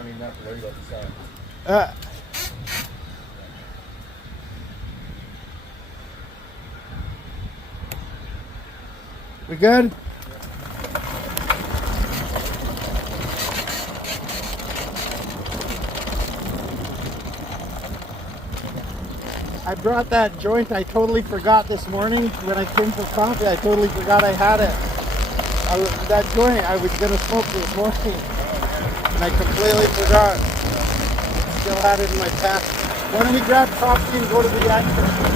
don't even have to worry about the sound. We good? I brought that joint. I totally forgot this morning when I came for coffee. I totally forgot I had it. That joint I was going to smoke this morning. And I completely forgot. Still had it in my pack. Why don't we grab coffee and go to the action?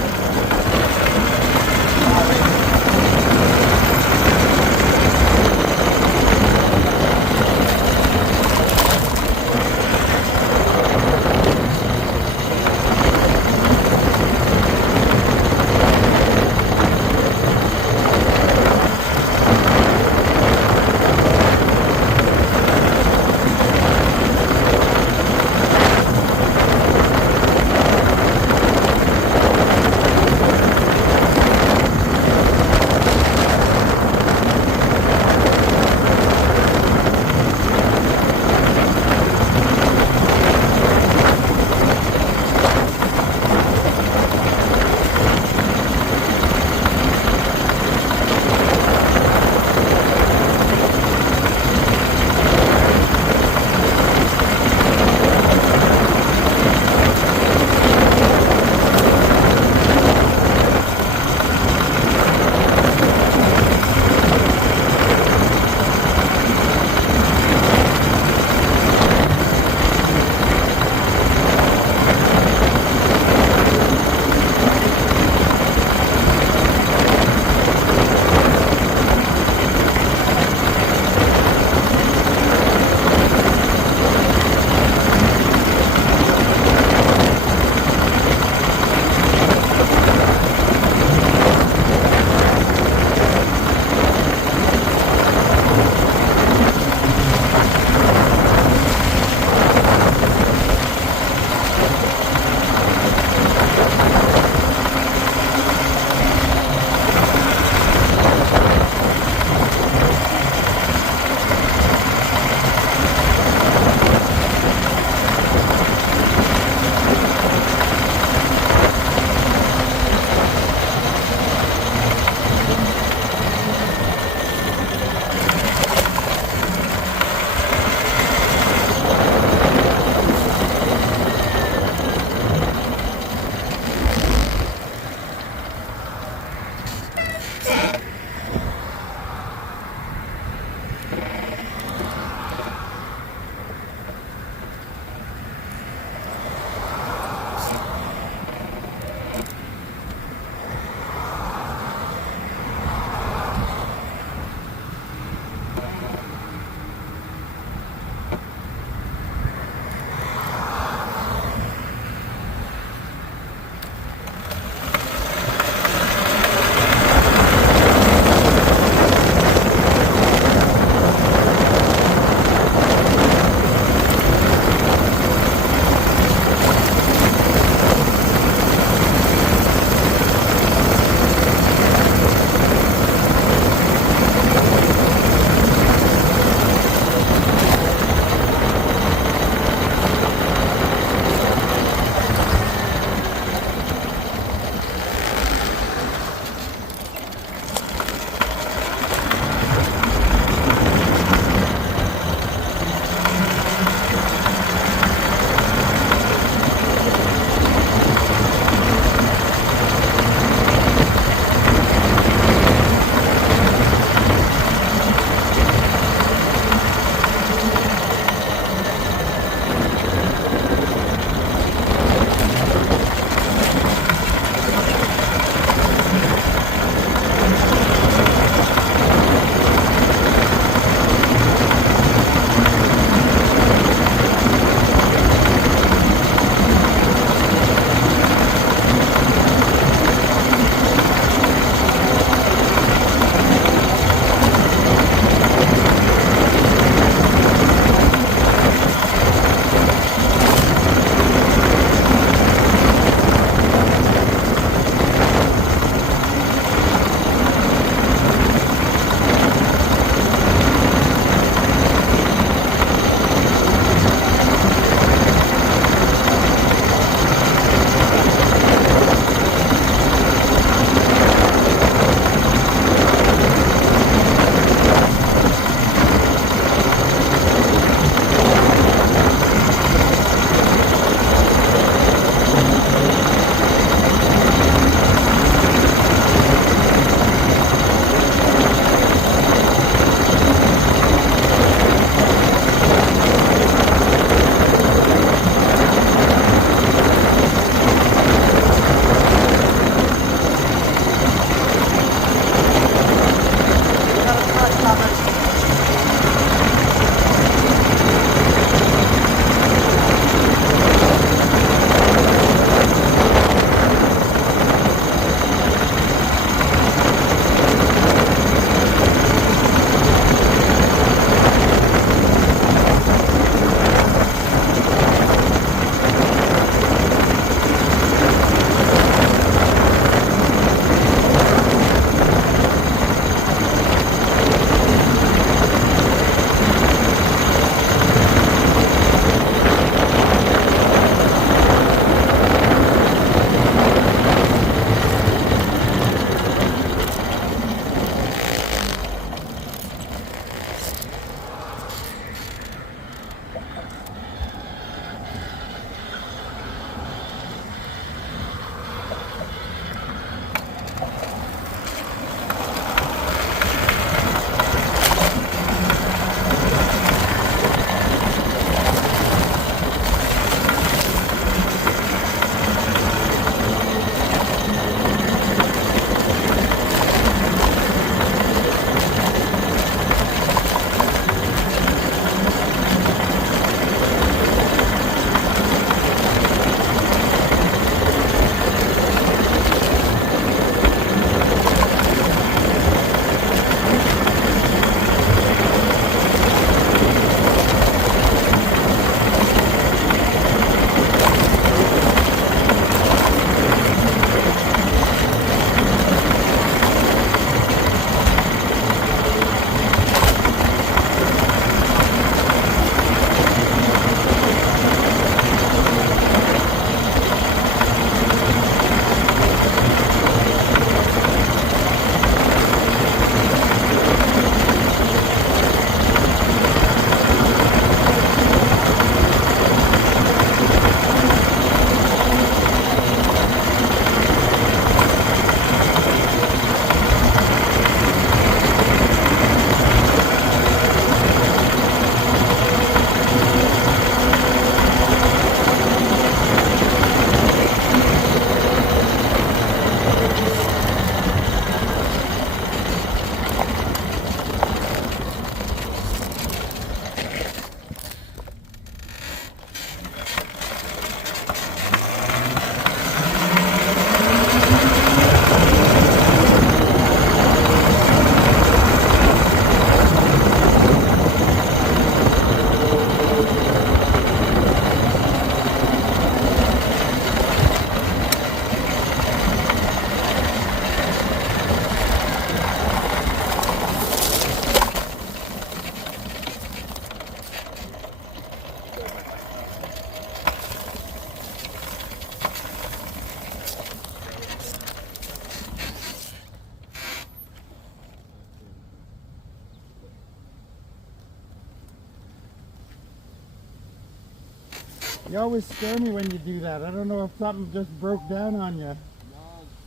You always scare me when you do that. I don't know if something just broke down on you. No, it's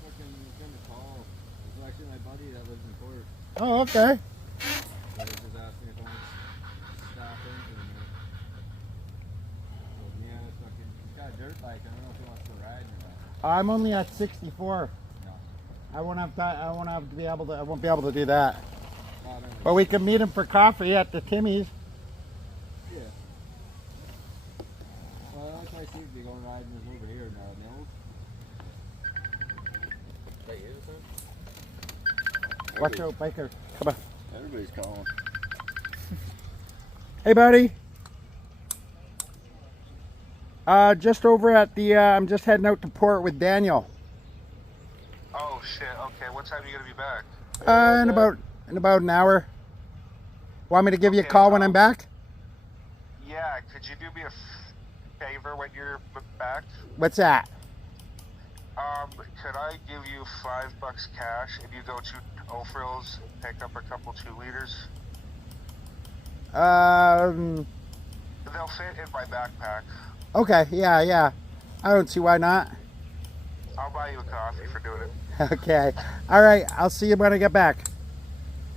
fucking kind of tall. It's actually my buddy that lives in Port. Oh, okay. So he just asked me if I want to stop into him there. So, yeah, it's fucking, he's got a dirt bike. I don't know if he wants to ride or not. I'm only at 64. No. I won't have time. I won't have to be able to. I won't be able to do that. Oh, no, no. But we can meet him for coffee at the Timmy's. Yeah. Well, that's why I seem to be going riding this over here now. Mills. Is that you, son? Watch out, biker. Come on. Everybody's calling. Hey, buddy. Just over at the. I'm just heading out to Port with Daniel. Oh shit. Okay. What time are you gonna be back? In about an hour. Want me to give you a Okay, call when I'm back? Yeah. Could you do me a favor when you're back? What's that? Could I give you $5 cash and you go to O'Frill's and pick up a couple 2 liters? They'll fit in my backpack. Okay, yeah. I don't see why not. I'll buy you a coffee for doing it. Okay. All right, I'll see you when I get back.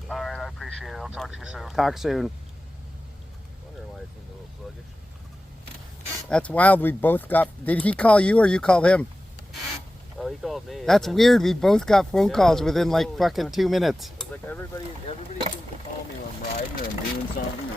All right. I appreciate it. I'll talk to you soon. Talk soon. Wondering why it seems a little sluggish. That's wild. We both got. Did he call you or you called him? Oh, he called me. That's weird. We both got phone Yeah, calls within like holy fucking fuck. 2 minutes. It's like everybody seems to call me when I'm riding or I'm doing something.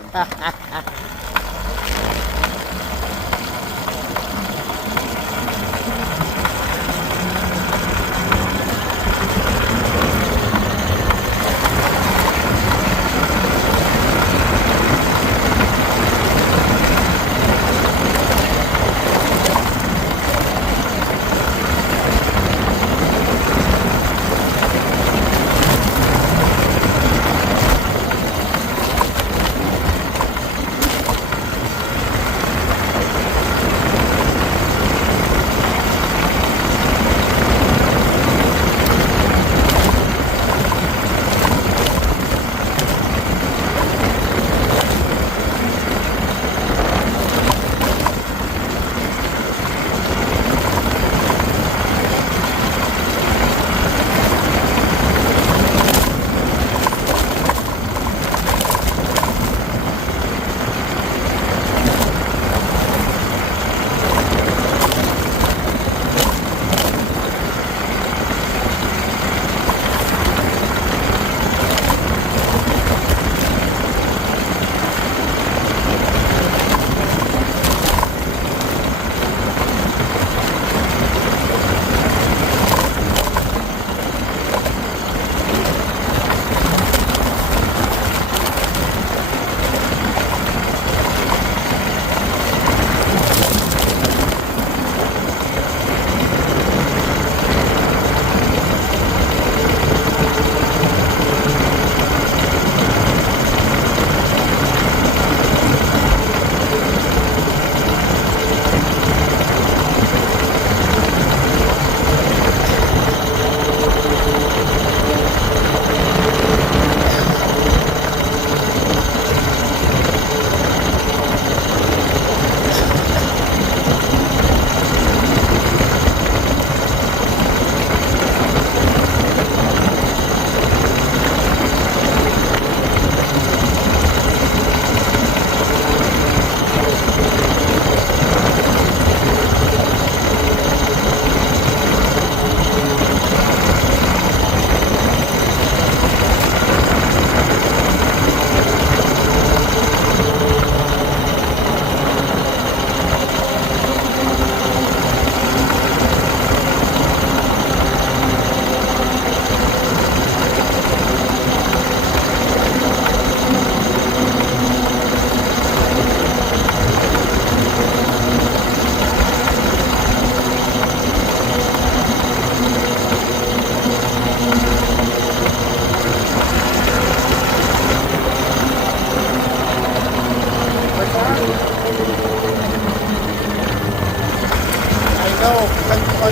I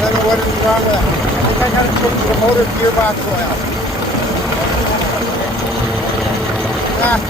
don't know what is wrong with it. I think I gotta change the motor gearbox oil. Ah.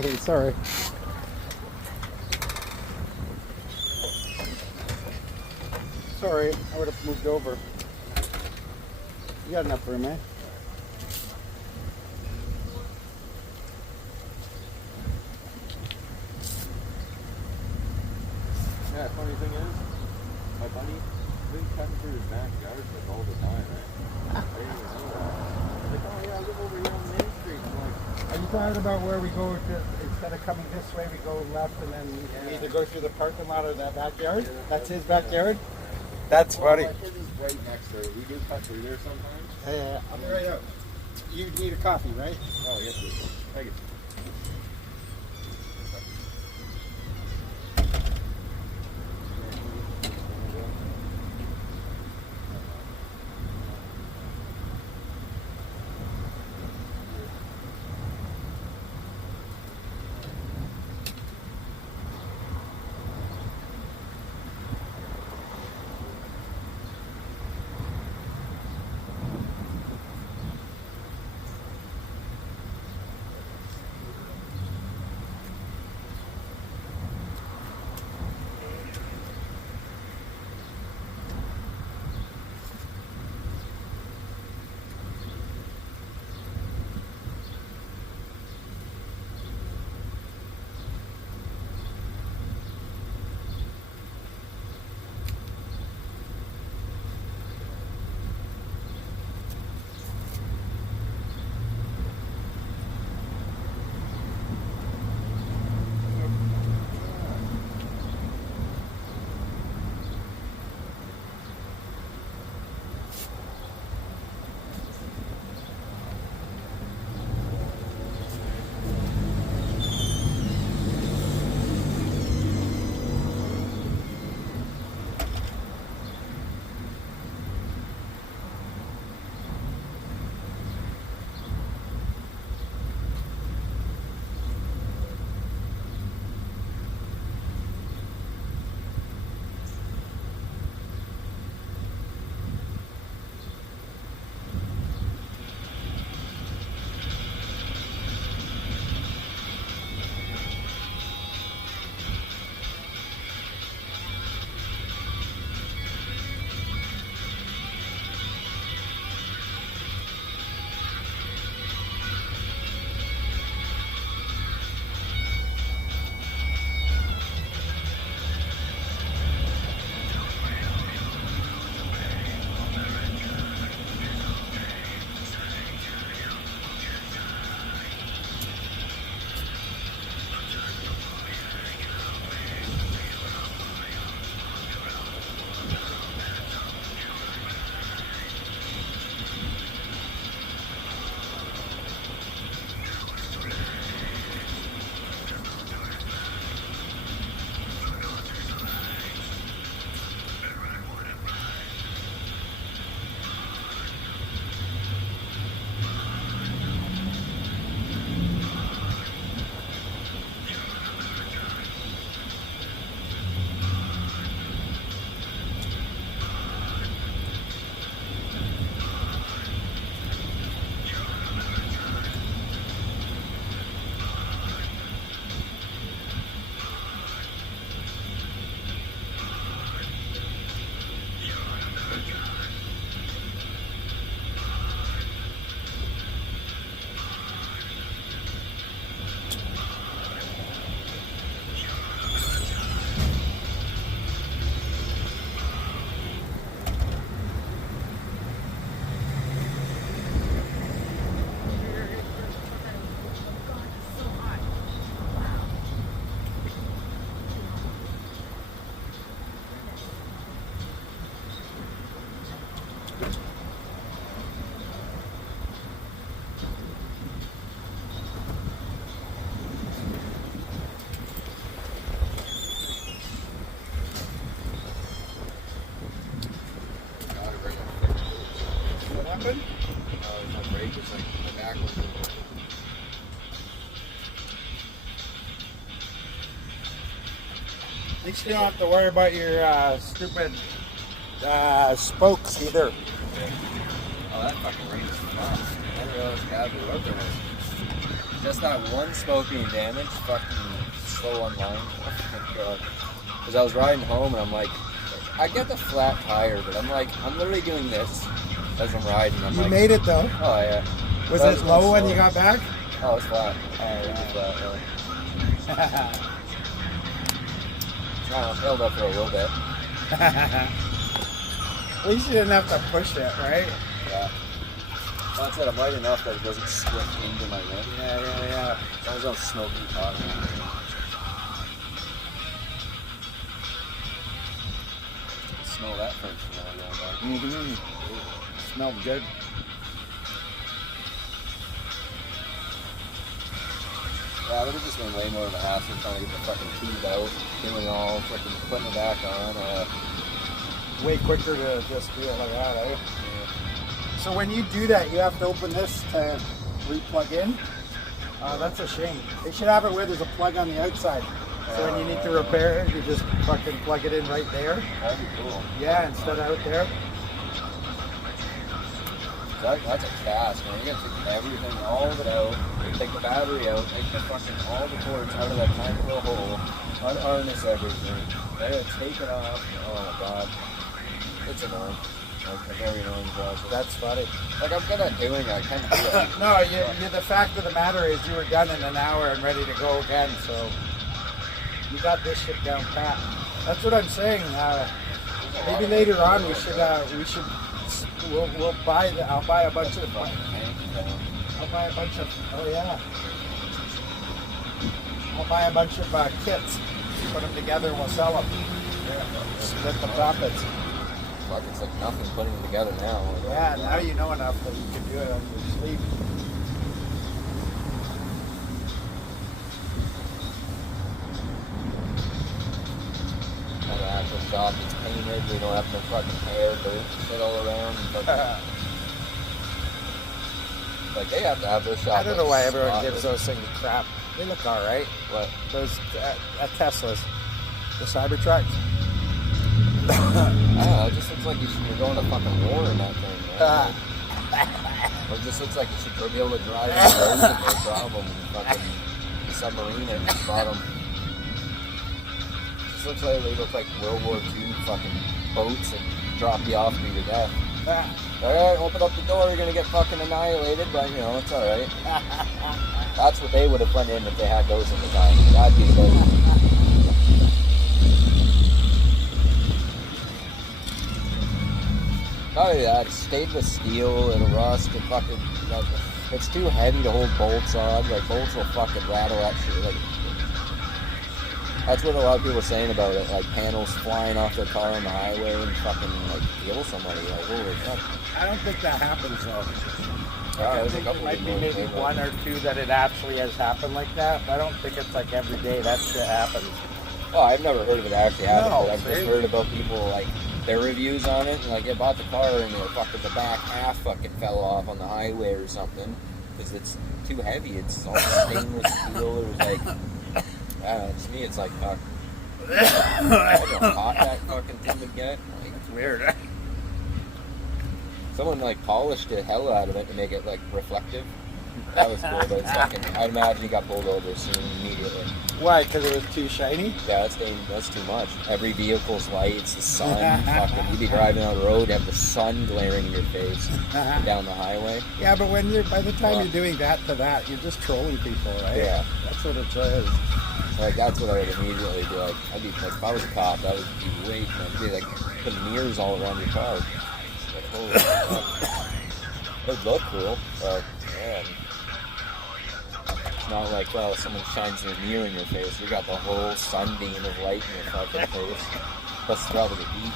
Hey, sorry. Sorry, I would have moved over. You got enough room, eh? Yeah, funny thing is, my buddy been cutting through his backyard like all the time, right? I didn't even know that. He's like, oh yeah, I live over here on Main Street. I'm like, Are you talking about where we go to, instead of coming this way, we go left and then we either go through the parking lot or that backyard? Yeah, That's his backyard? That's funny. my kid is right next to it. We do cut through there sometimes. Yeah, I'll be right out. You need a coffee, right? Oh, yes, please. Thank you. happened? There's no brake, it's like my back was At least you don't have to worry about your stupid spokes either. Oh, that fucking rain is fun. I didn't realize Gabby was out there. Just that one smoke being damaged, fucking slow online. Oh my god. Because I was riding home and I'm like, I get the flat tire, but I'm like, I'm literally doing this as I'm riding. I'm You like, made it though. oh yeah. Was That it low slow. when you got back? Oh, it's flat. Oh, It's flat, yeah. I held up for a little bit. At least you didn't have to push it, right? Yeah. Well, that's it. I'm light enough that it doesn't slip into my rim. Yeah. As long as I'm smoking hot. Smell that French vanilla going by. Mm-hmm. Smelled good. Yeah, it would have just been way more of a hassle trying to get the fucking tube out, doing all freaking putting it back on. Way quicker to just do it like that, eh? So when you do that, you have to open this to re-plug in. That's a shame. They should have it where there's a plug on the outside. So when you need to repair it, you just fucking plug it in right there. That'd be cool. Yeah, instead of out there. That's a task, man. You gotta take everything, all of it out, take the battery out, take the fucking, all the cords out of that tiny little hole, unharness everything, then take it off. Oh my god. It's annoying. Like, very annoying process. That's funny. Like, I'm good at doing it, I can't do it. No, the fact of the matter is you were done in an hour and ready to go again, so you got this shit down pat. That's what I'm saying. Maybe later on we should we'll buy I'll buy a bunch of oh yeah. I'll buy a bunch of kits, put them together and we'll sell them. Yeah. Split the profits. Fuck, it's like nothing putting them together now. Yeah, now you know enough that you can do it on your sleep. Have an actual shop that's painted, we don't have no fucking hair, dirt, shit all around. Like, they have to have their shop. I don't know why everyone spotless. gives those things crap. They look alright. What? Those Teslas. The Cybertrucks. I don't know, it just looks like you're going to fucking war in that thing, right? Or it just looks like you should be able to drive on the road with no problem and fucking submarine at the bottom. Just looks like they look like World War II fucking boats that drop you off to your death. Alright, open up the door, you're gonna get fucking annihilated, but you know, it's alright. That's what they would have went in if they had those in the time. That'd be the boat. Not only that, it's stainless steel, it'll rust, and fucking, like, it's too heavy to hold bolts on, like, bolts will fucking rattle that shit, like, that's what a lot of people are saying about it, like, panels flying off their car on the highway and fucking, like, kill somebody, like, holy fuck. I don't think that happens though. Yeah, I think it might be maybe one or two that it actually has happened like that, but I don't think it's like every day that shit happens. Oh, I've never heard of it actually happening, No, but I've just heard about people, like, their reviews on it, and like, they bought the car and fucking the back half fucking fell off on the highway or something, because it's too heavy, it's all stainless steel, it was like, I don't know, to me it's like, fuck, I don't know how hot that fucking thing would get, like, It's weird. someone like polished the hell out of it to make it like reflective. That was cool, but it's fucking, I'd imagine he got pulled over soon immediately. Why? Because it was too shiny? Yeah, that's too much. Every vehicle's lights, the sun, fucking, you'd be driving down the road, you have the sun glaring in your face down the highway. Yeah, but when by the time you're doing that to that, you're just trolling people, right? Yeah. That's what it is. Like, that's what I would immediately do. Like, I'd be, like, if I was a cop, that would be way, I'd be like, putting mirrors all around your car. Like, holy fuck. It would look cool, but, man. It's not like, well, someone shines their mirror in your face. You got the whole sunbeam of light in your fucking face. Plus, probably the heat.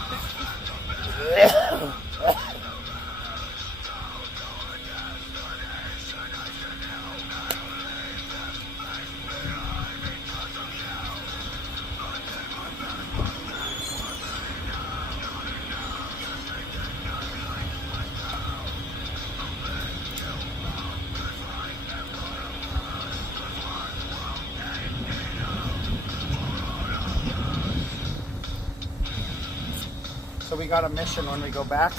So we got a mission when we go back.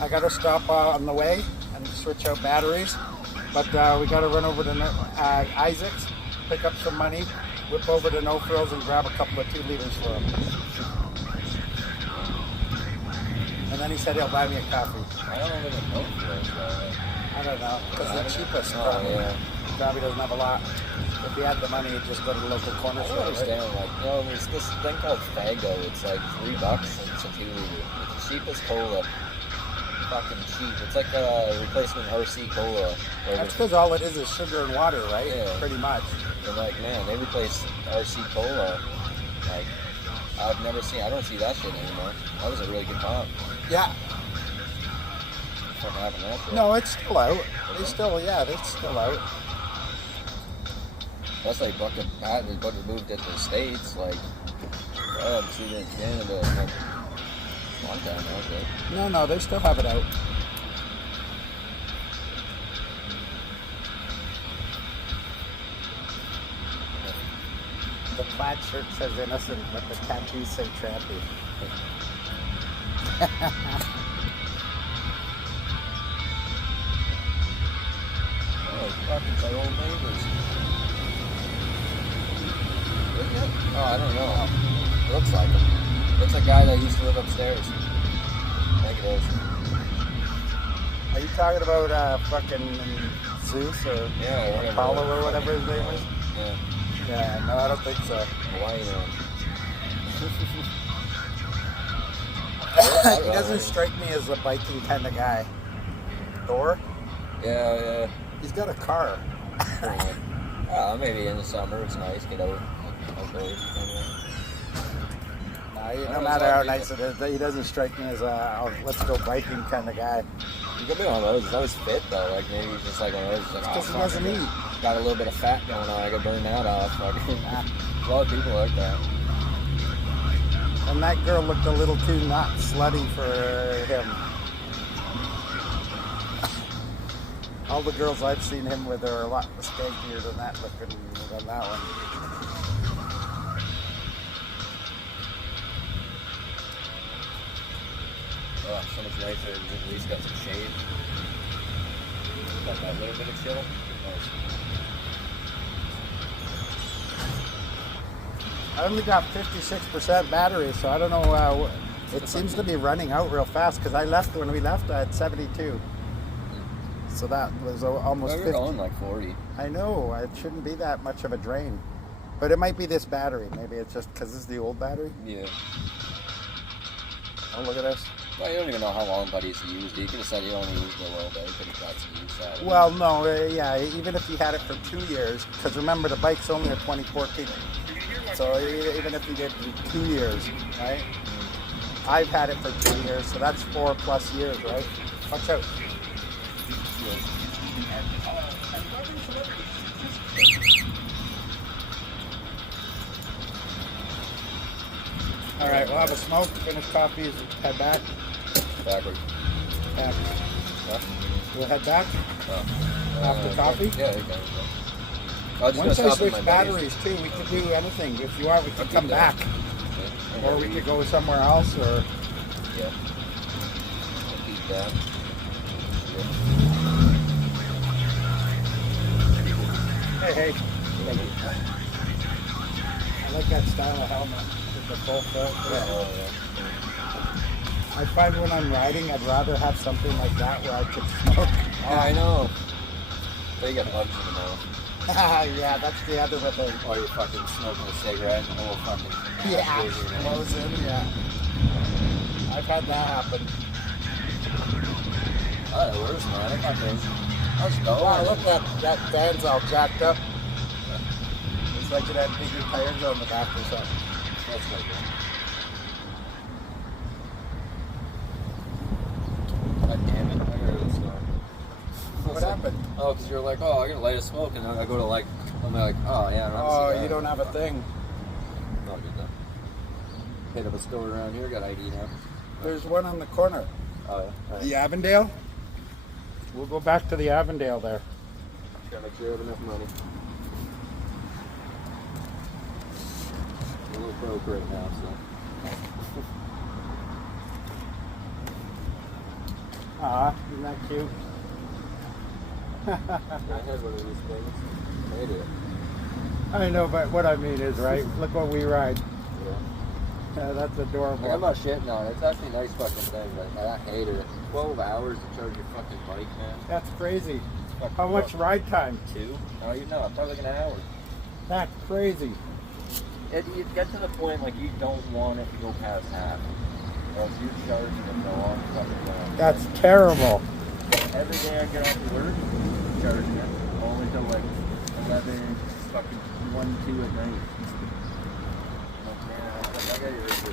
I got to stop on the way and switch out batteries. But we got to run over to Isaac's, pick up some money, whip over to No Frills and grab a couple of 2 liters for him. And then he said he'll buy me a coffee. I don't live in No Frills, I don't know, because the cheapest. Oh, yeah. Probably doesn't have a lot. If he had the money, he'd just go to the local corner I store. don't understand, like, you know, there's this thing called Fago. It's like $3 and it's a 2 liter. It's the cheapest cola. Fucking cheap. It's like a replacement RC cola. That's because all it is sugar and water, right? Yeah. Pretty much. And like, man, they replaced RC cola. Like, I don't see that shit anymore. That was a really good pump. Yeah. From having that shit. No, it's still out. It's still out. That's like Bucket moved it to the States. Like, I've seen it in Canada like, a long time now, okay. No, they still have it out. The plaid shirt says innocent, but the tattoos say trappy. Oh, fucking our old neighbors. Oh, I don't know. It looks like him. Looks like a guy that used to live upstairs. I think it is. Are you talking about fucking Zeus or Apollo or whatever his name is? Yeah. Yeah, no, I don't think so. Hawaii man. He doesn't strike me as a biking kind of guy. Thor? Yeah. He's got a car. Maybe in the summer it's nice, get out. No matter how nice it is, he doesn't strike me as a let's go biking kind of guy. You could be one of those. He's always fit though. Like maybe he's just like one of those. Like, because he doesn't eat. Got a little bit of fat going on. I could burn that off. Like, a lot of people like that. And that girl looked a little too not slutty for him. All the girls I've seen him with are a lot skankier than that looking than that one. Oh, so much nicer. At least got some shade. Got that little bit of chill. Nice. I only got 56% battery, so I don't know. It seems to be running out real fast because when we left, I had 72. So that was almost 50. You're going like 40. I know. It shouldn't be that much of a drain. But it might be this battery. Maybe it's just because this is the old battery. Yeah. Oh, look at this. Well, you don't even know how long Buddy's used it. You could have said he only used it a little bit. He could have got some use out of it. Well, no, yeah, even if you had it for 2 years, because remember the bike's only a 2014. So even if you did 2 years, right? I've had it for 2 years, so that's 4+ years, right? Watch out. All right, we'll have a smoke, finish coffees, head back. Backward. Back. Huh? We'll head back Oh. after coffee. Yeah, you can. I was Once just I gonna stop switch at my buddy's. batteries too, we could do anything. If you want, we could Okay, come yeah. back. Yeah. Or we could go somewhere else, or... Yeah. I'll keep that. Hey. I like that style of helmet with the full felt. Oh, I find when I'm riding, I'd rather have something like that where I could smoke. yeah. Oh, I know. They got bugs in the mouth. Yeah, that's the other thing. Or you're fucking smoking a cigarette and the whole fucking... Yeah, blows in, yeah. I've had that happen. Oh, the worst, man. I fucking... I was going. Wow, look, that van's all jacked up. It's like it had bigger tires on the back or something. That's no good. God damn it. I heard it snort. What happened? Oh, because you're like, oh, I'm going to light a smoke, and then I go to like, I'm like, oh, yeah. Oh, you don't have a thing. Oh, good enough. Hit up a store around here, got ID now. There's one on the corner. Oh, yeah. All right. The Avondale? We'll go back to the Avondale there. Gotta make sure you have enough money. I'm a little broke right now, so. Ah, isn't that cute? I had one of these things. Hate it. I know, but what I mean is, right? Look what we ride. Yeah. That's adorable. Like, I'm not shitting on it. It's actually a nice fucking thing, but I hate it. 12 hours to charge your fucking bike, man. That's crazy. Fucking How much ride time? 2? No, you know, probably like an hour. That's crazy. You get to the point like you don't want it to go past half. Or else you're charging it for a long fucking time. That's terrible. Every day I get off of work, charging it. Only till like 11, fucking 1, 2 at night. Like, man, I got your issue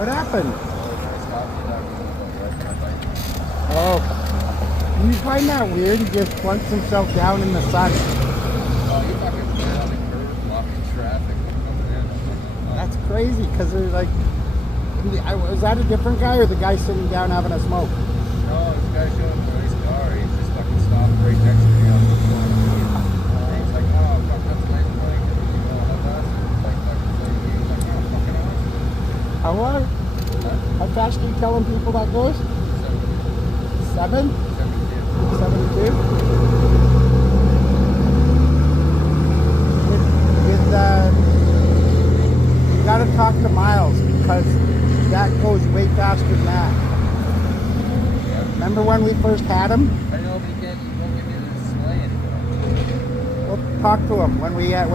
What happened? Oh. You find that weird? He just plunks himself down in the sun. Oh, you fucking put on the curb, blocking traffic coming in. That's crazy, because there's like... Was that a different guy or the guy sitting down having a smoke? No, this guy showed up with his car. He just fucking stopped right next to me on the phone. And he's like, oh, fuck, that's a nice bike. And you know, how fast? Like, he's like, oh, fucking awesome. How long? Huh? How fast are you telling people that goes? 7? 72. 72? You gotta talk to Miles, because that goes way faster than that. Remember when we first had him? I know, but he won't give me the display anymore. We'll talk to him when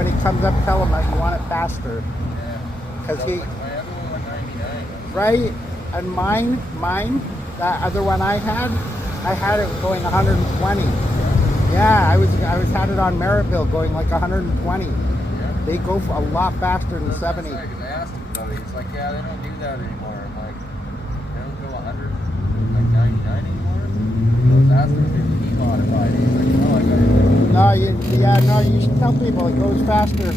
he comes up. Tell him that you want it faster, Yeah. because So, he like, my other one went 99. right. And mine, that other one I had it going 120. Yeah, I had it on Merrittville going like 120. Yeah. They go a lot faster than 70. I asked him about it. He's like, yeah, they don't do that anymore. I'm like, they don't go 100, like 99 anymore? So I was asking him if he modified it. He's like, no, I got it. No, you should tell people it goes faster.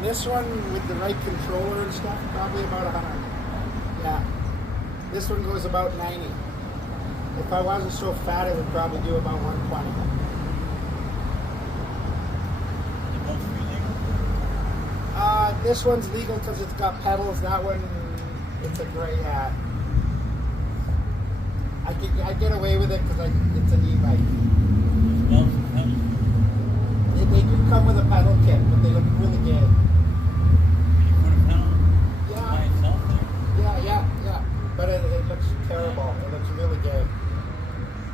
This one with the right controller and stuff, probably about 100. Yeah. This one goes about 90. If I wasn't so fat, it would probably do about 120. This one's legal because it's got pedals. That one, it's a gray hat. I get away with it because it's an e-bike. They do come with a pedal kit, but they look really good. Yeah. But it looks terrible. It looks really good.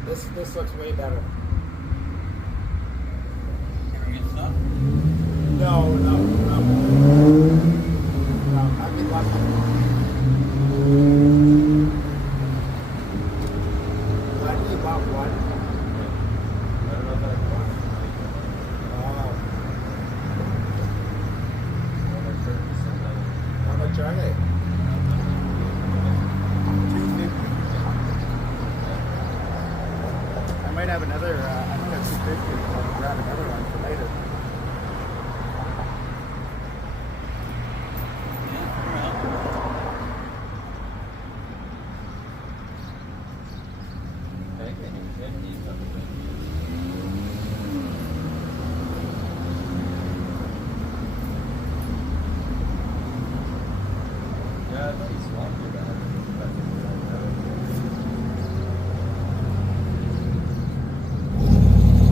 This looks way better. No. I've been lucky. I only bought one. I don't know if I bought How much are they? $250. I might have another. I might have $250. I'll grab another one for later.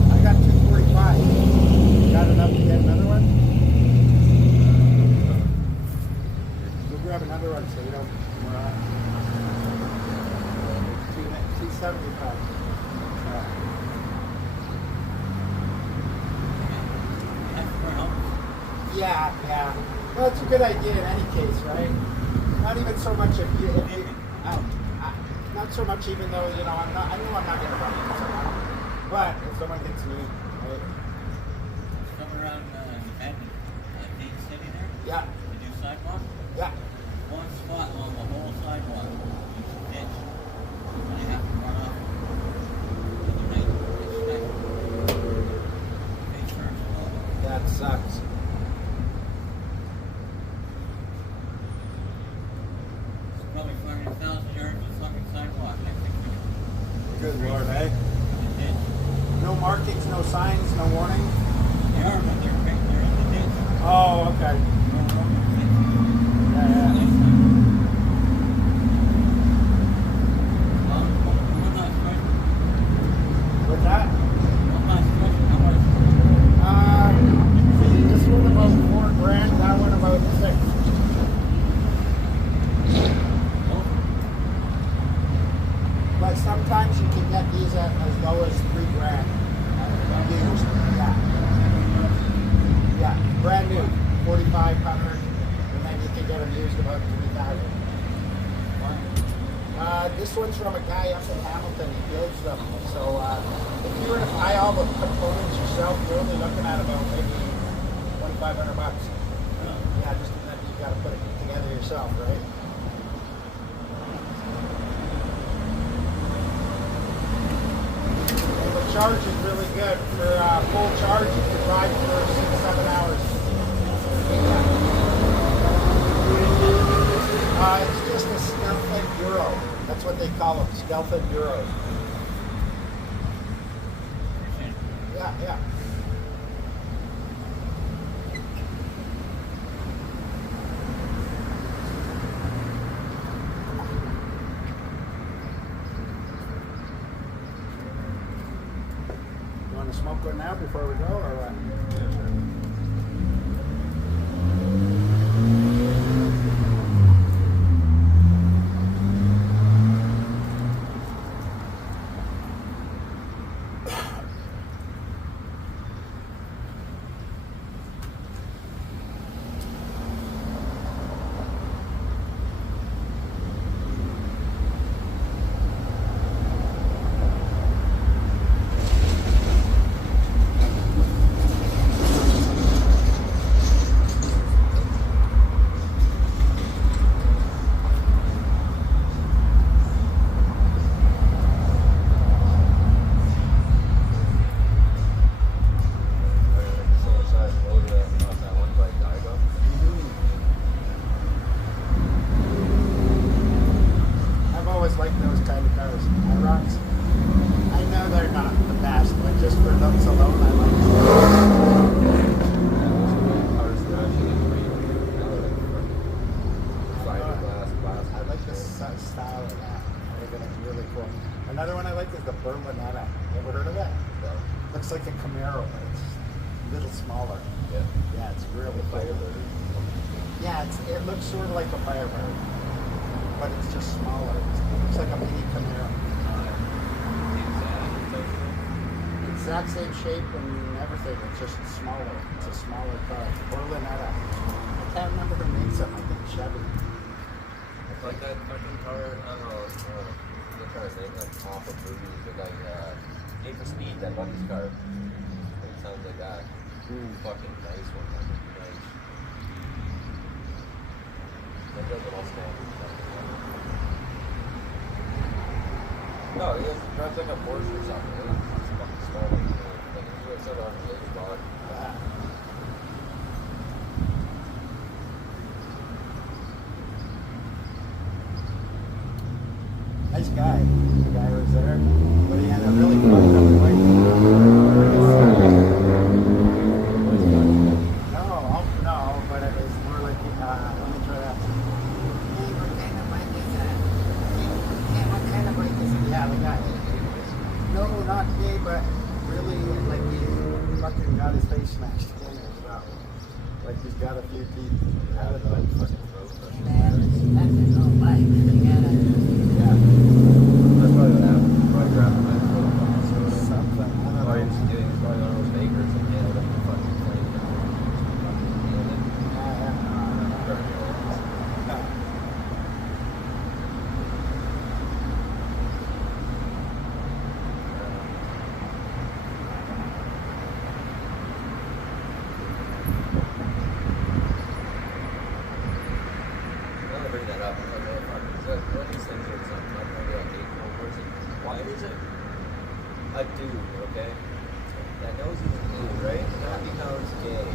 I got 245. Got enough to get another one? We'll grab another one so we don't. We're on. 275. Yeah. Well, it's a good idea in any case, right? Not even so much if you not so much even though, you know, I know I'm not going to run into someone, but if someone hits me, right? Come around Main City there? Yeah. You do sidewalk? Yeah. One spot on the whole sidewalk. It's a ditch. And you have to run off. The other night, it's first. That sucks. It's probably 500,000 yards of fucking sidewalk. I think Good Lord, eh? it's a ditch. No markings, no signs, no warning. They are, but they're in the ditch. Oh, okay. Yeah. What's that? This one about $4,000, that one about $6,000. But sometimes you can get these at as low as $3,000. Used. Yeah, brand new, 4,500, and then you can get them used about 3,000. This one's from a guy up in Hamilton. He builds them. So if you were to buy all the components yourself, you're only looking at about maybe $2,500. Yeah, just that you got to put it together yourself, right? And the charge is really good. For full charge, you can ride for 6-7 hours. It's just a stealth enduro. That's what they call them, stealth enduros. Yeah. You want to smoke one now before we go, or what? Berlinetta. Ever heard of that? No. Looks like a Camaro, but it's a little smaller. Yeah. Yeah, it's really cool. Firebird. Yeah, it looks sort of like a Firebird, but it's just smaller. It looks like a mini Camaro. Exact same shape and everything. It's just smaller. It's a smaller car. Berlinetta. I can't remember her name. Something. I think Chevy. It's like that fucking car. I don't know. I'm trying to think like off of movies, but like Need for Speed, that Bucky's car. It sounds like that. Fucking nice one. Nice. That does a Mustang. No, he drives like a Porsche or something. It's fucking small. Like it's sort of unbelievable. Yeah. Nice guy. The guy was there, but he had a really fucked up wife. No, but it was more like, let me try that. Hey, what kind of bike is that? Hey, what kind of bike is it? Yeah, the guy. No, not gay, but really, like, he fucking got his face smashed in or something. Like, he's got a few teeth out of the fucking throat. Man, that's his own bike. Yeah. That's probably what happened. Probably grabbed my foot. Something. I don't All he know. was doing was probably one of those bakers and nailed up the fucking plane. A dude, okay, that knows he's a dude, right? And that becomes gay.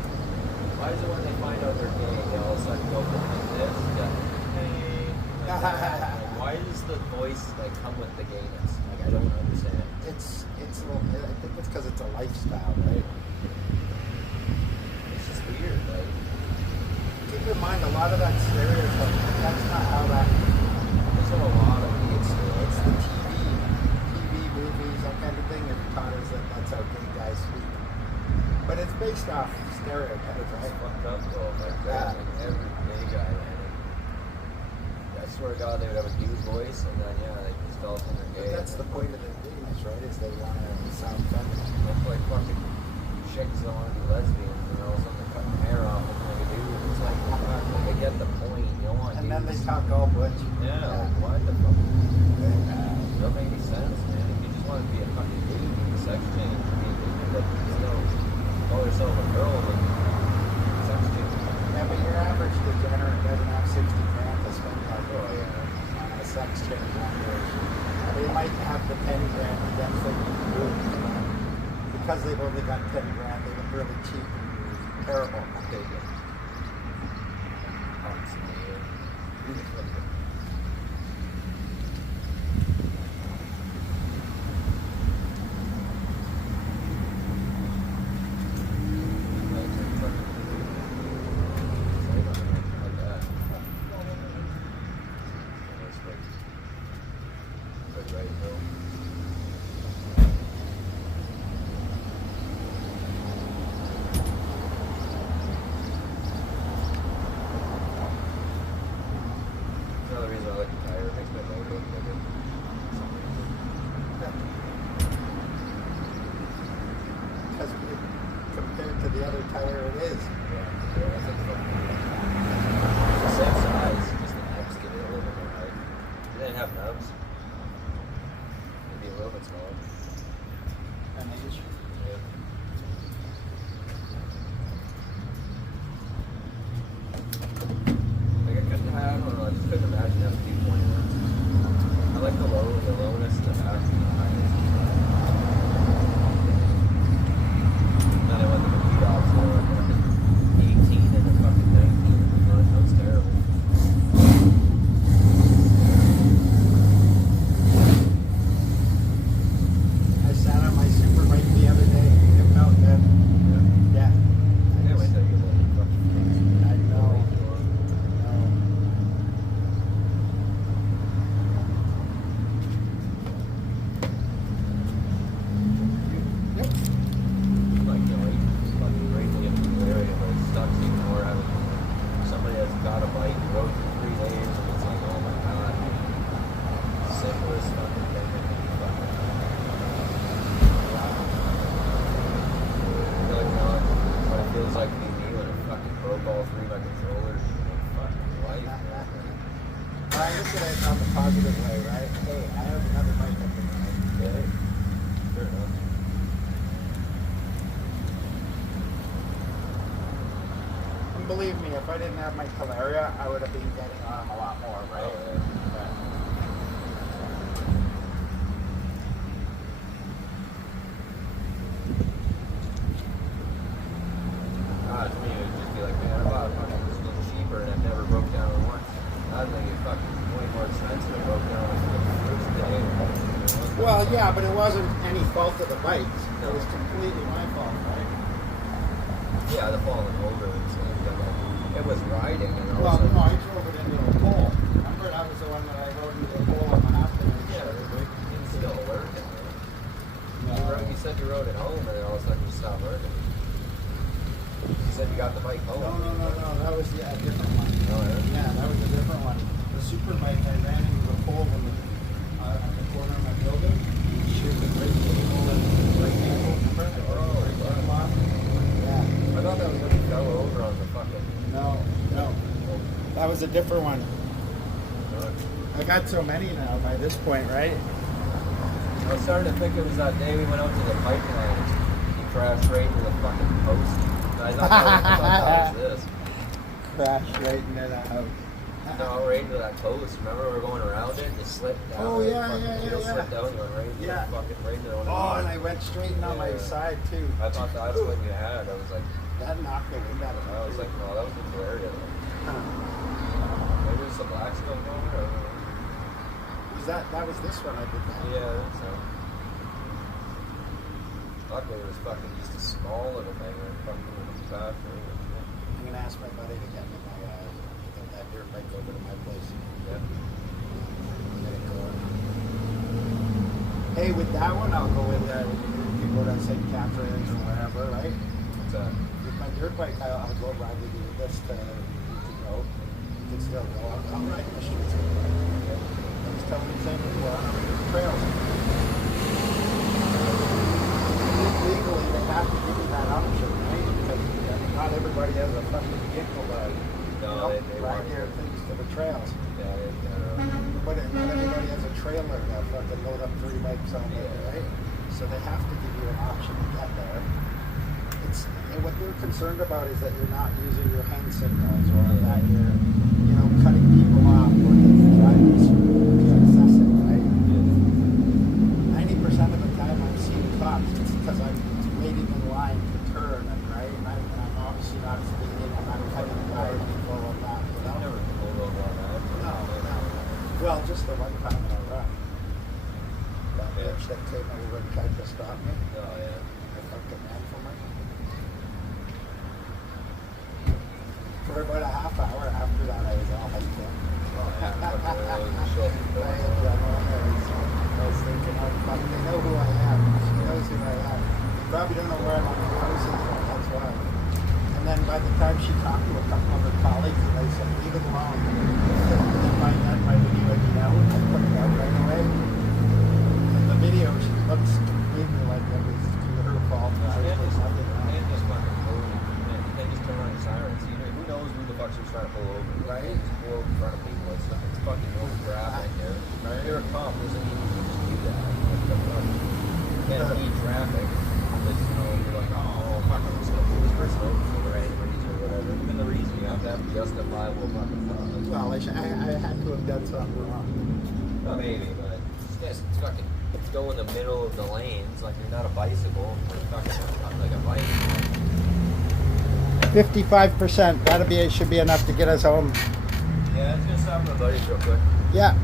Why is it when they find out they're gay, they all of a sudden go from like this to hey, like that? Like, why does the voice like come with the gayness? Like I don't understand. It's a little, I think it's because it's a lifestyle, right? It's just weird, like Keep in mind, a lot of that stereotype, that's not how that, there's a lot of weird stuff. it's the TV movies, that kind of thing, have taught us that that's how gay guys speak. But it's based off stereotypes, It's right? fucked up though, like that, like every gay guy, man. I swear to God, they would have a dude voice, and then yeah, they just all from their But gay. that's the point of the gayness, right? Is they want to sound feminine. That's like fucking chicks that want to be lesbians, you know, something cutting hair off looking like a dude. It's like, fuck, like I get the point. You don't want And then they dudes. talk all butch. Yeah, like, what the fuck? It don't make any sense, man. If you just want to be a fucking dude, you can sex change. I mean, but still call yourself a girl, then sex change. Yeah, but your average degenerate doesn't have 60 grand to spend like, Yeah. on a sex change operation. They might have the 10 grand to them thinking because they've only got 10 grand, they look really cheap and terrible. Okay, good. Another reason I like the tire, it makes my motor look bigger. Because compared to the other tire, it is. Yeah, I think so. It's the same size, just the nubs give it a little bit more height. If they didn't have nubs, it'd be a little bit smaller. An inch. Yeah. Like I couldn't have, I don't know, I just couldn't imagine having 220 ones. I like the lowness in the back and the highness in the front. Then I went to the jobs for like 18 and a fucking 19 in the front. That was terrible. I sat on my super bike the other day. It believe me, if I didn't have my Calaria, I would have been getting on him a lot more, right? Oh, yeah. To me, it would just be like, man, I bought a fucking this little cheaper and it never broke down once. I think it's fucking way more expensive and broke down like the first day. Well, yeah, but it wasn't any fault of the bike. It was completely my fault, right? Yeah, the falling over and stuff. But like, it was riding and all Well, of a no, I sudden. drove it into a pole. Remember, that was the one that I rode into a pole on my afternoon. Yeah, it's still working. No. You said you rode it home and then all of a sudden you stopped working. You said you got the bike home. No. That was a different one. Oh, yeah? Yeah, that was a different one. The super bike, I ran into the pole on the corner of my building. Sheared the brake cable and the brake ankle. Remember? I broke the brake ankle off. Yeah. I thought that was when you fell over on the fucking... No. That was a different one. I got so many now by this point, right? I was starting to think it was that day we went out to the pipeline. He crashed right into the fucking post. I thought that was this. Crashed right into that house. No, right into that post. Remember we were going around it and you slipped down. Oh, yeah. Slipped down and went right into Yeah. the fucking right into the one. Oh, and I went straight in on my Yeah. side too. I thought that's what you had. I was like, That knocked the wind out of me. I was like, no, that was the area. Huh. Maybe it was the black stuff going or... Was that was this one I did that? Yeah, I think so. Luckily it was fucking just a small little thing or fucking little fast. I'm gonna ask my buddy to get me that dirt bike over to my place. Yeah. Get it going. Hey, with that one, I'll go in there. You go to St. Catherine's or wherever, right? What's that? With my dirt bike, I'll go ride with you this to go. You can still go. I'll ride the streets. I was telling you the same thing. We're on the trails. Legally, they have to give you that option, right? Because not everybody has a fucking vehicle to ride their things to the trails. But not everybody has a trailer to fucking load up 3 bikes on there, right? So they have to give you an option to get there. And what they're concerned about is that you're not using your hand signals or that you're, cutting people off or that you're driving excessive, right? 90% of the time I'm seeing cops, it's because I'm waiting in line to turn, right? And I'm obviously not speeding, I'm not cutting by people or that. I never pulled over on that. No. Well, just the one time I run. That bitch that came over and tried to stop me. Oh, yeah. I fucking ran from her. For about a half hour after that, I was all hyped up. I was thinking, oh, fuck, they know who I am. She knows who I am. They probably don't know where I'm posting from, that's why. And then by the time she talked to a couple of her colleagues, they said, leave it alone. And then my video would be out, I put it out right away. And the video, she looks completely like it was her fault. They just fucking pull. They just turn on the sirens. Who knows who the fuck's trying to pull over? Right? They just pull over in front of people. It's fucking over traffic here. Right? You're a cop, doesn't mean you can just do that. You can't lead traffic. You're like, oh, fuck, I'm just gonna pull this person over for the right reason or whatever. Even the reason you have to have justifiable fucking cause. Well, I had to have done something wrong. Well, maybe, but just fucking go in the middle of the lanes like you're not a bicycle. You're fucking not like a bike. 55%. It should be enough to get us home. Yeah, it's gonna stop my buddies real quick. Yeah.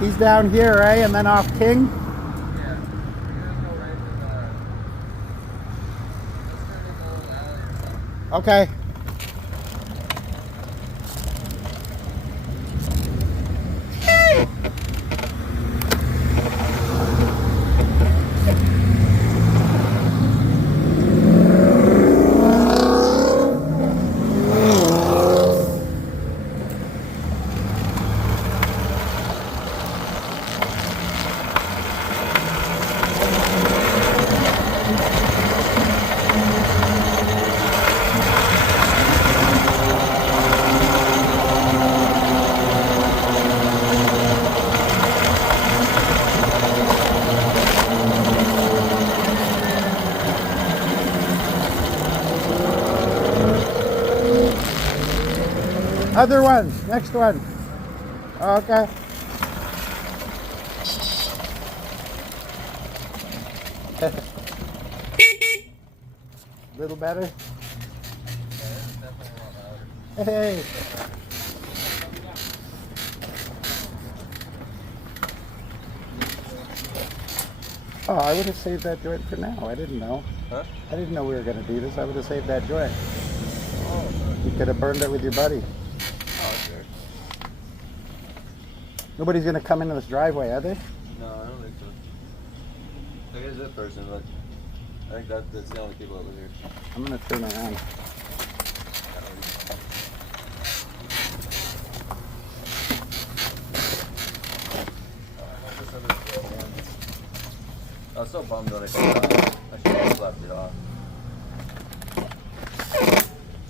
He's down here, right? And then off King? Yeah. Okay. Other one. Next one. Okay. Little better. Hey. Oh, I would have saved that joint for now. I didn't know. Huh? I didn't know we were going to do this. I would have saved that joint. Oh, You could have burned it with your buddy. sure. Nobody's going to come into this driveway, are they? No, I don't think so. There is this person, but I think that's the only people that live here. I'm going to turn around. I was so bummed when I took it off. I should have just left it off.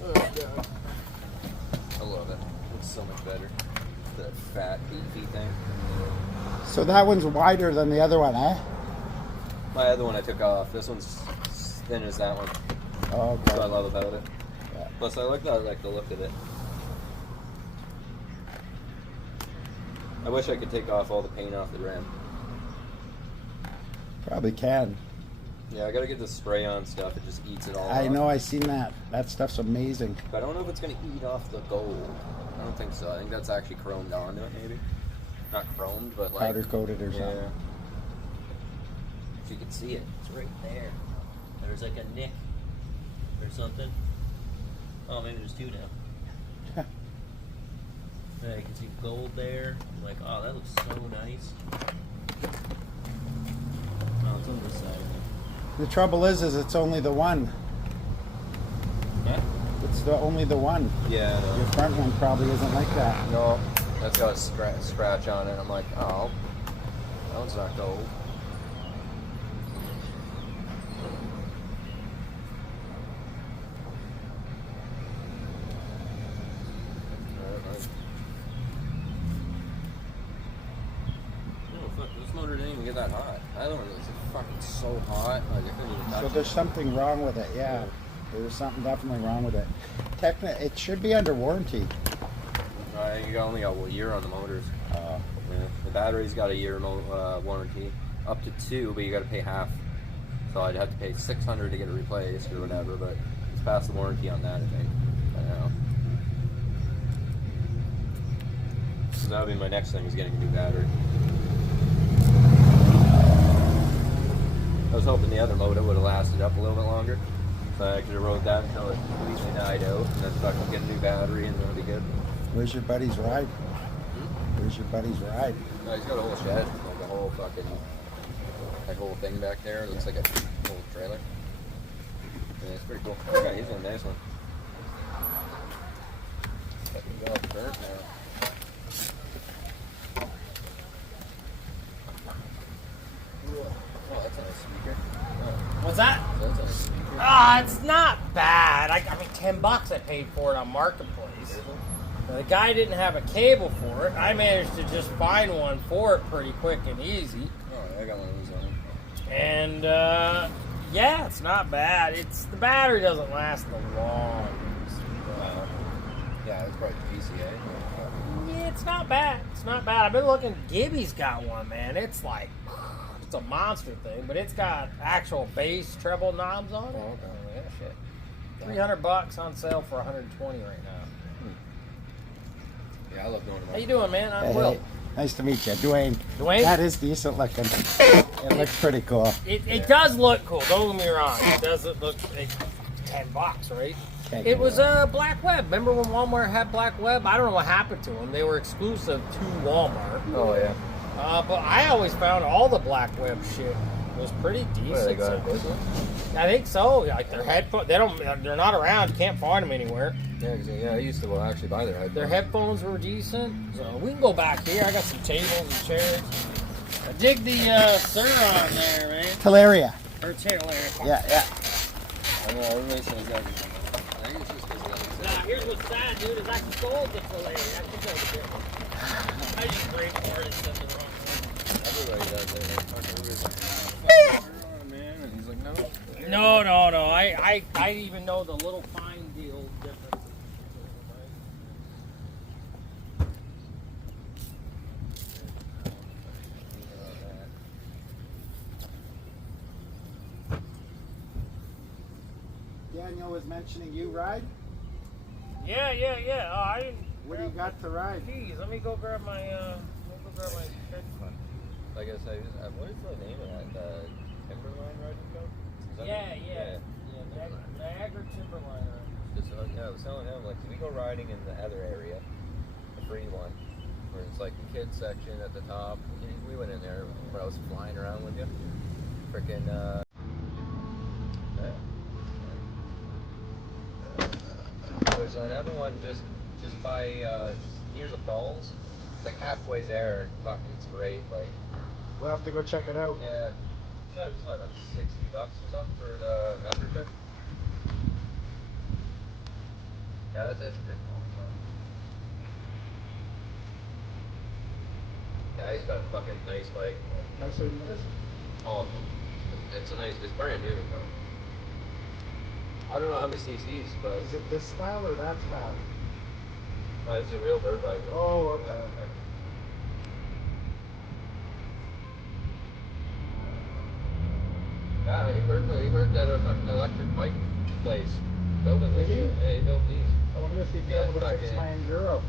Oh, God. I love it. It's so much better. The fat, beefy thing. So that one's wider than the other one, eh? My other one I took off. This one's as thin as that one. Oh, That's what I okay. love about it. Yeah. Plus, I like the look of it. I wish I could take off all the paint off the rim. Probably can. Yeah, I gotta get the spray on stuff. It just eats it all I off. know, I seen that. That stuff's amazing. But I don't know if it's gonna eat off the gold. I don't think so. I think that's actually chromed onto it, maybe. Not chromed, but like Powder coated or something. yeah. If you could see it. It's right there. There's like a nick or something. Oh, maybe there's two now. Yeah, you can see gold there. I'm like, oh, that looks so nice. Oh, it's on this side. The trouble is it's only the one. Yeah. It's only the one. Yeah. I know. Your front one probably isn't like that. No, that's got a scratch on it. I'm like, oh, that one's not gold. Oh fuck! This motor didn't even get that hot. I don't know. It's fucking so hot. Like I couldn't even touch So it. there's something wrong with it, yeah. There's something definitely wrong with it. It should be under warranty. You only got a year on the motors. Uh, Yeah. The battery's got a year warranty, up to 2, but you got to pay half. So I'd have to pay $600 to get it replaced or whatever. But it's past the warranty on that, I think. I don't know. So that would be my next thing, is getting a new battery. I was hoping the other motor would have lasted up a little bit longer. So I could have rode that until it completely died out, and then fucking get a new battery, and that'll be good. where's your buddy's ride? Where's your buddy's ride? No, he's got a whole shed, like a whole fucking, that whole thing back there. It looks like a whole trailer. Yeah, it's pretty cool. Yeah, he's a nice one. Fucking got burnt now. Oh, that's a nice speaker. Oh, What's that? so that's a nice speaker. It's not bad. I mean, $10 I paid for it on Marketplace. Now, the guy didn't have a cable for it. I managed to just find one for it pretty quick and easy. Oh, I got one of those on. And yeah, it's not bad. The battery doesn't last the long. Yeah, it's probably PCA. Yeah, it's not bad. It's not bad. I've been looking. Gibby's got one, man. It's like, it's a monster thing, but it's got actual bass treble knobs on it. Oh, okay. Yeah, shit. $300 on sale for $120 right now. Yeah, I love going to How you doing, man? I'm Hey, Will. hey, nice to meet you, Dwayne. Dwayne? That is decent looking. It looks pretty cool. It does look cool. Don't get me wrong. It doesn't look $10, right? Can't It get was wrong. Black Web. Remember when Walmart had Black Web? I don't know what happened to them. They were exclusive to Walmart. Oh, yeah. But I always found all the Black Web shit was pretty decent. They got so- it business? I think so. Like their headphones, they're not around. You can't find them anywhere. Yeah, 'cause, I used to actually buy their headphones. Their headphones were decent. So we can go back here. I got some tables and chairs. I dig the Suron there, man. Hilaria. Or Taylor. Yeah, yeah. I know, everybody says that. I think it's just because Nah, here's what's sad, dude, is I sold the Taylor. I think that was it. I just great artists in the wrong one. everybody does it. Like, fuck, everybody's like, oh, man. And he's like, no. No. I even know the little fine deal difference. Daniel was mentioning you ride. Yeah. Oh, I didn't. What do you got to ride? Jeez, let me go grab my shit. Like I said, what is the name of that? The Timberline riding club? Is that Yeah, it? yeah. Niagara Timberline. Just, I was telling him, like, we go riding in the other area, the free one, where it's like the kids section at the top. We went in there when I was flying around with you. Freaking, there's another one just by near the falls. It's like halfway there, and fucking, it's great. Like, We'll have to go check it out. yeah, it's like about $60 or something for the membership. Yeah, that's it. Yeah, he's got a fucking nice bike. Nice one, this. Oh, it's a nice. It's brand new. I don't know how many cc's, but Is it this style or that style? it's a real bird bike. Oh, okay. Yeah, he worked at a fucking electric bike place. Building this Did he? shit. Yeah, he built these. I wonder if he'd be Yeah, able to back fix in. my Enduro.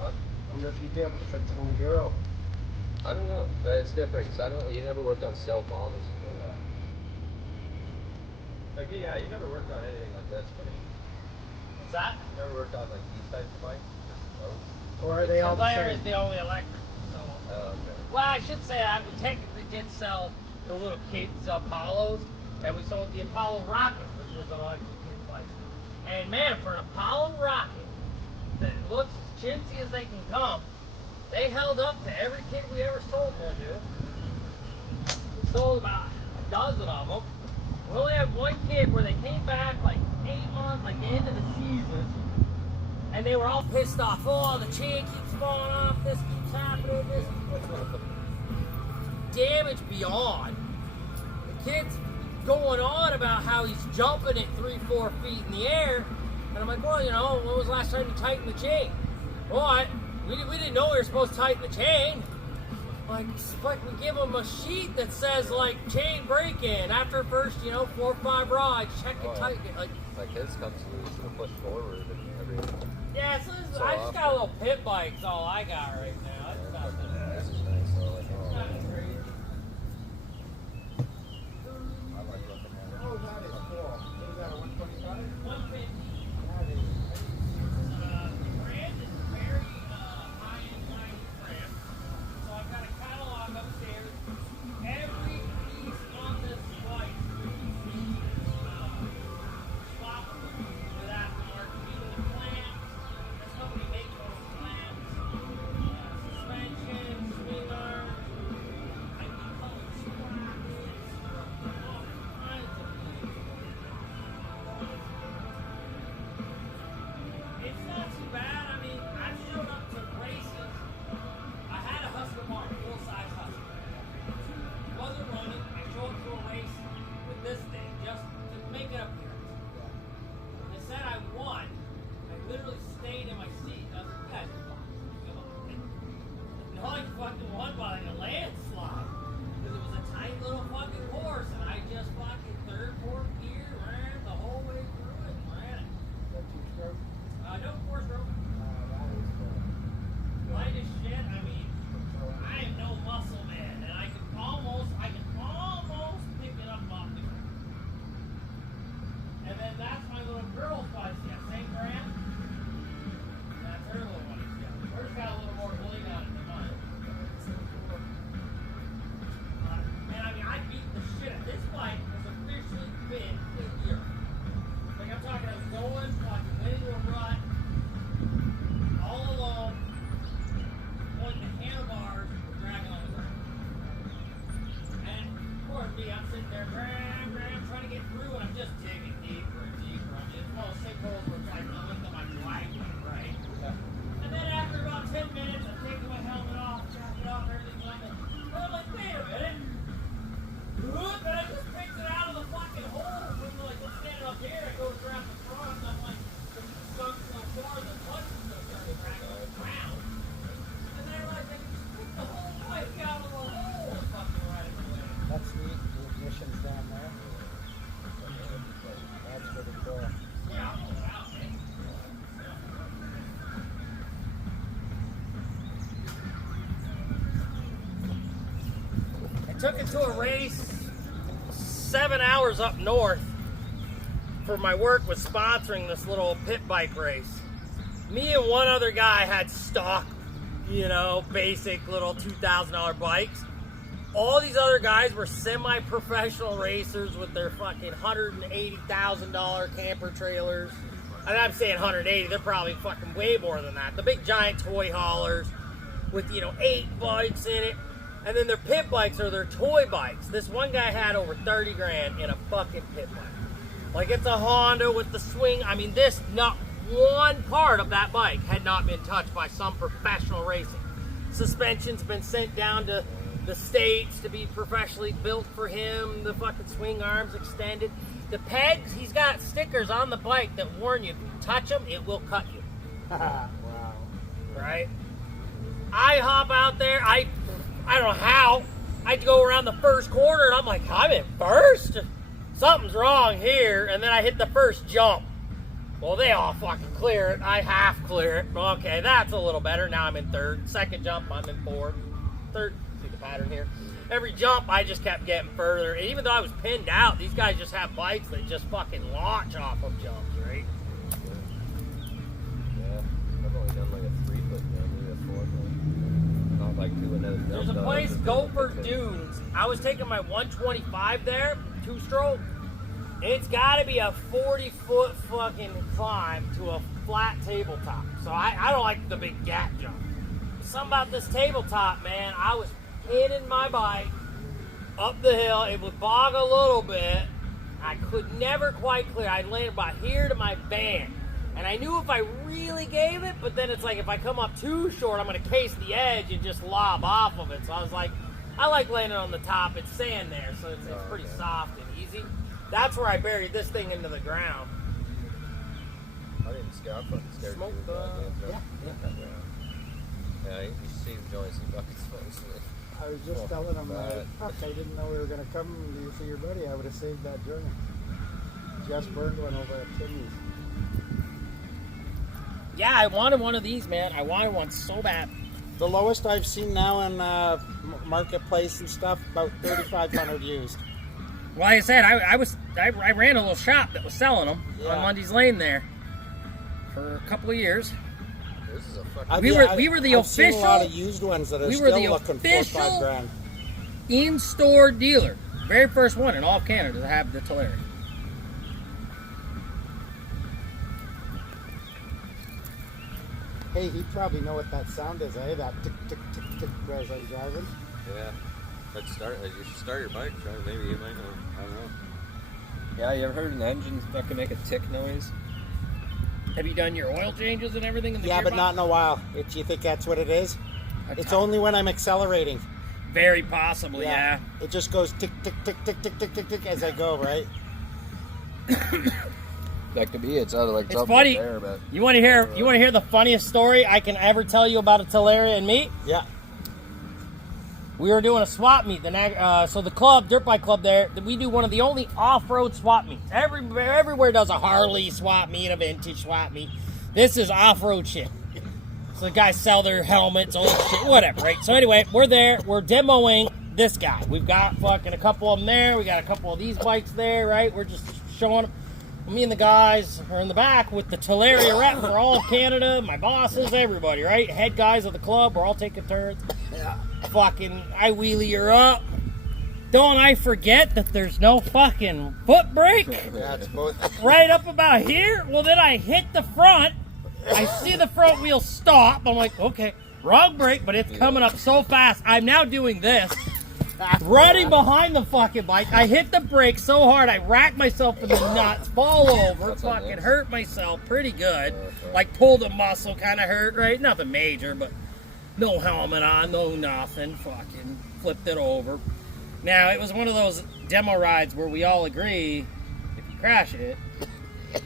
Huh? I wonder if he'd be able to fix an Enduro. I don't know. But it's different. 'Cause I don't. You never worked on cell models. Like, yeah, you never worked on anything like this, but What's that? you never worked on like these types of bikes. Just those. Or are they all the Blair is same? the only electric. So, Oh, okay. well, I should say that we technically did sell the little kids Apollos, and we sold the Apollo Rocket, which was an electric kid bike. And man, for an Apollo Rocket that looks as chintzy as they can come, they held up to every kid we ever sold one to. We sold about a dozen of them. We only had one kid where they came back like 8 months, like the end of the season, and they were all pissed off. Oh, the chain keeps falling off, this keeps happening, this. Damage beyond. The kid's going on about how he's jumping at 3-4 feet in the air, and I'm like, well, you know, when was the last time you tightened the chain? Well, we didn't know we were supposed to tighten the chain. Like, we give them a sheet that says, like, chain break-in. After first, 4 or 5 rides, check and tighten it. Like his comes loose and push forward and everything. Yeah, so I just got a little pit bike. That's all I got right now. It's nothing. This is nice. So like, It's nothing crazy. I like looking at it. Oh, that is cool. What is that, a 125? 150. That is. Brand is very high-end Chinese brand. So I've got a catalog upstairs. Every piece on this bike is swappable with aftermarket. Even the clamps. This company makes those clamps. Suspension, swing arms. I can color sprockets. All kinds of things. It's not too bad. I mean, I've showed up to races. I had a Husker Mark, full-size Husker. Wasn't running. I showed up to a race with this thing just to make it appearance. They said I won. I literally stayed in my seat. I was like, guys, come on. No, I fucking won by like a landslide. Because it was a tight little fucking course, and I just fucking third, fourth gear, ran the whole way through it, and ran it. Is that 2-stroke? No 4-stroke. That is cool. Light as shit. I mean, I am no muscle man, and I can almost pick it up off the ground. And then that's my little girl's bike. Yeah, same brand. That's her little one. Yeah, hers got a little more bling on it than mine. And I mean, I beat the shit. This bike has officially been a year. Like I'm talking, I was going, fucking went into a rut, all alone, pointing the handlebars, dragging on the ground. And of course, me, I'm sitting there, trying to get through, and I'm just digging deeper and deeper. took it to a race 7 hours up north for my work was sponsoring this little pit bike race. Me and one other guy had stock, you know, basic little $2,000 bikes. All these other guys were semi-professional racers with their fucking $180,000 camper trailers. And I'm saying 180, they're probably fucking way more than that. The big giant toy haulers with, you know, 8 bikes in it. And then their pit bikes are their toy bikes. This one guy had over 30 grand in a fucking pit bike. Like, it's a Honda with the swing. I mean, this, not one part of that bike had not been touched by some professional racing. Suspension's been sent down to the States to be professionally built for him. The fucking swing arms extended. The pegs, he's got stickers on the bike that warn you, if you touch them, it will cut you. Wow. Right? I hop out there, I don't know how. I go around the first corner and I'm like, I'm in first? Something's wrong here. And then I hit the first jump. Well, they all fucking clear it. I half clear it. Okay, that's a little better. Now I'm in third. Second jump, I'm in fourth. Third, see the pattern here? Every jump, I just kept getting further. And even though I was pinned out, these guys just have bikes that just fucking launch off of jumps, right? Yeah, I've only done like a 3-foot jump, maybe a 4-foot. Not like doing those jumps. There's a place, Gopher Dunes. I was taking my 125 there, 2-stroke. It's got to be a 40-foot fucking climb to a flat tabletop. So I don't like the big gap jump. Something about this tabletop, man. I was pinning my bike up the hill. It would bog a little bit. I could never quite clear. I landed about here to my van. And I knew if I really gave it, but then it's like if I come up too short, I'm going to case the edge and just lob off of it. So I was like, I like landing on the top. It's sand there, so it's pretty soft and easy. That's where I buried this thing into the ground. I didn't scare. I'm fucking scared. Smoke, yeah, you see Johnny see buckets full. I was just telling him, fuck, I didn't know we were going to come to see your buddy. I would have saved that journey. Just burned one over at Timmy's. Yeah, I wanted one of these, man. I wanted one so bad. The lowest I've seen now in Marketplace and stuff, about 3,500 used. Well, like I said, I ran a little shop that was selling them on Lundy's Lane there for a couple of years. This is a fucking. We were the I've official. seen a lot of used ones that are still looking 4 or 5 grand. In-store dealer, very first one in all of Canada to have the Tulare. Hey, he'd probably know what that sound is, eh? That tick, tick, tick, tick as I'm driving. Yeah. Let's start. You should start your bike. Try. Maybe you might know. I don't know. Yeah, you ever heard an engine fucking make a tick noise? Have you done your oil changes and everything in the Yeah, but gearbox? not in a while. You think that's what it is? It's only when I'm accelerating. Very possibly, yeah. It just goes tick, tick, tick, tick, tick, tick, tick, tick as I go, right? That could be. It's out of like It's funny. there, but You want to hear the funniest story I can ever tell you about a Tulare and meet? Yeah. We were doing a swap meet. So the club, dirt bike club there, we do one of the only off-road swap meets. Everywhere does a Harley swap meet, a vintage swap meet. This is off-road shit. So the guys sell their helmets, old shit, whatever, right? So anyway, we're there. We're demoing this guy. We've got fucking a couple of them there. We got a couple of these bikes there, right? We're just showing them. Me and the guys are in the back with the Tulare rep for all of Canada. My bosses, everybody, right? Head guys of the club. We're all taking turns. Fucking, I wheelie her up. Don't I forget that there's no fucking foot brake? Yeah, it's both. Right up about here? Well, then I hit the front. I see the front wheel stop. I'm like, okay, wrong brake, but it's coming up so fast. I'm now doing this. Running behind the fucking bike. I hit the brake so hard I racked myself in the nuts, fall over, fucking hurt myself pretty good. Like pulled a muscle, kind of hurt, right? Nothing major, but no helmet on, no nothing. Fucking flipped it over. Now, it was one of those demo rides where we all agree if you crash it,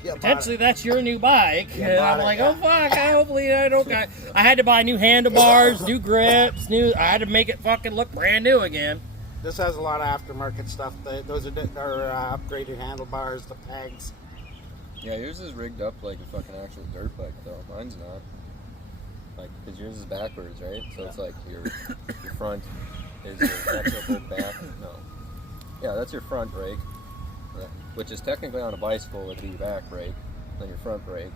potentially that's your new bike. And I'm like, oh fuck, hopefully I don't got. I had to buy new handlebars, new grips, I had to make it fucking look brand new again. This has a lot of aftermarket stuff. Those are upgraded handlebars, the pegs. yeah, yours is rigged up like a fucking actual dirt bike though. Mine's not. Like, because yours is backwards, right? So it's like your front is your actual back. No. Yeah, that's your front brake, which is technically on a bicycle would be your back brake, then your front brake.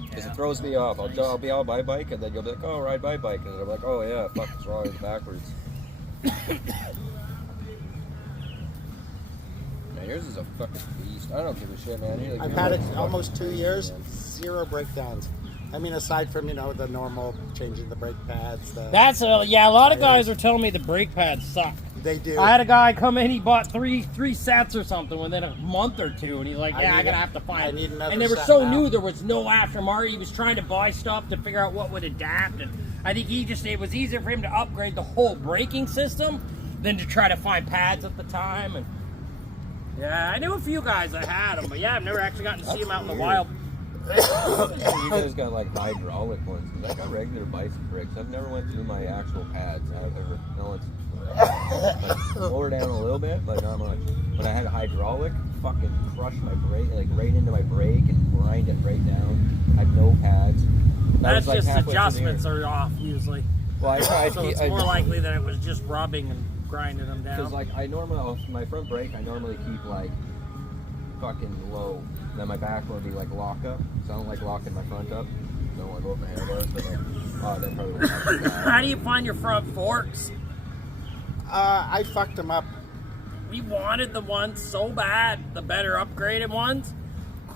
Because it throws me off. I'll be out by bike, and then you'll be like, oh, ride by bike. And then I'm like, oh, yeah, fuck, it's wrong, it's backwards. Man, yours is a fucking beast. I don't give a shit, man. I've had it almost 2 years, 0 breakdowns. I mean, aside from, the normal changing the brake pads. That's a lot of guys are telling me the brake pads suck. They do. I had a guy come in, he bought three sets or something within a month or two, and he's like, I'm gonna have to find I need another and they were set so now. new, there was no aftermarket. He was trying to buy stuff to figure out what would adapt, and I think it was easier for him to upgrade the whole braking system than to try to find pads at the time. And yeah, I knew a few guys that had them, but yeah, I've never actually gotten to see them out in the wild. You guys got like hydraulic ones. 'Cause I got regular bicycle brakes. I've never went through my actual pads. Like, lower down a little bit, but not much. When I had a hydraulic, fucking crushed my brake, like right into my brake and grind it right down. I had no pads. That's just adjustments are off usually. Well, So it's more likely that it was just rubbing and grinding them down. Because like I normally, my front brake, I normally keep like fucking low. Then my back will be like lock up. So I don't like locking my front up. Don't want to go up my handlebars, but like, oh, that probably won't happen. How do you find your front forks? I fucked them up. We wanted the ones so bad, the better upgraded ones.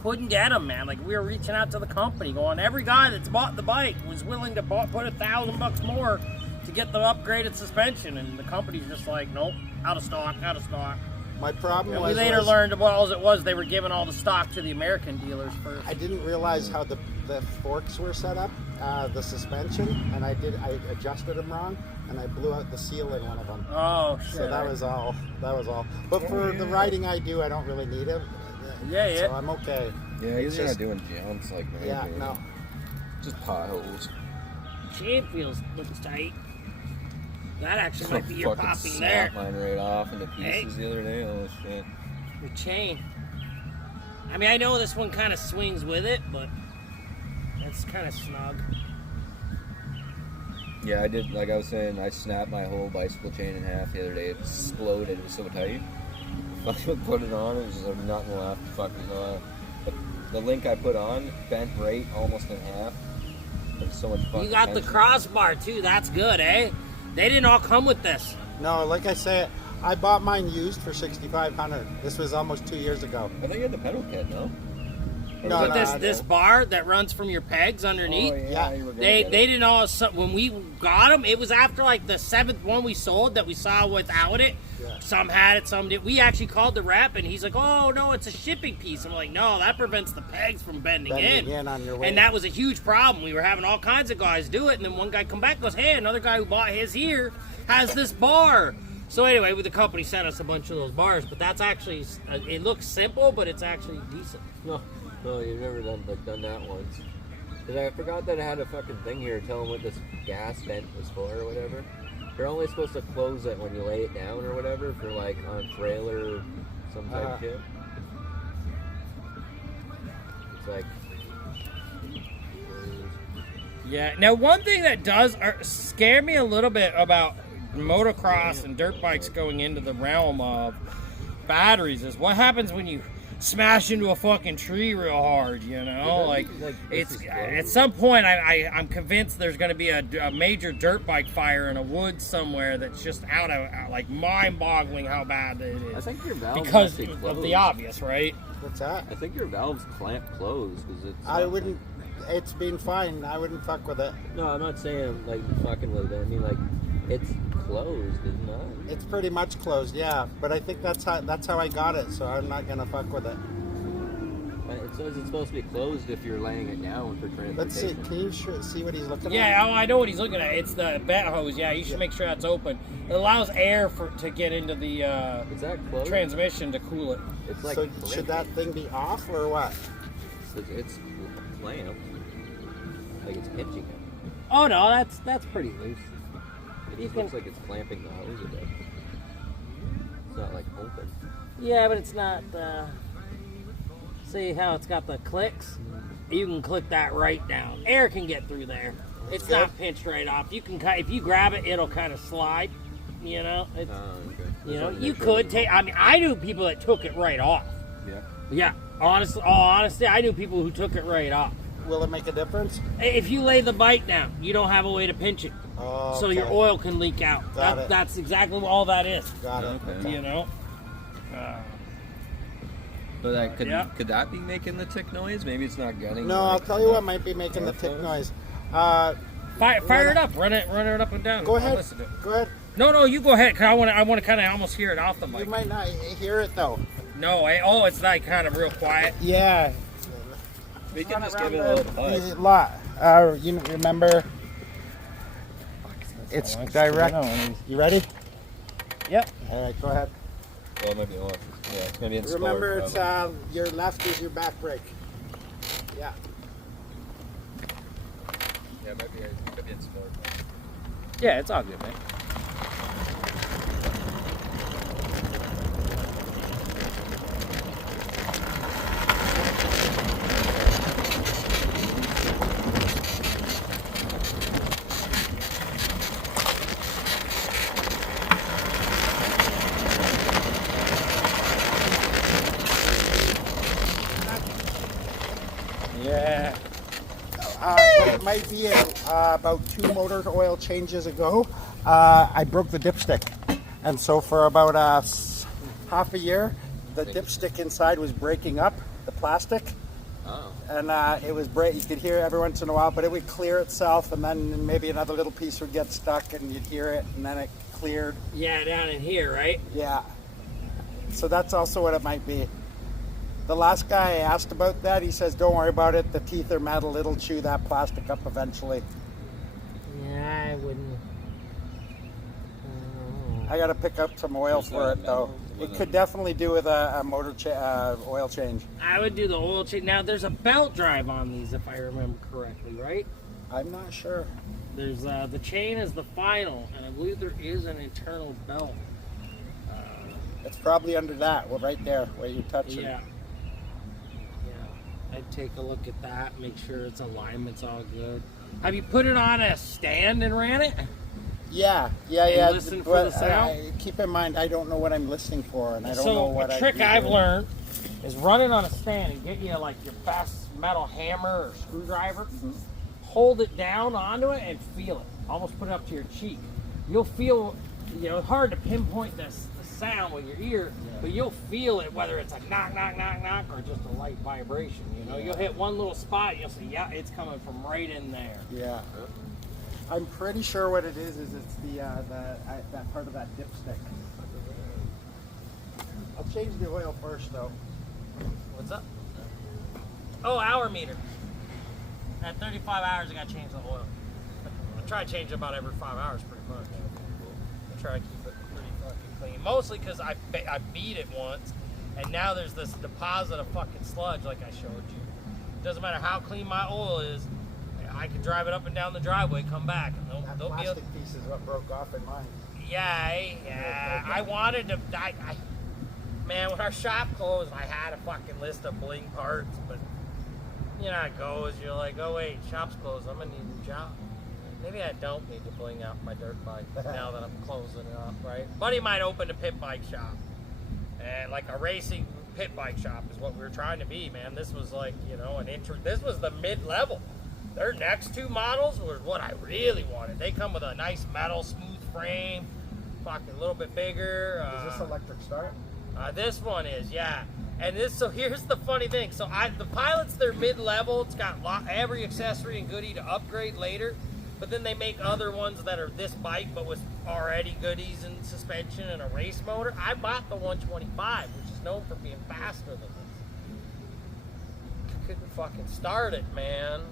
Couldn't get them, man. Like, we were reaching out to the company going, every guy that's bought the bike was willing to put $1,000 more to get the upgraded suspension, and the company's just like, nope, out of stock. My problem And was we later learned they were giving all the stock to the American dealers first. I didn't realize how the forks were set up, the suspension, and I adjusted them wrong, and I blew out the seal in one of them. Oh shit! So that was all. But for the riding I do, I don't really need it. Yeah. So I'm okay. Yeah, you're not doing jumps like me. Yeah, no. Just potholes. Chain feels looks tight. That actually might be your Fucking popping there. snapped mine right off into pieces the other day. Oh shit. Your chain. I mean, I know this one kind of swings with it, but it's kind of snug. Yeah, I did. Like I was saying, I snapped my whole bicycle chain in half the other day. It exploded. It was so tight. Fucking put it on. It was just like nothing left. Fucking the link I put on bent right almost in half. There's so much fucking You got the tension. crossbar too. That's good, eh? They didn't all come with this. No, like I say, I bought mine used for $6,500. This was almost 2 years ago. I think you had the pedal kit, no? Or No, was But that- this bar that runs from your pegs underneath. Oh, Yeah. you were gonna They get they it. didn't all when we got them. It was after like the 7th one we sold that we saw without it. Yeah. Some had it, some did. We actually called the rep and he's like, "Oh no, it's a shipping piece." I'm like, "No, that prevents the pegs from bending in." on your way. And that was a huge problem. We were having all kinds of guys do it, and then one guy come back and goes, "Hey, another guy who bought his here has this bar." So anyway, the company sent us a bunch of those bars, but that's actually it looks simple, but it's actually decent. No, you've never done that once. Cause I forgot that I had a fucking thing here telling what this gas vent was for or whatever. You're only supposed to close it when you lay it down or whatever for like on trailer or some type of shit. It's like Yeah. Now, one thing that does scare me a little bit about motocross and dirt bikes going into the realm of batteries is what happens when you smash into a fucking tree real hard, you know? Like it's at some point I'm convinced there's going to be a major dirt bike fire in a woods somewhere that's just like mind-boggling how bad it I is. think your valves Because actually of close. the obvious, right? What's that? I think your valves clamp close because it's. I wouldn't. It's been fine. I wouldn't fuck with it. No, I'm not saying like fucking with it. I mean like it's closed, isn't it? It's pretty much closed, yeah. But I think that's how I got it. So I'm not gonna fuck with it. It says it's supposed to be closed if you're laying it down for transportation. Let's see. Can you see what he's looking at? Yeah, I know what he's looking at. It's the vent hose. Yeah, you should make sure that's open. It allows air to get into the Is that closed? transmission to cool it. It's like So should that thing be off or what? It's clamped. Like it's pinching it. Oh no, that's pretty loose. It You just can- looks like it's clamping the hose a bit. It's not like open. Yeah, but it's not. See how it's got the clicks? You can click that right down. Air can get through there. It's good? not pinched right off. You can if you grab it, it'll kind of slide. You know, it's, Okay. you know, you could take. I mean, I knew people that took it right off. Yeah. Yeah, honestly, I knew people who took it right off. Will it make a difference? If you lay the bike down, you don't have a way to pinch it, Oh, so your okay. oil can leak out. Got it. That's exactly all that is. Got it. Okay. You know. So that could Yeah. could that be making the tick noise? Maybe it's not getting. No, I'll tell you what might be making the tick noise. Fire it up, run it up and down. Go I'll ahead. listen to it. Go ahead. No, you go ahead. Cause I want to kind of almost hear it off the You mic. might not hear it though. No, it's like kind of real quiet. Yeah. We can just Run give it a around little buzz. the lot. You remember? It's direct. You ready? Yep. All right, go ahead. Well, maybe not. Yeah, it's gonna be in slower, Remember, it's probably. your left is your back brake. Yeah. Yeah, it could be in slower. Yeah, it's all good, man. Yeah. It might be about 2 motor oil changes ago. I broke the dipstick, and so for about half a year, the dipstick inside was breaking up, the plastic, Oh. and it was you could hear it every once in a while, but it would clear itself, and then maybe another little piece would get stuck, and you'd hear it, and then it cleared. Yeah, down in here, right? Yeah. So that's also what it might be. The last guy I asked about that, he says, don't worry about it. The teeth are metal. It'll chew that plastic up eventually. Yeah, I wouldn't. I got to pick up some oil for it, though. It could definitely do with a motor oil change. I would do the oil change. Now, there's a belt drive on these, if I remember correctly, right? I'm not sure. There's the chain is the final, and I believe there is an internal belt. It's probably under that, well, right there, where you touch it. Yeah. I'd take a look at that, make sure its alignment's all good. Have you put it on a stand and ran it? Yeah. listen for the sound? Keep in mind, I don't know what I'm listening for, and I don't know So what a trick I've learned is run it on a stand and get you like your best metal hammer or screwdriver. Mm-hmm. Hold it down onto it and feel it. Almost put it up to your cheek. You'll feel, it's hard to pinpoint the sound with your ear, but you'll feel it whether it's a knock, knock, knock, knock, or just a light vibration. You'll hit one little spot, and you'll say, yeah, it's coming from right in there. Yeah. I'm pretty sure what it is it's that part of that dipstick. I'll change the oil first, though. What's up? Oh, hour meter. At 35 hours, I got to change the oil. I try to change it about every 5 hours, pretty much. I try to keep it pretty fucking clean. Mostly because I beat it once, and now there's this deposit of fucking sludge, like I showed you. Doesn't matter how clean my oil is, I can drive it up and down the driveway, come back, and That they'll be plastic piece is what broke off in mine. Yeah. I wanted to. Man, when our shop closed, I had a fucking list of bling parts, but you know how it goes. You're like, oh wait, shop's closed. I'm gonna need a new job. Maybe I don't need to bling out my dirt bike now that I'm closing it up, right? Buddy might open a pit bike shop, and like a racing pit bike shop is what we were trying to be, man. This was like, an intro. This was the mid-level. Their next two models were what I really wanted. They come with a nice metal smooth frame, fucking a little bit bigger. Is this electric start? This one is, yeah. And so here's the funny thing. So the Pilot's their mid-level. It's got every accessory and goodie to upgrade later. But then they make other ones that are this bike, but with already goodies and suspension and a race motor. I bought the 125, which is known for being faster than this. Couldn't fucking start it, man.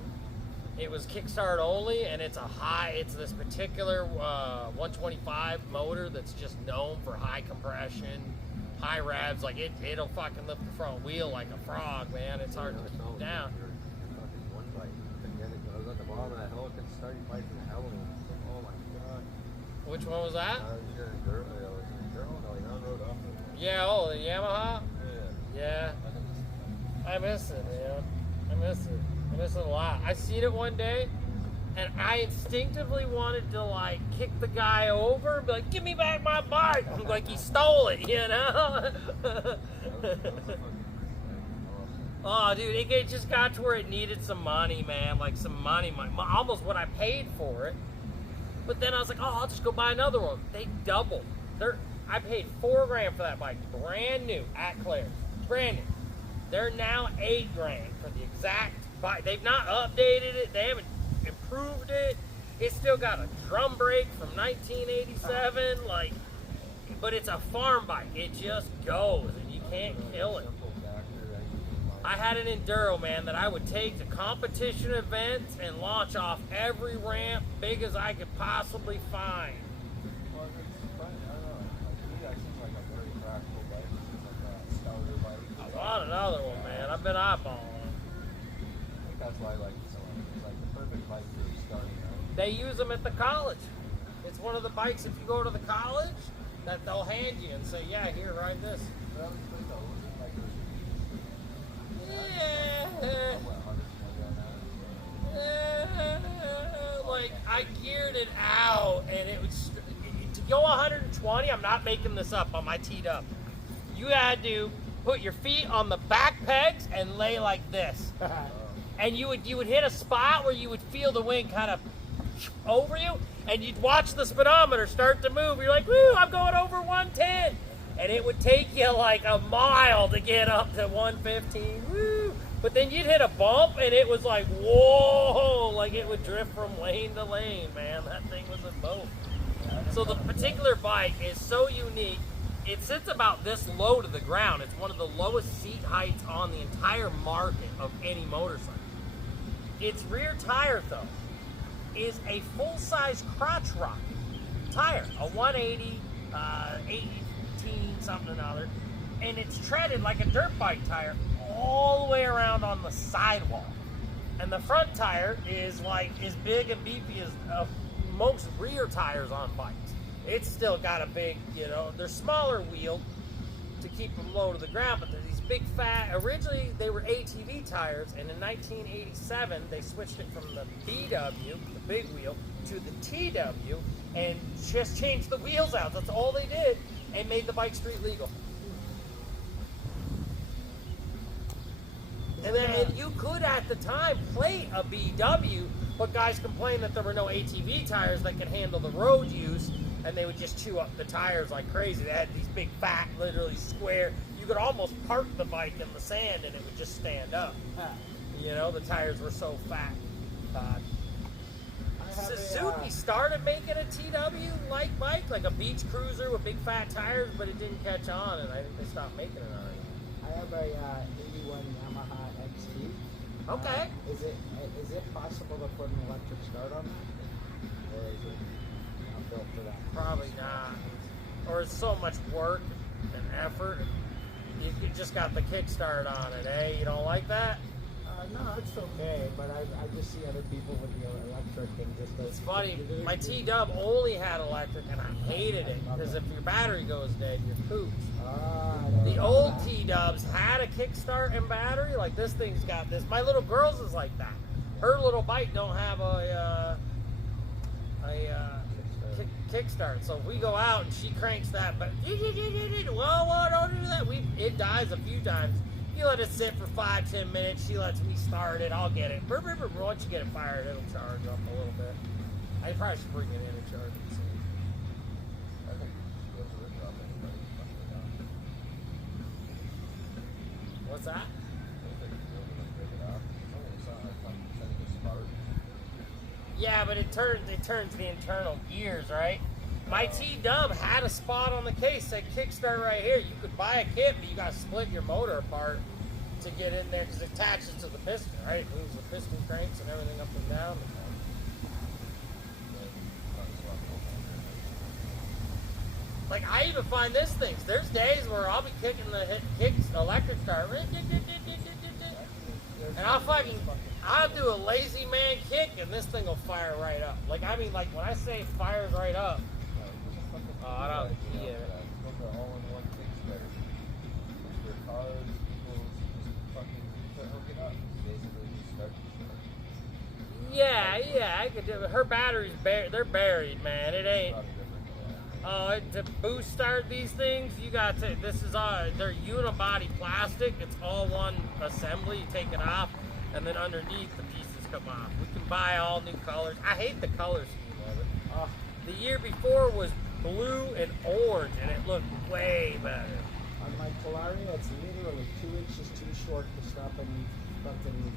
It was kickstart only, and it's this particular 125 motor that's just known for high compression, high revs. Like it'll fucking lift the front wheel like a frog, man. It's hard to keep down. I was at the bottom of that hill, I could start fighting the hell and oh my god. Which one was that? Yeah, the Yamaha? Yeah. I miss it, man. I miss it a lot. I seen it one day, and I instinctively wanted to like kick the guy over and be like, give me back my bike, like he stole it, you know? Oh, dude, it just got to where it needed some money, man. Like some money, almost what I paid for it. But then I was like, oh, I'll just go buy another one. They doubled. I paid $4,000 for that bike, brand new at Claire's, brand new. They're now $8,000 for the exact bike. They've not updated it. They haven't improved it. It's still got a drum brake from 1987, like, but it's a farm bike. It just goes, and you can't kill it. I had an enduro, man, that I would take to competition events and launch off every ramp big as I could possibly find. Well, it's fun. I don't know. Like, to me, that seems like a very practical bike. It's like a starter bike. I want another one, man. I've been eyeballing them. I think that's why I like it so much. It's like the perfect bike for starting out. They use them at the college. It's one of the bikes, if you go to the college, that they'll hand you and say, yeah, here, ride this. But I was thinking, though, was it like Yeah. Like, I geared it out, and it was to go 120. I'm not making this up on my teed up. You had to put your feet on the back pegs and lay like this, and you would hit a spot where you would feel the wind kind of over you, and you'd watch the speedometer start to move. You're like, woo, I'm going over 110. And it would take you like a mile to get up to 115. Woo! But then you'd hit a bump and it was like, whoa! Like it would drift from lane to lane, man. That thing was a boat. So the particular bike is so unique. It sits about this low to the ground. It's one of the lowest seat heights on the entire market of any motorcycle. Its rear tire, though, is a full-size crotch rocket tire, a 180, 80, something or another, and it's treaded like a dirt bike tire all the way around on the sidewall. And the front tire is like as big and beefy as most rear tires on bikes. It's still got a big, they're smaller wheeled to keep them low to the ground, but they're these big fat, originally they were ATV tires, and in 1987 they switched it from the BW, the big wheel, to the TW, and just changed the wheels out. That's all they did, and made the bike street legal. And then you could at the time plate a BW, but guys complained that there were no ATV tires that could handle the road use, and they would just chew up the tires like crazy. They had these big fat, literally square, you could almost park the bike in the sand and it would just stand up. The tires were so fat. Suzuki started making a TW-like bike, like a beach cruiser with big fat tires, but it didn't catch on, and I think they stopped making it already. I have a 81 Yamaha XT. Okay. Is it possible to put an electric start on that? Or is it not built for that? Probably not. Or it's so much work and effort. You just got the kickstart on it, eh? You don't like that? No, it's okay, but I just see other people with the electric and just... It's funny, my T-Dub only had electric and I hated it, because if your battery goes dead, you're pooped. The old T-Dubs had a kickstart and battery, like this thing's got this. My little girl's is like that. Her little bike don't have a kickstart, so if we go out and she cranks that, but whoa, don't do that. It dies a few times. You let it sit for 5-10 minutes. She lets me start it. I'll get it. Once you get it fired, it'll charge up a little bit. I probably should bring it in and charge it. I think you have to rip it off anybody. What's that? I think you have to rip it off. It's not like sending a spark. Yeah, but it turns the internal gears, right? My T-Dub had a spot on the case that kickstart right here. You could buy a kit, but you got to split your motor apart to get in there because it attaches to the piston, right? It moves the piston cranks and everything up and down. Like, I even find this things. There's days where I'll be kicking the electric start, and I'll do a lazy man kick, and this thing will fire right up. Like when I say fires right up, I don't see it. All-in-one kickstart. For cars, people just fucking hook it up. Basically, just start the shit. Yeah, Yeah, I could do it. Her batteries, they're buried, man. It ain't. To boost start these things, you got to. This is they're unibody plastic. It's all one assembly. You take it off, and then underneath the pieces come off. We can buy all new colors. I hate the color scheme of it. The year before was blue and orange, and it looked way better. On my Polaria, it's literally 2 inches too short to stop any fucking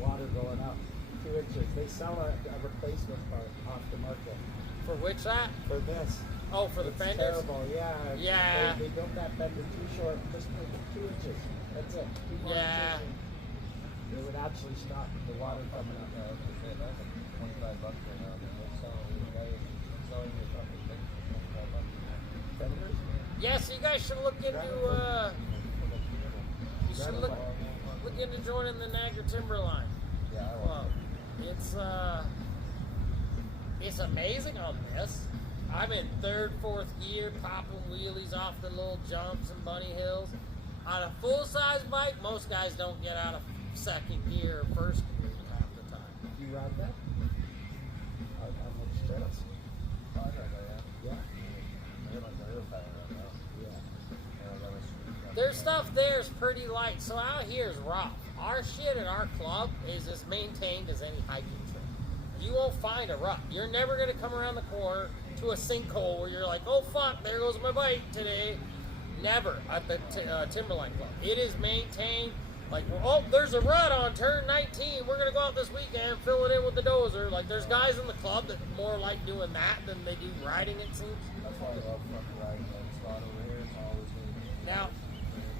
water going up. 2 inches. They sell a replacement part off the market. For which that? For this. Oh, for the It's fenders? terrible, yeah. Yeah. They built that fender too short. Just make it 2 inches. That's it. 2 more Yeah. inches. It would actually stop the water coming up. Yeah, that's it. That's like $25 right now. They're selling you guys selling your fucking thing for $25. Fenders? Yeah, so you guys should look into you should look into joining the Niagara Timberline. Yeah, I Well, want it's amazing on this. I'm in third, fourth gear, popping wheelies off the little jumps and bunny hills. On a full-size bike, most guys don't get out of second gear or first gear half the time. You ride that? On which trails? Yeah. Their stuff there is pretty light, so out here is rough. Our shit at our club is as maintained as any hiking trail. You won't find a rut. You're never going to come around the corner to a sinkhole where you're like, oh fuck, there goes my bike today. Never at the Timberline Club. It is maintained. Like, oh, there's a rut on turn 19. We're going to go out this weekend, fill it in with the dozer. Like, there's guys in the club that more like doing that than they do riding, it seems. That's why I love fucking riding that spot over here. It's always me. Now,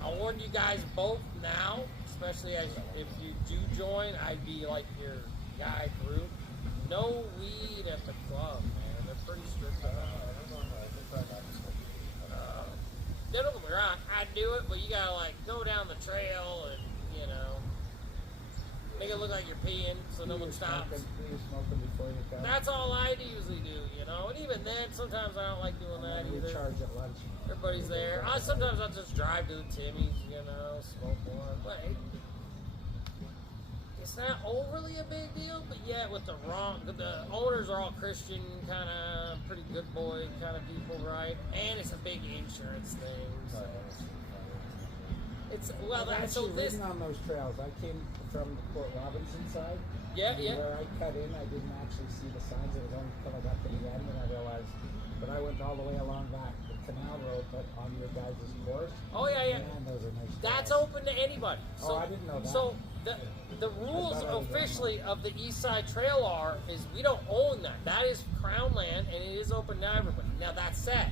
I'll warn you guys both now, especially if you do join, I'd be like your guy through. No weed at the club, man. They're pretty strict about it. Don't get me wrong, I'd do it, but you gotta like go down the trail and, you know, make it look like you're peeing so no one stops. You're smoking before you come. That's all I usually do, you know. And even then, sometimes I don't like doing that You either. charge at lunch. Everybody's there. Sometimes I'll just drive to the Timmy's, you know, smoke one. But it's not overly a big deal, but yet with the owners are all Christian, kind of pretty good boy kind of people, right? And it's a big insurance thing. So. It's well, I've so actually this. ridden on those trails. I came from the Port Robinson side. Yeah, and yeah. Where I cut in, I didn't actually see the signs. It was only until I got to the end and I realized. But I went all the way along the canal road, but on your guys' course. Oh yeah, yeah. Man, those are nice. That's trails. open to anybody. So, I didn't know that. So the rules officially of the East Side Trail is we don't own that. That is Crown land, and it is open to everybody. Now that said,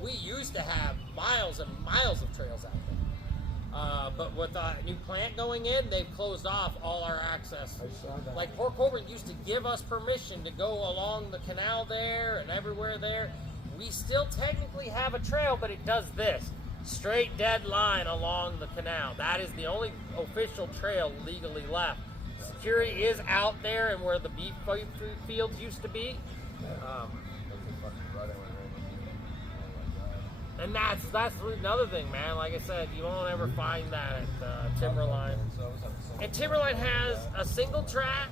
we used to have miles and miles of trails out there. But with a new plant going in, they've closed off all our access. I saw that. Like Port Colborne used to give us permission to go along the canal there and everywhere there. We still technically have a trail, but it does this. Straight dead line along the canal. That is the only official trail legally left. Security is out there and where the beef fields used to be. And that's another thing, man. Like I said, you won't ever find that at Timberline. And Timberline has a single track,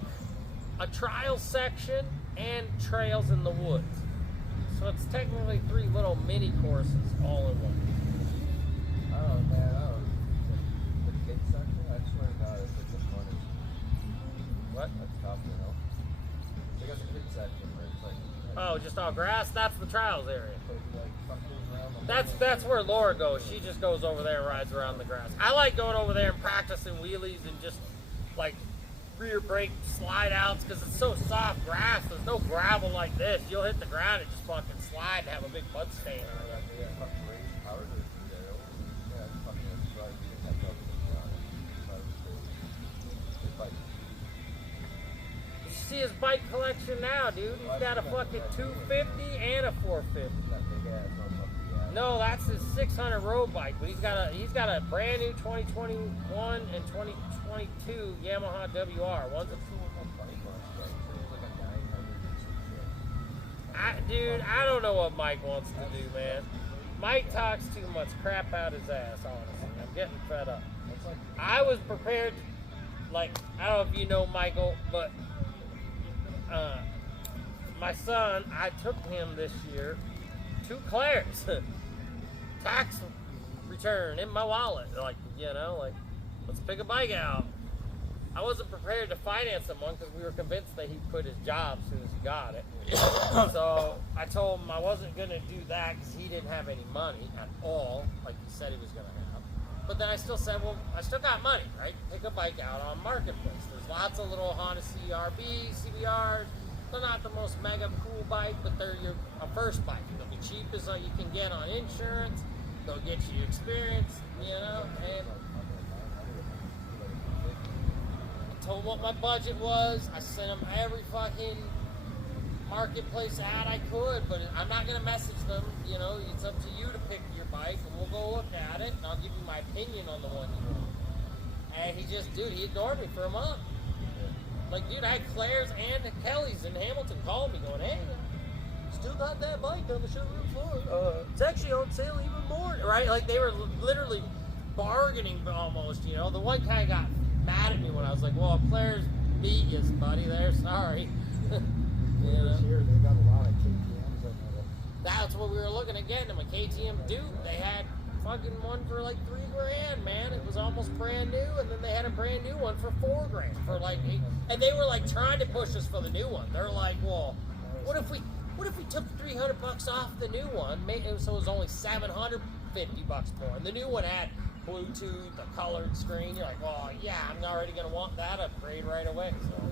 a trial section, and trails in the woods. So it's technically 3 little mini courses all in one. Oh man, the kids section, I swear to God, it's like the funnest. What? That's tough, you know. They got the kids section where it's like. Oh, just all grass? That's the trials area. Like fucking around the That's where Laura goes. She just goes over there and rides around the grass. I like going over there and practicing wheelies and just like rear brake slide outs because it's so soft grass. There's no gravel like this. You'll hit the ground and just fucking slide and have a big mud stain on it. Yeah, fucking raised power to yeah, it's fucking right. You can catch up with You see his bike collection now, dude. He's got a fucking 250 and a 450. that big ass motherfucker. No, that's his 600 road bike, but he's got a brand new 2021 and 2022 Yamaha WR. One's a dude, I don't know what Mike wants to do, man. Mike talks too much crap out his ass, honestly. I'm getting fed up. I was prepared, like, I don't know if you know Michael, but my son, I took him this year to Claire's. Tax return in my wallet. Like, let's pick a bike out. I wasn't prepared to finance him one because we were convinced that he'd quit his job as soon as he got it. So I told him I wasn't going to do that because he didn't have any money at all, like he said he was going to have. But then I still said, well, I still got money, right? Pick a bike out on Marketplace. There's lots of little Honda CRB, CBRs. They're not the most mega cool bike, but they're a first bike. They'll be cheap as you can get on insurance. They'll get you experience, and I told him what my budget was. I sent him every fucking Marketplace ad I could, but I'm not going to message them. It's up to you to pick your bike, and we'll go look at it, and I'll give you my opinion on the one you want. And he ignored me for a month. Like, dude, I had Claire's and Kelly's in Hamilton calling me going, hey, still got that bike on the showroom floor. It's actually on sale even more, right? Like, they were literally bargaining almost, The one guy got mad at me when I was like, well, Claire's beat you, buddy, there, sorry. Here, they got a lot of KTMs. That's what we were looking at getting them, a KTM Duke. They had fucking one for like $3,000, man. It was almost brand new, and then they had a brand new one for $4,000 for like $8,000. And they were like trying to push us for the new one. They're like, well, what if we took $300 off the new one, so it was only $750 more, and the new one had Bluetooth, a colored screen. You're like, well, yeah, I'm already gonna want that upgrade right away. So.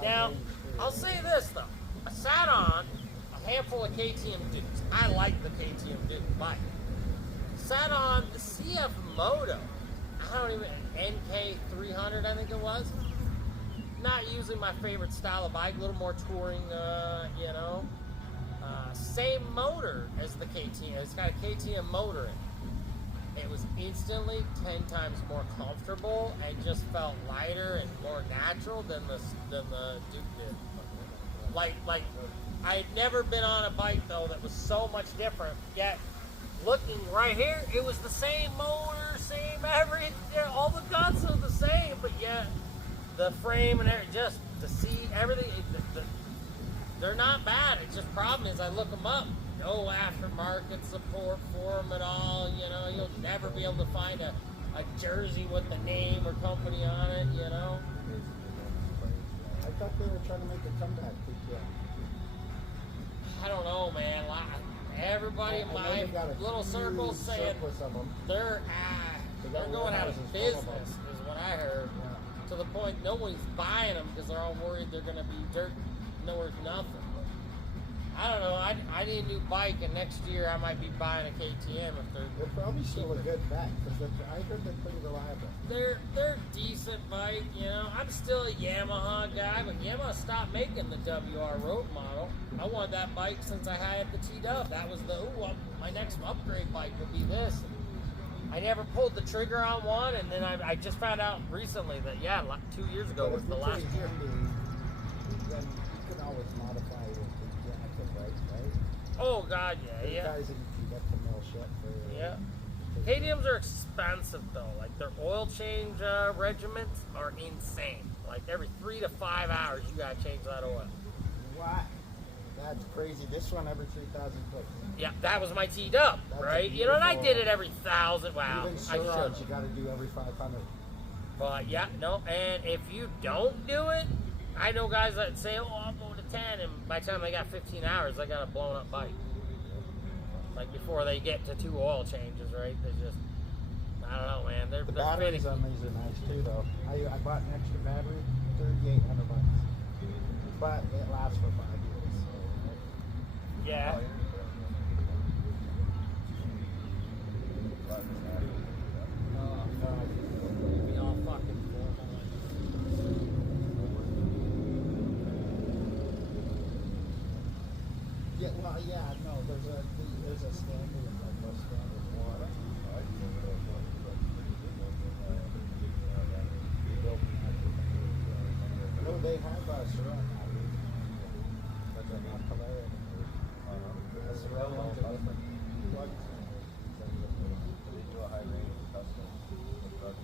Now, I'll say this though. I sat on a handful of KTM Dukes. I like the KTM Duke bike. Sat on the CF Moto. NK300, I think it was. Not usually my favorite style of bike, a little more touring, same motor as the KTM. It's got a KTM motor in it. It was instantly 10 times more comfortable and just felt lighter and more natural than the Duke did. Like I had never been on a bike though that was so much different. Yet looking right here, it was the same motor, same everything, all the guts are the same, but yet the frame and everything, just the seat, everything, they're not bad. It's just problem is I look them up. No aftermarket support for them at all. You'll never be able to find a jersey with the name or company on it. I thought they were trying to make a comeback. I don't know, man. Everybody in my little circle saying they're going out of business, is what I heard. Yeah. To the point nobody's buying them because they're all worried they're going to be dirt, no worth nothing. I don't know. I need a new bike, and next year I might be buying a KTM if they're. They're probably still a good bet because I heard they're pretty reliable. They're decent bike, I'm still a Yamaha guy, but Yamaha stopped making the WR Road model. I wanted that bike since I had the T-Dub. That was my next upgrade bike would be this. I never pulled the trigger on one, and then I just found out recently that 2 years ago was the last year. Then you can always modify it. Right? Oh God, yeah. Guys that you can get to mill shit for. Yeah. KTMs are expensive though. Like their oil change regiments are insane. Like every 3 to 5 hours, you gotta change that oil. What? That's crazy. This one every 3,000 clicks. Yeah, that was my T-Dub, right? And I did it every 1,000. Wow, Even I Suraj, should. you got to do every 500. But and if you don't do it, I know guys that say, oh, I'll go to 10, and by the time they got 15 hours, they got a blown up bike. Like before they get to 2 oil changes, right? They just, I don't know, man. The batteries on these are nice too, though. I bought an extra battery, $3,800. But it lasts for 5 years. So, yeah. Be all fucking formal. there's a standard, like no standard one. No, they have a Surround battery, but they're not Polarity. The Surround ones are different. plugs. So they do a high range custom truck.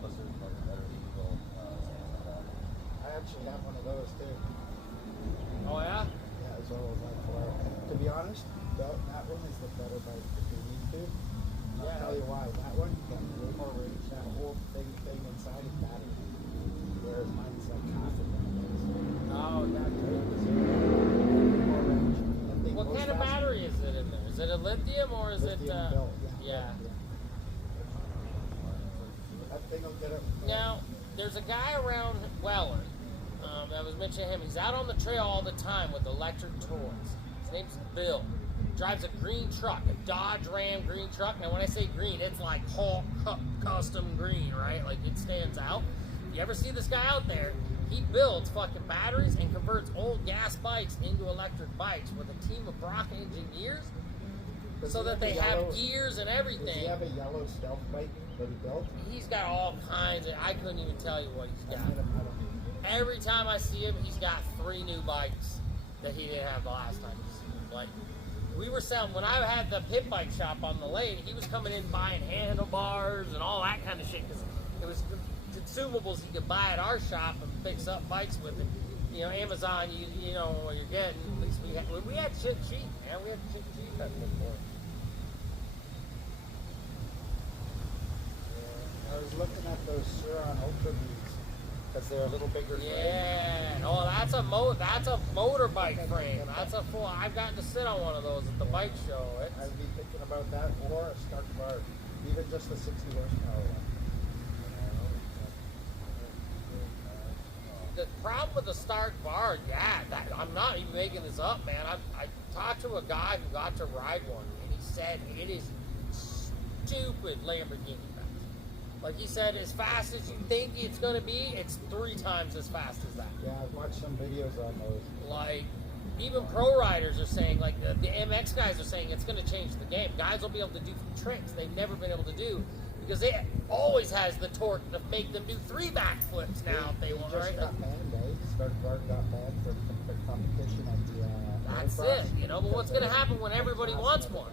Plus there's much better diesel Samsung batteries. I actually have one of those too. Oh yeah? Yeah, as well as that car. To be honest, that one is the better bike if you need to. And I'll tell you why. That one got way more range. That whole thing inside is battery. Whereas mine's like half of one of those. Oh, yeah. More range. That thing What goes kind of fast. battery is it in there? Is it a lithium or is Lithium it? built, Yeah. That thing will get up. Now, there's a guy around Weller that was mentioning him. He's out on the trail all the time with electric toys. His name's Bill. Drives a green truck, a Dodge Ram green truck. Now, when I say green, it's like Hulk custom green, right? Like it stands out. If you ever see this guy out there, he builds fucking batteries and converts old gas bikes into electric bikes with a team of Brock engineers Does so he that have a they yellow- have gears and Does everything. he have a yellow stealth bike that he built? He's got all kinds of, I couldn't even tell you what he's I got. met him, Every time I see him, he's got 3 new bikes that he didn't have the last time he seen him. Like, we were selling, when I had the pit bike shop on the lane, he was coming in buying handlebars and all that kind of shit because it was consumables you could buy at our shop and fix up bikes with it. You know, Amazon, you know what you're getting. At least we had shit cheap, man. We had shit cheap at the point. I was looking at those Suron Ultra Beats because they're a little bigger. Yeah. Oh, that's a motorbike frame. That's a full. I've gotten to sit on one of those at the bike show. I'd be thinking about that or a Stark Bar, even just a 60 horsepower one. The problem with the Stark Bar, I'm not even making this up, man. I talked to a guy who got to ride one, and he said it is stupid Lamborghini fast. Like he said, as fast as you think it's going to be, it's 3 times as fast as that. Yeah, I've watched some videos on those. Like, even pro riders are saying, like the MX guys are saying, it's going to change the game. Guys will be able to do tricks they've never been able to do because it always has the torque to make them do 3 backflips now if they want, Just right? got banned, eh? Stark Bar got banned from competition at the. That's Motocross. it, you know. But what's going to happen when everybody wants one,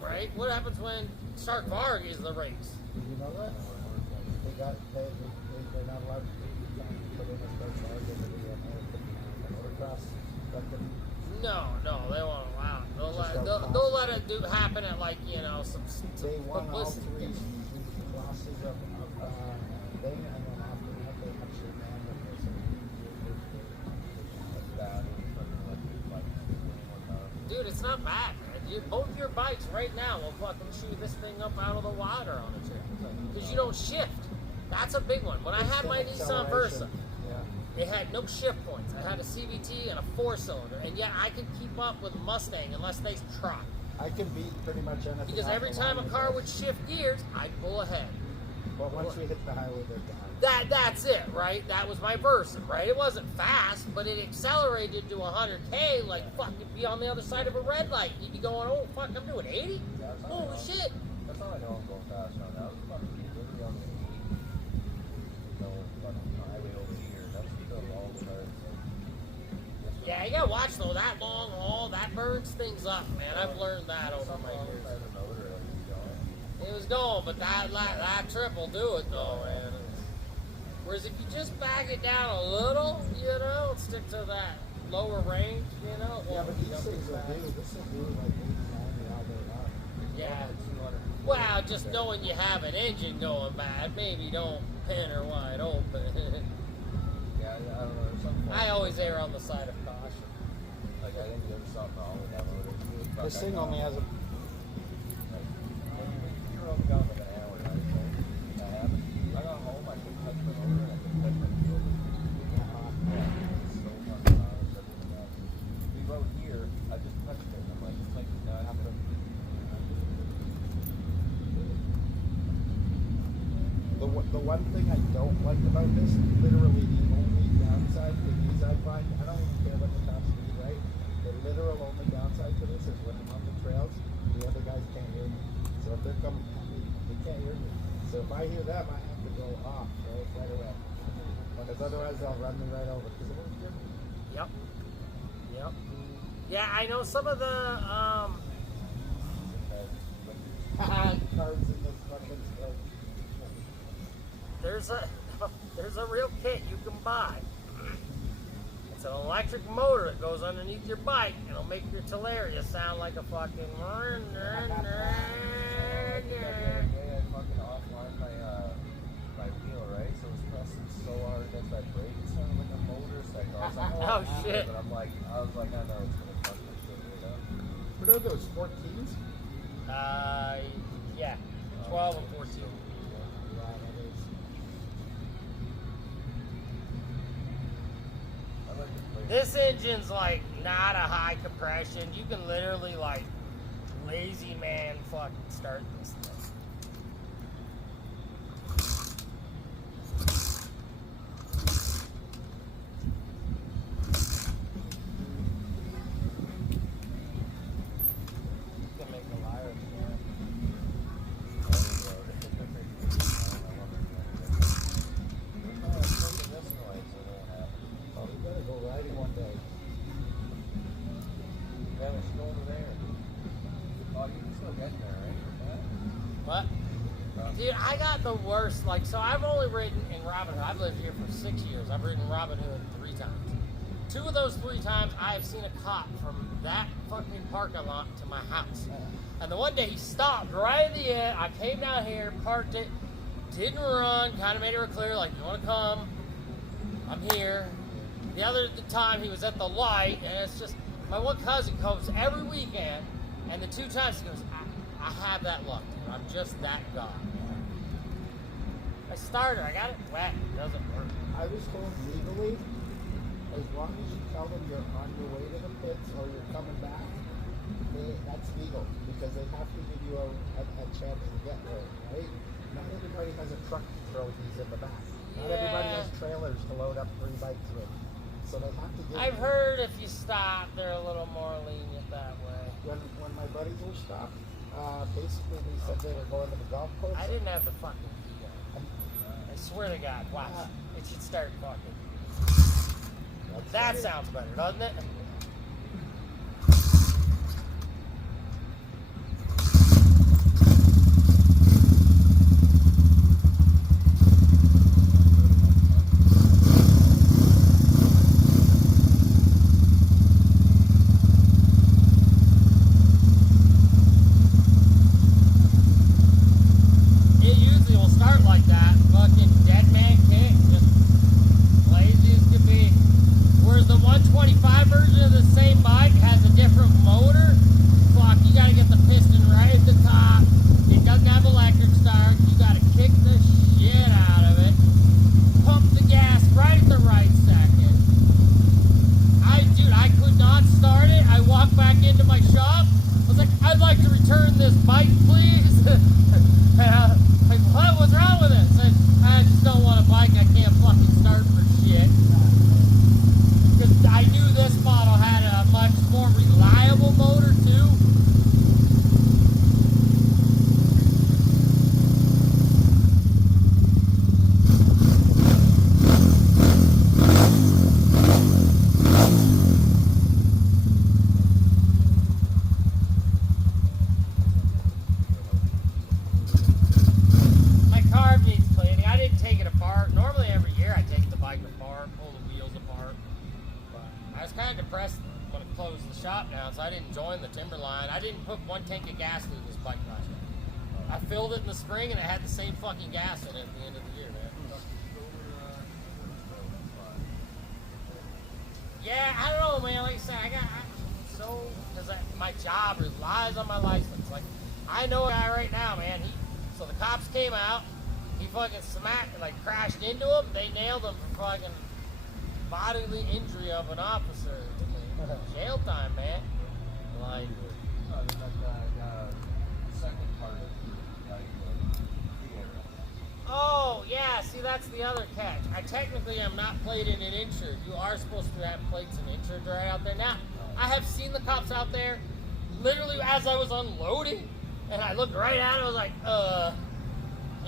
right? What happens when Stark Varg is the race? Did you know that? They're not allowed to put in a Stark Bar into the American motocross record. No, they won't allow it. Just They'll let it happen at like some They won all publicity. 3 classes of thing, and then after that they actually ran the person. Dude, it's not bad, man. Both your bikes right now will fucking shoot this thing up out of the water on it, because you don't shift. That's a big one. When I had my Nissan Versa, it had no shift points. I had a CVT and a 4-cylinder, and yet I could keep up with Mustang unless they try. I can beat pretty much anything. Because off every the time a line car with would shift gears, I'd pull ahead. But once we hit the highway, they're down. That's it, right? That was my Versa, right? It wasn't fast, but it accelerated to 100K like fuck, you'd be on the other side of a red light. You'd be going, oh fuck, I'm doing 80? Holy shit. That's how I know I'm going fast on that. I was fucking literally on the 80. No fucking highway over here. That's because all the cars. Yeah, you gotta watch though, that long haul, that burns things up, man. I've learned that over my years. It was going, but that trip will do it though, man. Whereas if you just back it down a little, you know, and stick to that lower range, you know. Yeah, but these things will do. This will do like 80, 90 all day long. Yeah. Well, just knowing you have an engine going bad, maybe don't pin her wide open. Yeah, I don't know. There's something. I always err on the side of caution. Like I think there's something wrong with that motor. This thing only has a. You're only gone like an hour, right? So I haven't. I got home. I couldn't touch my motor, and I couldn't touch my fuel. It's so fucking hot. We rode here. I just touched it. I'm like, now I have to. The one thing I don't like about this, literally the only downside to these I find, I don't even care what the top speed, right? The literal only downside to this is when I'm on the trails, the other guys can't hear me. So if they're coming at me, they can't hear me. So if I hear them, I have to go off, right away. Because otherwise they'll run me right over. Because it won't hear me. Yep. Yeah, I know some of the Cards in this fucking stuff. there's a real kit you can buy. It's an electric motor that goes underneath your bike. It'll make your Talaria sound like a fucking. Yeah, I fucking offlined my wheel, right? So it was pressing so hard against that brake, it sounded like a motorcycle. I was like, Oh, shit. But I was like, I know it's gonna fuck this shit right up. What are those, 14s? Yeah, 12 and 14. Yeah, that is. I like to play. This engine's like not a high compression. You can literally like lazy man fucking start this thing. You can make a liar of me. Oh, we gotta go riding one day. Yeah, let's go over there. Oh, you can still get there, right? What? Dude, I got the worst. Like, so I've only ridden in Robin Hood. I've lived here for 6 years. I've ridden Robin Hood 3 times. 2 of those 3 times, I have seen a cop from that fucking parking lot to my house. And the one day he stopped right at the end. I came down here, parked it, didn't run, kind of made it clear, like, you want to come? I'm here. The other time he was at the light, and it's just, my one cousin comes every weekend, and the 2 times he goes, I have that luck, dude. I'm just that guy. I started, I got it wet, it doesn't work. I was told legally, as long as you tell them you're on your way to the pits or you're coming back, that's legal because they have to give you a chance to get there, right? Not everybody has a truck to throw these in the back. Not everybody has trailers to load up 3 bikes with. So they have to give I've you- heard if you stop, they're a little more lenient that way. When my buddies were stopped, basically they said they were going to the golf course. I didn't have the fucking key on. I swear to God, watch. It should start fucking. That sounds better, doesn't it? It usually will start like that. Fucking dead man kick. Just lazy as could be. Whereas the 125 version of the same bike has a different motor. Fuck, you gotta get the piston right at the top. It doesn't have electric start. You gotta kick the shit out of it. Pump the gas right at the right second. Dude, I could not start it. I walked back into my shop. I was like, I'd like to return this bike, please. And I was like, what? What's wrong with it? I said, I just don't want a bike I can't fucking start for shit. Because I knew this model had a much more reliable motor too. My carb needs cleaning. I didn't take it apart. Normally every year I take the bike apart, pull the wheels apart. But I was kind of depressed when it closed the shop down, so I didn't join the Timberline. I didn't put 1 tank of gas through this bike last year. I filled it in the spring and it had the same fucking gas in it at the end of the year, man. Yeah, I don't know, man. Like I said, because my job relies on my license. Like, I know a guy right now, man. So the cops came out. He fucking crashed into him. They nailed him for fucking bodily injury of an officer. Jail time, man. Like, Second part of oh, yeah, see, that's the other catch. I technically am not plated and insured. You are supposed to have plates and insured right out there. Now, I have seen the cops out there literally as I was unloading, and I looked right at it. I was like,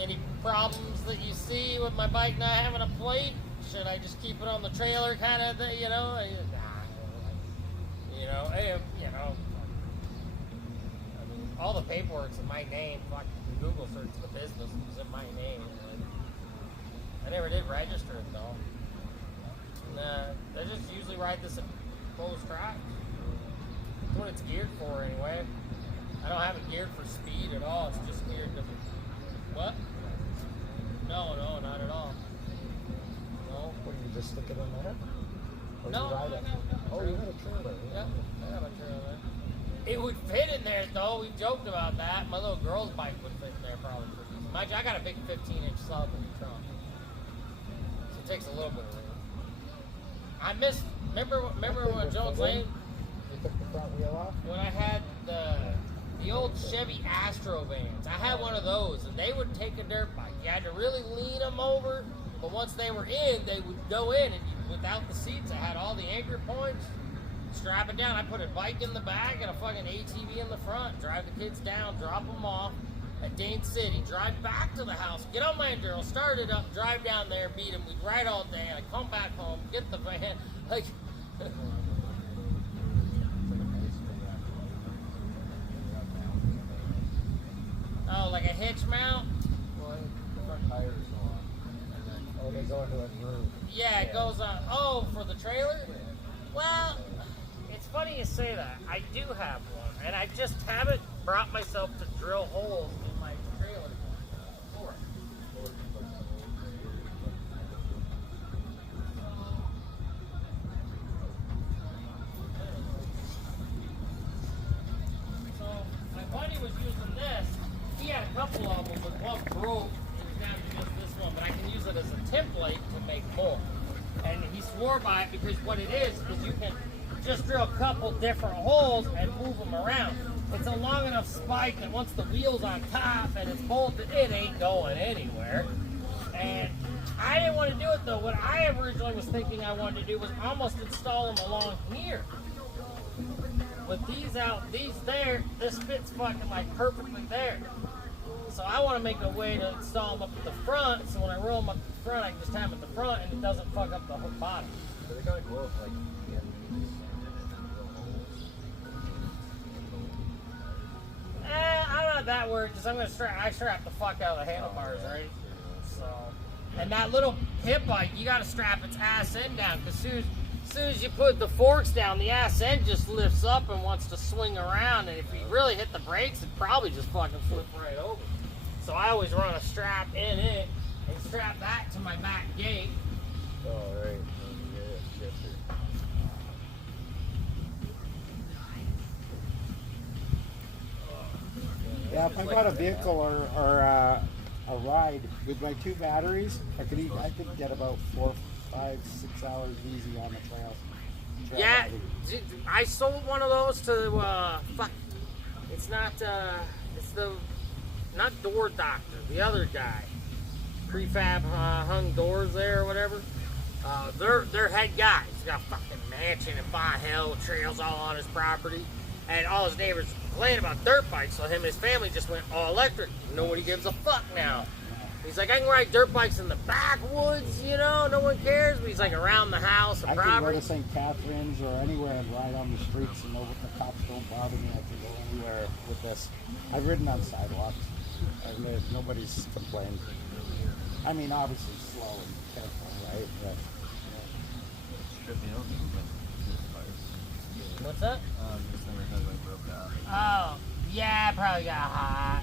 any problems that you see with my bike not having a plate? Should I just keep it on the trailer kind of thing, you know? You know, I mean, all the paperwork's in my name. Fuck, Google search the business was in my name. I never did register it though. And, they just usually ride this at closed tracks. That's what it's geared for anyway. I don't have it geared for speed at all. It's just geared to what? No, not at all. No. What, you just stick it in there? Or No, you ride it? no. Oh, you had a trailer. Yeah, I have a trailer. It would fit in there though. We joked about that. My little girl's bike would fit in there probably. Mind you, I got a big 15-inch sub in the trunk, so it takes a little bit of room. I missed. Remember when Jones Lane? You took the front wheel off? When I had the old Chevy Astro vans, I had one of those, and they would take a dirt bike. You had to really lean them over, but once they were in, they would go in, and without the seats, I had all the anchor points. Strap it down. I put a bike in the back and a fucking ATV in the front. Drive the kids down, drop them off at Dane City. Drive back to the house. Get on my enduro, start it up, drive down there, beat them. We'd ride all day. And I come back home, get the van. Like, oh, like a hitch mount? Well, the front tires go on. And then Oh, they go into a groove. Yeah, it goes on. Oh, for the trailer? Well, it's funny you say that. I do have one, and I just haven't brought myself to drill holes in my trailer for it. So my buddy was using this. He had a couple of them, but one broke. It was down to just this one, but I can use it as a template to make more. And he swore by it because what it is you can just drill a couple different holes and move them around. It's a long enough spike that once the wheel's on top and it's bolted, it ain't going anywhere. And I didn't want to do it though. What I originally was thinking I wanted to do was almost install them along here. With these out, these there, this fits fucking like perfectly there. So I want to make a way to install them up at the front, so when I roll them up the front, I can just have them at the front and it doesn't fuck up the whole bottom. So they gotta go up like I'm not that worried, because I'm going to I strap the fuck out of the handlebars, right? So, and that little hip bike, you got to strap its ass end down, because as soon as you put the forks down, the ass end just lifts up and wants to swing around, and if you really hit the brakes, it probably just fucking flip right over. So I always run a strap in it and strap that to my back gate. oh right. Yeah, shifter. Yeah, if I bought a vehicle or a ride with my 2 batteries, I could get about 4, 5, 6 hours easy on the trails. Yeah, I sold one of those to it's not not Door Doctor, the other guy, prefab hung doors there or whatever. They're head guy. He's got a fucking mansion in Bon Hill, trails all on his property, and all his neighbors complain about dirt bikes. So him and his family just went all electric. Nobody gives a fuck now. He's like, I can ride dirt bikes in the backwoods, you know, no one cares. But he's like around the house and I can go property. to St. Catharines or anywhere and ride on the streets and the cops don't bother me. I can go anywhere with this. I've ridden on sidewalks. Nobody's complained. I mean, obviously slow and careful, right? But, What's that? This thing has like broke out. Oh, yeah, probably got hot.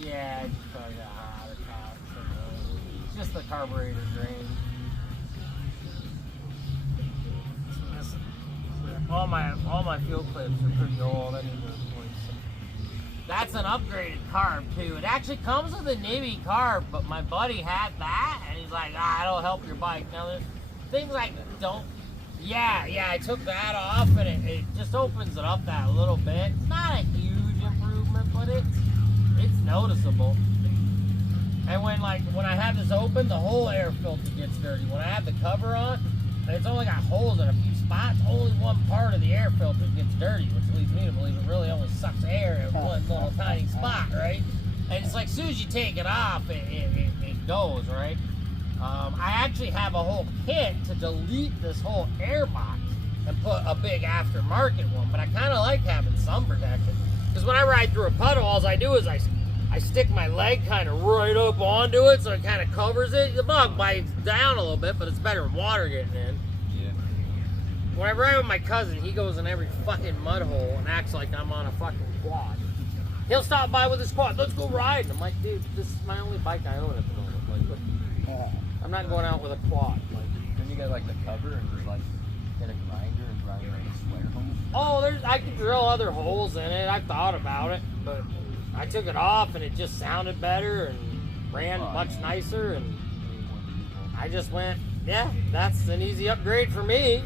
Yeah, it just probably got hot or hot. It's just the carburetor drain. All my fuel clips are pretty old. I need to replace them. That's an upgraded carb too. It actually comes with a Navy carb, but my buddy had that, and he's like, it'll help your bike. Now there's things like don't. Yeah, I took that off, and it just opens it up that little bit. It's not a huge improvement, but it's noticeable. And when I have this open, the whole air filter gets dirty. When I have the cover on, it's only got holes in a few spots. Only one part of the air filter gets dirty, which leads me to believe it really only sucks air in one little tiny spot, right? And it's like, as soon as you take it off, it goes, right? I actually have a whole kit to delete this whole air box and put a big aftermarket one, but I kind of like having some protection. Because when I ride through a puddle, all I do is I stick my leg kind of right up onto it, so it kind of covers it. The bug bites down a little bit, but it's better than water getting in. Yeah. When I ride with my cousin, he goes in every fucking mud hole and acts like I'm on a fucking quad. He'll stop by with his quad. Let's go ride. I'm like, dude, this is my only bike I own at the moment. Like, I'm not going out with a quad. Like, Then you get like the cover and just like get a grinder and grind like a square hole. I could drill other holes in it. I thought about it, but I took it off and it just sounded better and ran much nicer. And I just went, yeah, that's an easy upgrade for me.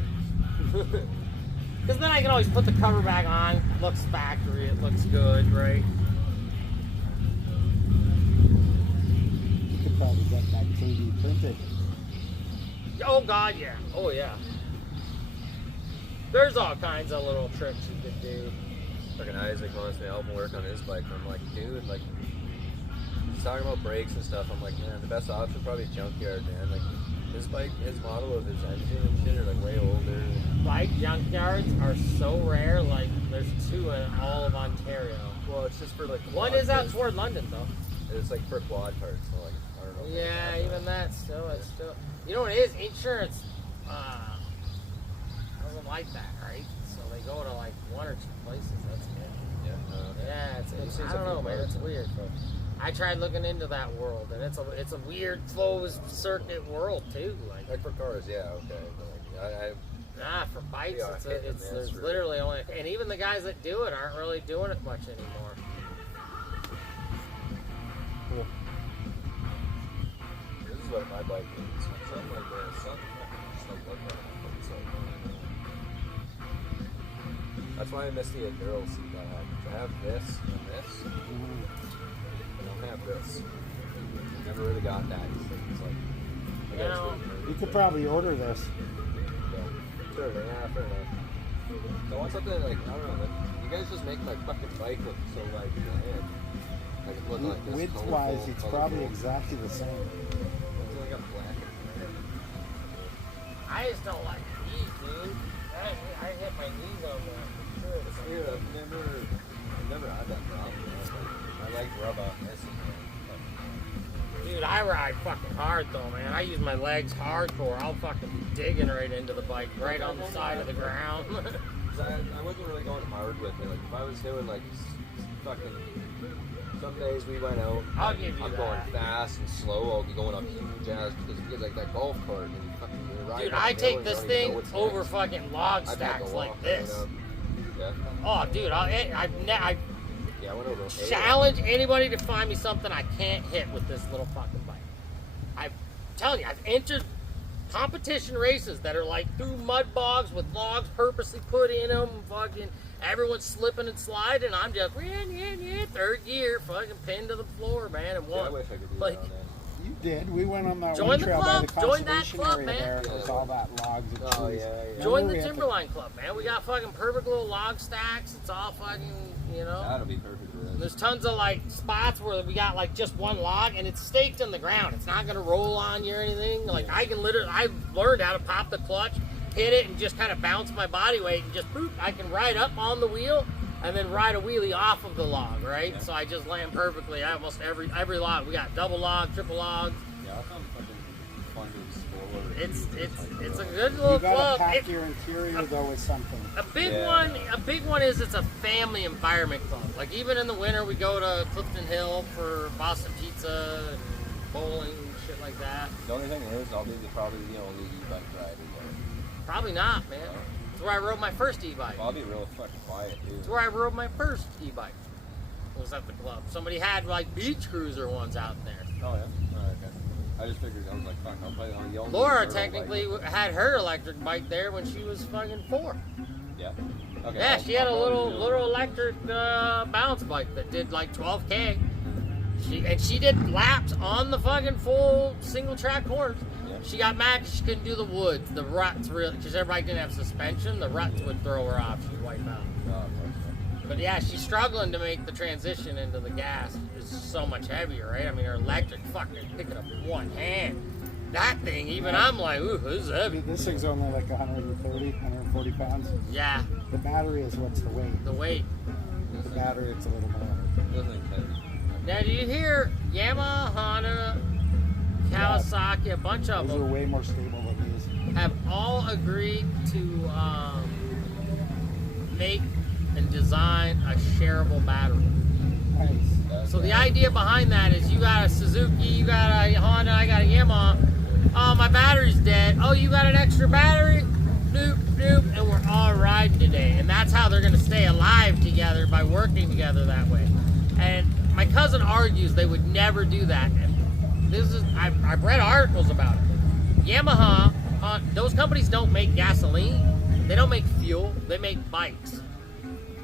Because then I can always put the cover back on. It looks factory. It looks good, right? You could probably get that KD printed. Oh, God, yeah. Oh, yeah. There's all kinds of little tricks you could do. Fucking Isaac wants me to help him work on his bike. And I'm like, dude, like, he's talking about brakes and stuff. I'm like, man, the best option probably junkyard, man. Like, his bike, his model of his engine and shit are like way older. Bike junkyards are so rare. Like, there's 2 in all of Ontario. Well, it's just for like One quad is out parts. toward London, though. It's like for quad parts. So like, I don't know. if Yeah, it's even that still, it's still. You know what it is? Insurance doesn't like that, right? So they go to like 1 or 2 places. That's it. Yeah, it's It seems I don't a know, few man. It's places. weird. But I tried looking into that world, and it's a weird closed circuit world too. Like for cars, yeah, okay. But like, For bikes, Yeah, it's man, there's it's really- literally only, and even the guys that do it aren't really doing it much anymore. this is what my bike is. Something like this. Something just like look at it. It's like, that's why I miss the Enduro seat I have. I have this and this. I don't have this. Never really got that. It's like, I You guess know, You could probably order this. Sure, yeah, fair enough. So I want something like, I don't know, like, you guys just make my fucking bike look so like, man, like it look like this. Width-wise, colorful, it's probably colorful. exactly the same. It's like a black and red. I just don't like knees, dude. I hit my knees on that. For sure. It's weird, I've never had that problem. I like rub off this. Dude, I ride fucking hard though, man. I use my legs hardcore. I'll fucking be digging right into the bike, right on the side of the ground. I wasn't really going hard with it. Like if I was doing like fucking, some days we went out. I'll give you I'm that. going fast and slow. I'll be going up huge ass because you get like that golf cart and you fucking ride. Dude, down I the hill take and you this don't even know thing what's over next. fucking log I've had stacks to like walk this. right up. Yeah. Oh, dude, I Yeah, I went over. challenge anybody to find me something I can't hit with this little fucking bike. I'm telling you, I've entered competition races that are like through mud bogs with logs purposely put in them. Fucking everyone's slipping and sliding. I'm just third gear, fucking pinned to the floor, man, and Yeah, I one. wish I could do Like, that on there. You did. We went on that Join one the trail club. by the Join that conservation club, area man. there. Yeah. There's all that logs and Oh, trees. yeah, yeah. Join Remember the we had to- Timberline Club, man. We got fucking perfect little log stacks. It's all fucking, you know. That'll be perfect for this. There's tons of like spots where we got like just one log and it's staked in the ground. It's not gonna roll on you or anything. Like I can literally, I learned how to pop the clutch, hit it, and just kind of bounce my body weight and just boop. I can ride up on the wheel and then ride a wheelie off of the log, right? Yeah. So I just land perfectly. Almost every log. We got double log, triple logs. Yeah, that sounds fucking fun to explore. It's a good little You gotta club. pack your interior though with something. A big Yeah. one is it's a family environment club. Like even in the winter, we go to Clifton Hill for Boston Pizza and bowling and shit like that. The only thing is, I'll be probably the only e-bike rider there. Probably not, man. It's where I rode my first e-bike. I'll be real fucking quiet too. It's where I rode my first e-bike. It was at the club. Somebody had like beach cruiser ones out there. Oh yeah. Oh, okay. I just figured I was like, fuck, I'll play on the only Laura Enduro technically bike. had her electric bike there when she was fucking 4. Yeah. Okay. Yeah, she had a I'll probably little do it. electric bounce bike that did like 12K. She did laps on the fucking full single track course. Yeah. She got mad 'cause she couldn't do the woods, the ruts, really, because everybody didn't have suspension. The ruts would throw her off. She'd wipe out. Oh, okay. But yeah, she's struggling to make the transition into the gas. It's so much heavier, right? I mean, her electric fucking pick it up with one hand. that thing, even I'm like, ooh, this is heavy. This thing's only like 130, 140 pounds. Yeah, The battery is what's the weight. the weight. The battery, it's a little more. Now, do you hear Yamaha, Honda, Kawasaki, a bunch of Those are them way more stable than these. have all agreed to make and design a shareable battery. Nice. So the idea behind that is you got a Suzuki, you got a Honda, I got a Yamaha. Oh, my battery's dead. Oh, you got an extra battery? Doop, doop, and we're all riding today. And that's how they're going to stay alive together, by working together that way. And my cousin argues they would never do that. And this is, I've read articles about it. Yamaha, those companies don't make gasoline. They don't make fuel. They make bikes.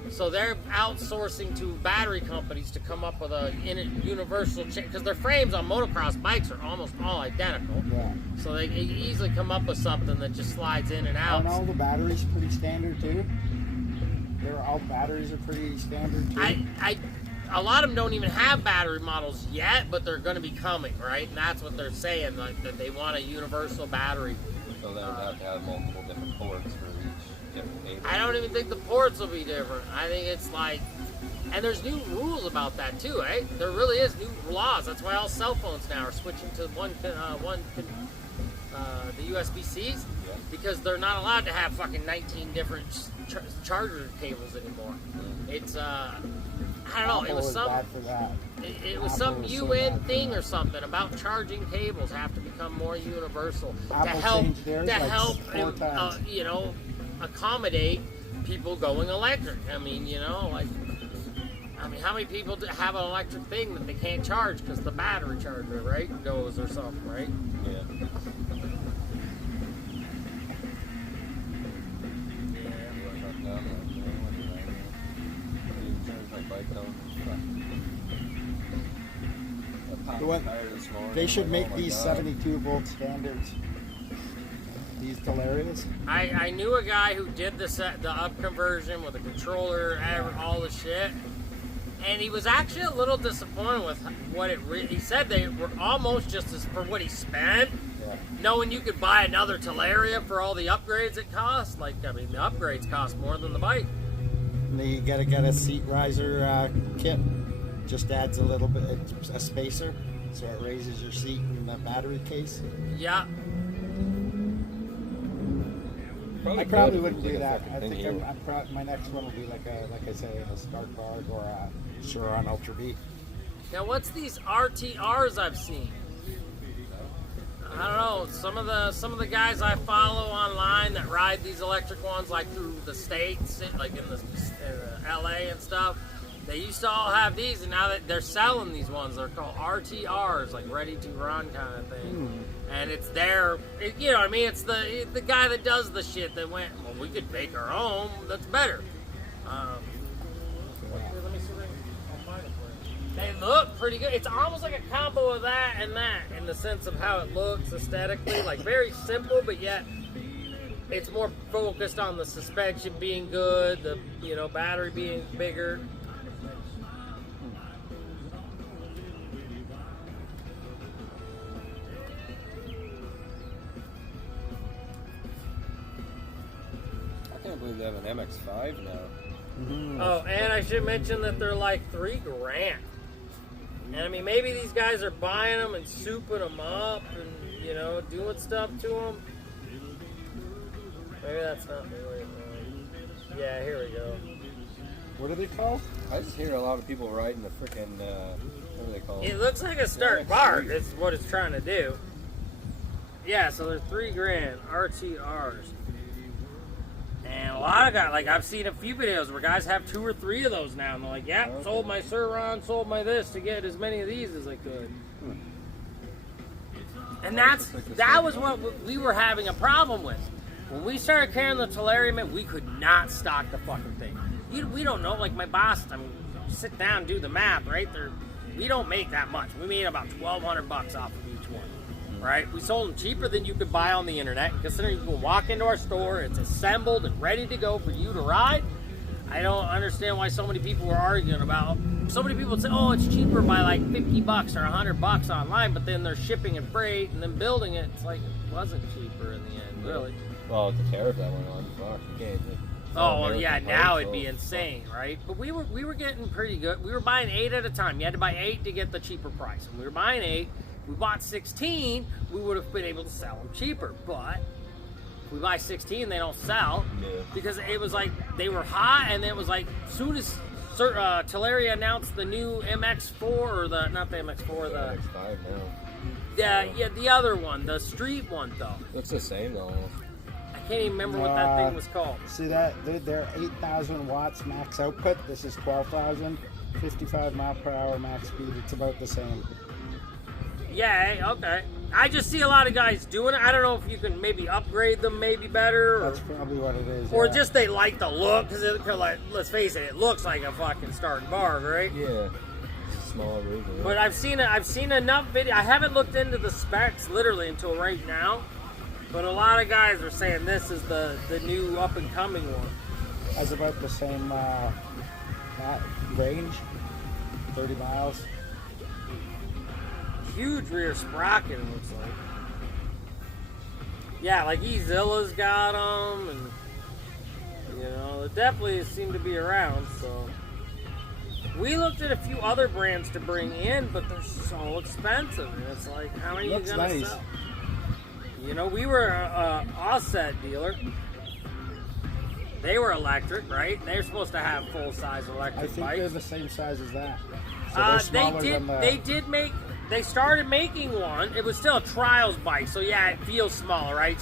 So they're outsourcing to battery companies to come up with a universal chain, because their frames on motocross bikes are almost all identical. Yeah. So they can easily come up with something that just slides in and out. And all the batteries pretty standard too. All batteries are pretty standard too. A lot of them don't even have battery models yet, but they're going to be coming, right? And that's what they're saying, like, that they want a universal battery. So they would have to have multiple different ports for each different cable. I don't even think the ports will be different. I think it's like, and there's new rules about that too, eh? There really is new laws. That's why all cell phones now are switching to the USB-Cs, because they're not allowed to have fucking 19 different charger cables anymore. It's I don't know. It was some. Bad for that. It was some UN thing or something about charging cables have to become more universal Apple to help changed theirs like 4 times. accommodate people going electric. I mean, how many people have an electric thing that they can't charge because the battery charger, right, goes or something, right? Yeah. They should make these 72 volt standards. These Talarias. I knew a guy who did the up conversion with a controller, all the shit, and he was actually a little disappointed with what he said they were almost just as for what he spent. Yeah. Knowing you could buy another Talaria for all the upgrades it costs, the upgrades cost more than the bike. And then you gotta get a seat riser kit. Just adds a little bit, a spacer, so it raises your seat in the battery case. Yeah. I probably wouldn't do that. I think my next one will be like I say, a Spark Guard or a Chiron Ultra B. Now, what's these RTRs I've seen? I don't know. Some of the guys I follow online that ride these electric ones, like through the states, like in LA and stuff. They used to all have these, and now that they're selling these ones, they're called RTRs, like ready to run kind of thing. And it's their, it's the guy that does the shit that went, well, we could make our own. That's better. Let me see. I'll find it for you. They look pretty good. It's almost like a combo of that and that, in the sense of how it looks aesthetically, like very simple, but yet it's more focused on the suspension being good, the battery being bigger. I can't believe they have an MX-5 now. Mm-hmm. Oh, and I should mention that they're like $3,000. And I mean, maybe these guys are buying them and souping them up and, doing stuff to them. Maybe that's not the way. Yeah, here we go. What are they called? I just hear a lot of people riding the frickin', what are they called? It looks like a start bar. That's what it's trying to do. Yeah, so they're $3,000 RTRs. And a lot of guys, I've seen a few videos where guys have 2 or 3 of those now, and they're like, "Yep, sold my Chiron, sold my this to get as many of these as I could." And that was what we were having a problem with. When we started carrying the Talaria, we could not stock the fucking thing. We don't know, like my boss, sit down and do the math, right? We don't make that much. We made about $1,200 off of each one. Right? We sold them cheaper than you could buy on the internet. Considering you can walk into our store, it's assembled and ready to go for you to ride. I don't understand why so many people were arguing about so many people say, oh, it's cheaper by like $50 or $100 online, but then they're shipping and freight and then building it. It's like it wasn't cheaper in the end, really. Well, with the tariff that went on, fuck, you can't. Oh, well, yeah, now it'd be insane, right? But we were getting pretty good. We were buying 8 at a time. You had to buy 8 to get the cheaper price. When we were buying 8, we bought 16, we would have been able to sell them cheaper. But if we buy 16, they don't sell because it was like they were hot, and it was like soon as Teleria announced the new MX4 or not the MX4, the MX5 now. the other one, the street one though. Looks the same though. I can't even remember what that thing was called. See that? They're 8,000 watts max output. This is 12,000. 55 mile per hour max speed. It's about the same. Yeah, okay. I just see a lot of guys doing it. I don't know if you can maybe upgrade them maybe better. That's probably what it is. Or yeah. just they like the look. Because like, let's face it, it looks like a fucking starting bar, right? Yeah. Small version. But I've seen enough video. I haven't looked into the specs literally until right now. But a lot of guys are saying this is the new up and coming one. Has about the same range, 30 miles. Huge rear sprocket, it looks like. Yeah, like Ezilla's got them, and you know, they definitely seem to be around. So we looked at a few other brands to bring in, but they're so expensive, and it's like, how many are you gonna sell? You know, we were a offset dealer. They were electric, right? They're supposed to have full-size electric I think bikes. they're the same size as that. So they're smaller than the... They started making one. It was still a trials bike, so yeah, it feels smaller, right?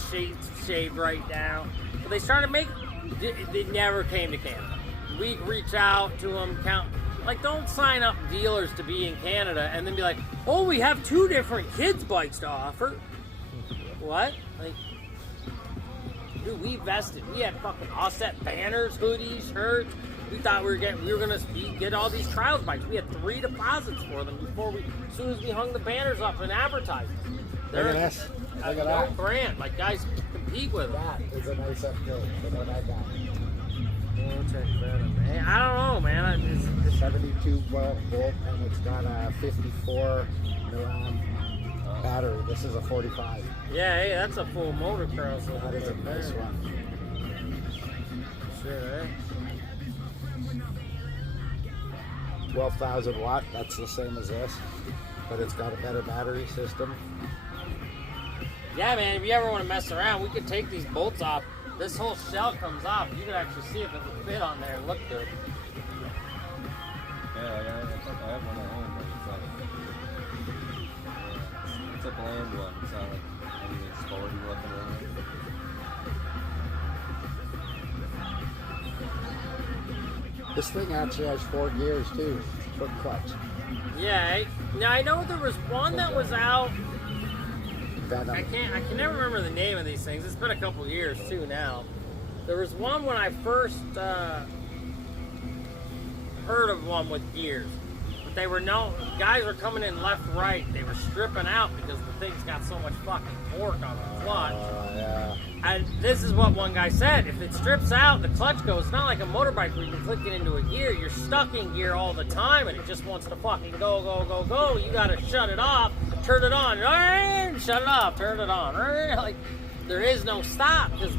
Shaved right down. But they started making. They never came to Canada. We reach out to them, don't sign up dealers to be in Canada and then be like, oh, we have 2 different kids' bikes to offer. What? Like, dude, we invested. We had fucking offset banners, hoodies, shirts. We thought we were gonna get all these trials bikes. We had 3 deposits for them as soon as we hung the banners up and advertised. Look at this. Look at that. Brand, like guys compete with them. That is a nice upgrade for what I got. Man, I don't know, man. It's 72 volt, and it's got a 54 neuron battery. This is a 45. Yeah, hey, that's a full motocross. That is a nice one. Sure, eh? 12,000 watt. That's the same as this, but it's got a better battery system. Yeah, man. If you ever want to mess around, we could take these bolts off. This whole shell comes off. You could actually see if it would fit on there and look good. Yeah, I have one at home, but it's a bland one. It's not like anything sporty looking on it. This thing actually has 4 gears too, foot clutch. Yeah. Now I know there was one that was out. Venom. I can never remember the name of these things. It's been a couple years too now. There was one when I first heard of one with gears, but guys were coming in left, right. They were stripping out because the thing's got so much fucking torque on the clutch. Yeah. And this is what one guy said: if it strips out, the clutch goes. It's not like a motorbike where you can click it into a gear. You're stuck in gear all the time, and it just wants to fucking go, go, go, go. You gotta shut it off, turn it on, shut it off, turn it on. Like there is no stop because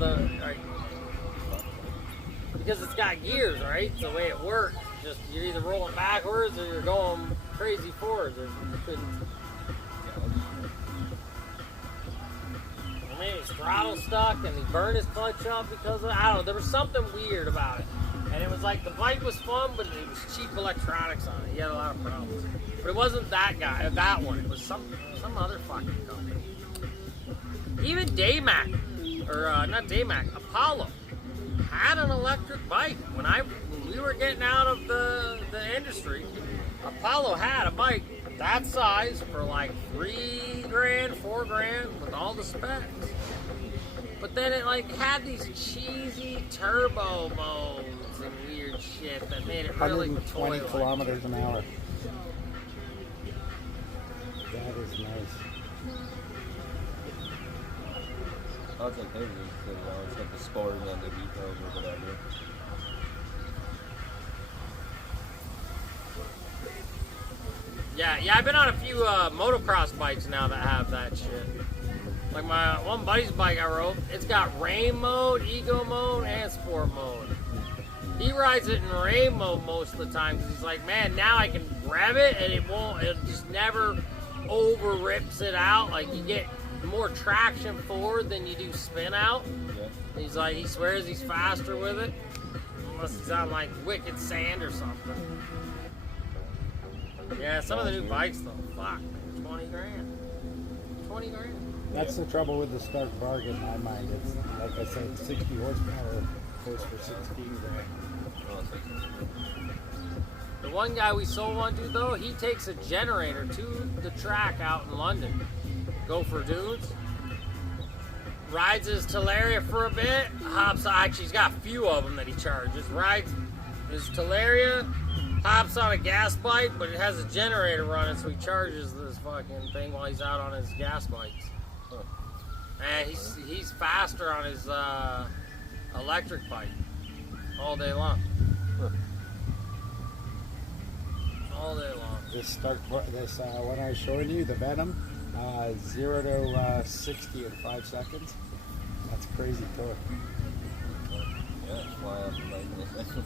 it's got gears, right? It's the way it works. Just you're either rolling backwards or you're going crazy forwards. Maybe his throttle stuck and he burned his clutch up because of it. I don't know. There was something weird about it. And it was like the bike was fun, but it was cheap electronics on it. He had a lot of problems. But it wasn't that guy, that one. It was some other fucking company. Even Daymac, or not Daymac, Apollo had an electric bike. When we were getting out of the industry, Apollo had a bike that size for like $3,000, $4,000 with all the specs. But then it like had these cheesy turbo modes and weird shit that made it really 120 toy-like. kilometers an hour. That is nice. That's like his, it's got the sport and then the details or whatever. Yeah, I've been on a few motocross bikes now that have that shit. Like my one buddy's bike I rode, it's got rain mode, eco mode, and sport mode. He rides it in rain mode most of the time because he's like, man, now I can grab it and it just never over rips it out. Like you get more traction forward than you do spin out. Yeah. He's like, he swears he's faster with it. Unless it's on like wicked sand or something. Yeah, some of the new bikes though, fuck, 20 grand. 20 grand. That's the trouble with the Stark Bargain in my mind. It's like I said, 60 horsepower goes for 16 grand. The one guy we sold one to though, he takes a generator to the track out in London. Go for dudes. Rides his Talaria for a bit. Hops on, actually he's got a few of them that he charges. Rides his Talaria, hops on a gas bike, but it has a generator running, so he charges this fucking thing while he's out on his gas bikes. And he's faster on his electric bike all day long. All day long. This one I was showing you, the Venom, 0 to 60 in 5 seconds. That's crazy torque. Yeah, fly off the bike in a second.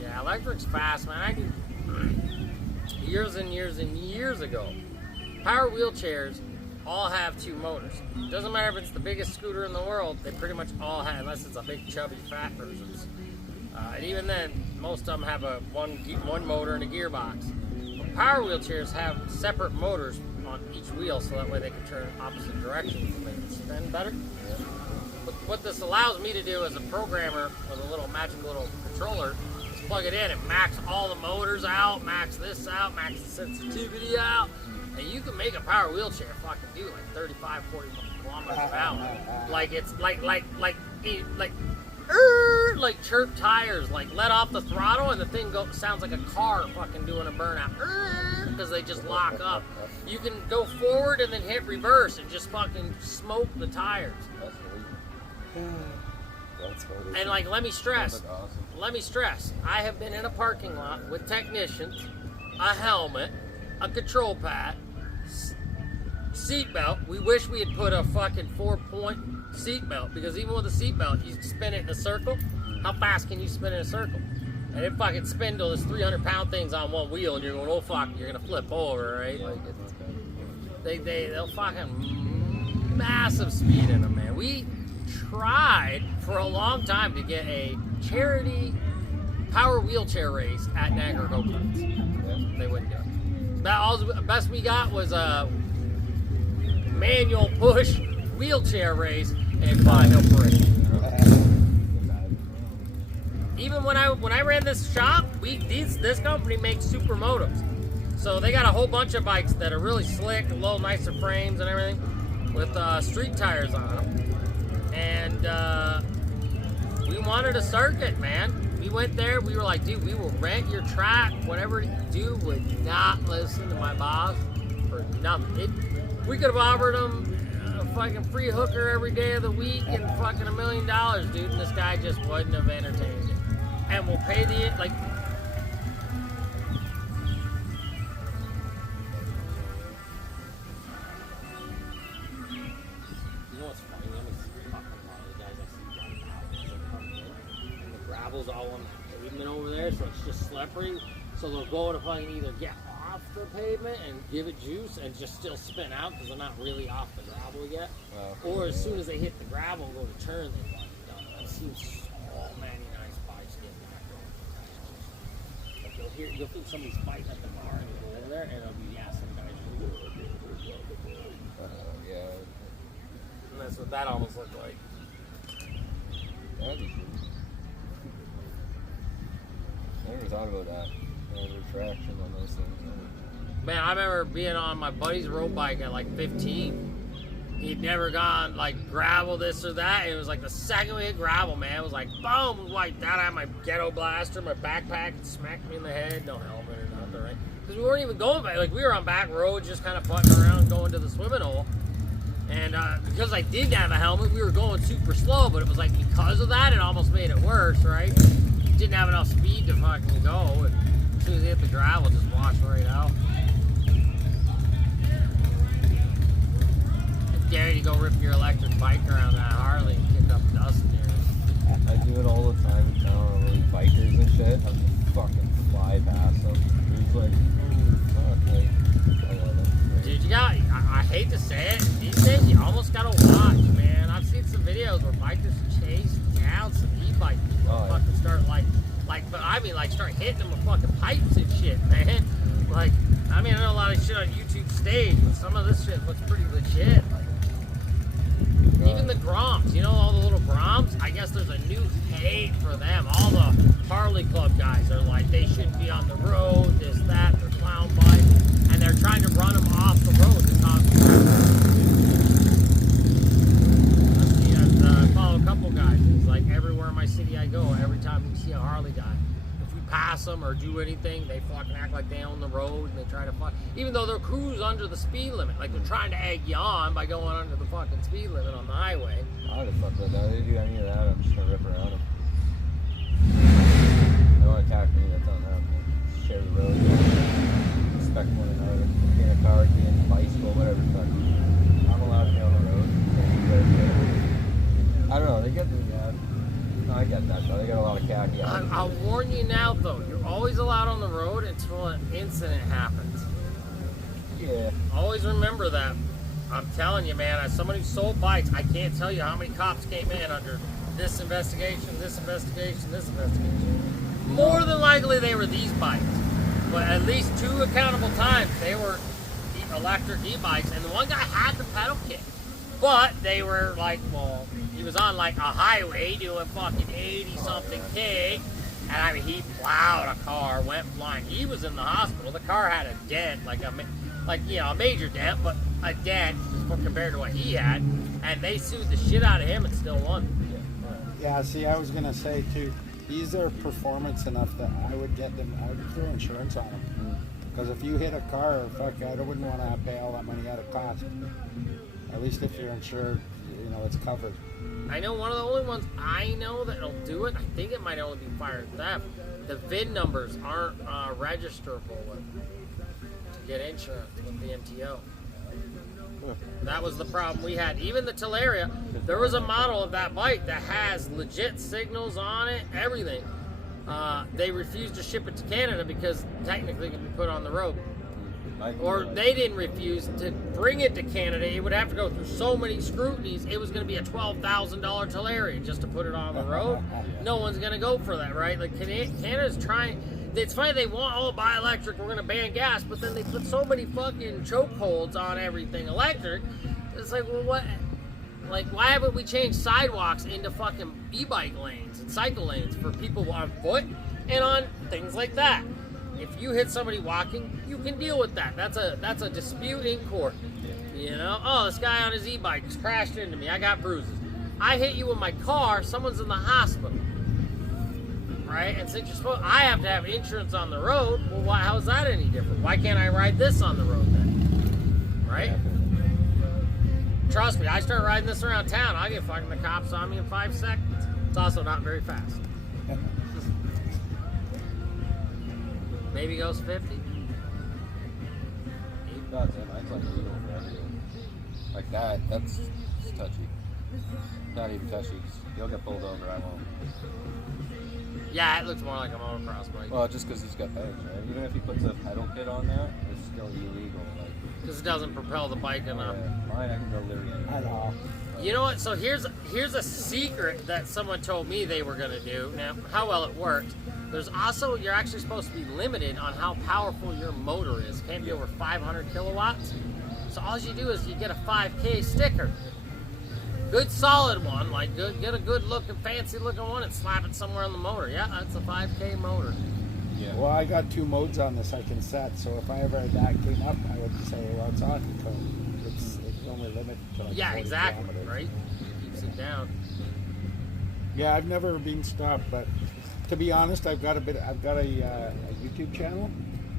Yeah, electric's fast, man. I do years and years and years ago. Power wheelchairs all have 2 motors. Doesn't matter if it's the biggest scooter in the world, they pretty much all have, unless it's a big chubby fat versions. And even then, most of them have a one motor and a gearbox. But power wheelchairs have separate motors on each wheel, so that way they can turn opposite directions and they can spin better. But what this allows me to do as a programmer with a little magic little controller is plug it in and max all the motors out, max this out, max the sensitivity out, and you can make a power wheelchair fucking do like 35, 40 kilometers an hour. Like it's like chirp tires, like let off the throttle and the thing sounds like a car fucking doing a burnout because they just lock up. You can go forward and then hit reverse and just fucking smoke the tires. That's crazy. And like, let me stress, That's awesome. I have been in a parking lot with technicians, a helmet, a control pad, seatbelt. We wish we had put a fucking 4-point seatbelt, because even with a seatbelt, you spin it in a circle. How fast can you spin in a circle? And it fucking spin till this 300-pound thing's on one wheel, and you're going, oh fuck, you're gonna flip over, right? Like they'll fucking massive speed in them, man. We tried for a long time to get a charity power wheelchair race at Niagara Go-Karts. They wouldn't do it. The best we got was a manual push wheelchair race in Five Hill Parade. Even when I ran this shop, this company makes supermotos. So they got a whole bunch of bikes that are really slick, a little nicer frames and everything, with street tires on them. And we wanted a circuit, man. We went there, we were like, dude, we will rent your track, whatever you do. Would not listen to my boss for nothing. We could have offered him a fucking free hooker every day of the week and fucking $1 million, dude, and this guy just wouldn't have entertained it. And we'll pay the, like, you know what's funny? Let me fucking one of the guys I see right now. They're coming in, and the gravel's all on the pavement over there, so it's just slippery. So they'll go to fucking either get off the pavement and give it juice and just still spin out because they're not really off the gravel yet. Wow. Or as soon as they hit the gravel and go to turn, they fucking done. I've seen so many nice bikes get that going. Like you'll think somebody's fighting at the bar and you go over there and it'll be, yeah, some guys just Yeah. and that's what that almost looked like. That'd be cool. I never thought about that. Retraction on those things. Man, I remember being on my buddy's road bike at like 15. He'd never gone like gravel this or that. It was like the second we hit gravel, man. It was like boom, like that. I had my ghetto blaster, my backpack, it smacked me in the head. No helmet or nothing, right? because we weren't even going by, like, we were on back roads just kind of putting around going to the swimming hole. And because I didn't have a helmet, we were going super slow, but it was like because of that, it almost made it worse, right? Didn't have enough speed to fucking go, and as soon as it hit the gravel, just washed right out. I dare you to go rip your electric bike around that Harley and kick up dust in there. I do it all the time in town on those bikers and shit. I just fucking fly past them. It's like, oh, fuck, like, I love it. Dude, you got, I hate to say it, these days you almost gotta watch, man. I've seen some videos where bikers chase down some e-bikes and Oh, yeah. fucking start but I mean, like, start hitting them with fucking pipes and shit, man. Like, I mean, I know a lot of shit on YouTube stage, but some of this shit looks pretty legit. Like, even the Groms, you know, all the little Groms, I guess there's a new hate for them. All the Harley Club guys are like, they shouldn't be on the road, this, that, they're clown bikes, and they're trying to run them off the road to cause I follow a couple guys. It's like everywhere in my city I go, every time we see a Harley guy, if we pass them or do anything, they fucking act like they own the road and they try to fuck, even though they're cruise under the speed limit. Like they're trying to egg you on by going under the fucking speed limit on the highway. I would have fucked with that. If they do any of that, I'm just gonna rip around them. They don't want to attack me, that's on them. Share the road. Respect one another. Be in a car, be in a bicycle, whatever the fuck. I'm allowed to be on the road. I don't know, they get the, no, I get that though. They got a lot of khaki on. I'll warn you now though, you're always allowed on the road until an incident happens. Yeah. Always remember that. I'm telling you, man, as someone who sold bikes, I can't tell you how many cops came in under this investigation, this investigation, this investigation. More than likely they were these bikes. But at least 2 accountable times they were electric e-bikes, and the one guy had the pedal kick. But they were like, well, he was on like a highway doing fucking 80-something K, and I mean, he plowed a car, went flying. He was in the hospital. The car had a dent, a major dent, but a dent compared to what he had, and they sued the shit out of him and still won. Yeah, see, I was gonna say too, these are performance enough that I would throw insurance on them. Because if you hit a car, fuck, I wouldn't want to pay all that money out of cost. At least if you're insured, you know, it's covered. I know one of the only ones I know that'll do it. I think it might only be fire and theft. The VIN numbers aren't registerable to get insurance with the MTO. That was the problem we had. Even the Teleria, there was a model of that bike that has legit signals on it, everything. They refused to ship it to Canada because technically it can be put on the road. Or they didn't refuse to bring it to Canada. It would have to go through so many scrutinies. It was going to be a $12,000 Teleria just to put it on the road. No one's going to go for that, right? Like Canada's trying. It's funny, they want, oh, buy electric, we're going to ban gas, but then they put so many fucking chokeholds on everything electric. It's like, well, what? Like, why haven't we changed sidewalks into fucking e-bike lanes and cycle lanes for people on foot and on things like that? If you hit somebody walking, you can deal with that. That's a dispute in court. You know, oh, this guy on his e-bike just crashed into me. I got bruises. I hit you with my car. Someone's in the hospital, right? And since I have to have insurance on the road. Well, how is that any different? Why can't I ride this on the road then? Right? Trust me, I start riding this around town, I'll get fucking the cops on me in 5 seconds. It's also not very fast. Maybe goes 50. Mine's like legal for everything. Like that's touchy. Not even touchy, 'cause you'll get pulled over, I won't. Yeah, it looks more like a motocross bike. Well, just because he's got pegs, right? Even if he puts a pedal kit on that, it's still illegal. Like, Because it doesn't propel the bike enough. mine, I can go literally anywhere. I know. You know what? So here's a secret that someone told me they were gonna do. Now, how well it worked. There's also, you're actually supposed to be limited on how powerful your motor is. Can't be over 500 kilowatts. So all you do is you get a 5K sticker. Good solid one, like get a good looking, fancy looking one and slap it somewhere on the motor. Yeah, that's a 5K motor. Yeah. Well, I got 2 modes on this I can set, so if I ever that came up, I would say, well, it's on because it's only limited to like Yeah, 40 exactly, kilometers. right? Keeps it down. Yeah, I've never been stopped, but to be honest, I've got a YouTube channel,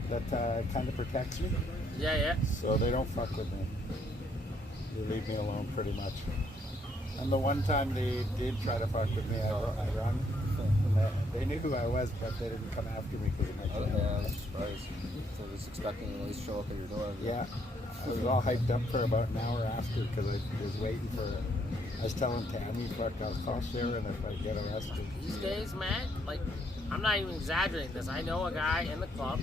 that kind of protects me. Yeah. So they don't fuck with me. They leave me alone pretty much. And the one time they did try to fuck with me, I run. And they knew who I was, but they didn't come after me because of my Oh, channel. yeah, I was surprised. So I was expecting to at least show up at your door. Yeah, I was all hyped up for about an hour after because I was waiting for. I was telling Tammy, "Fuck, I'll call Sharon if I get arrested." These days, man, like, I'm not even exaggerating this. I know a guy in the club.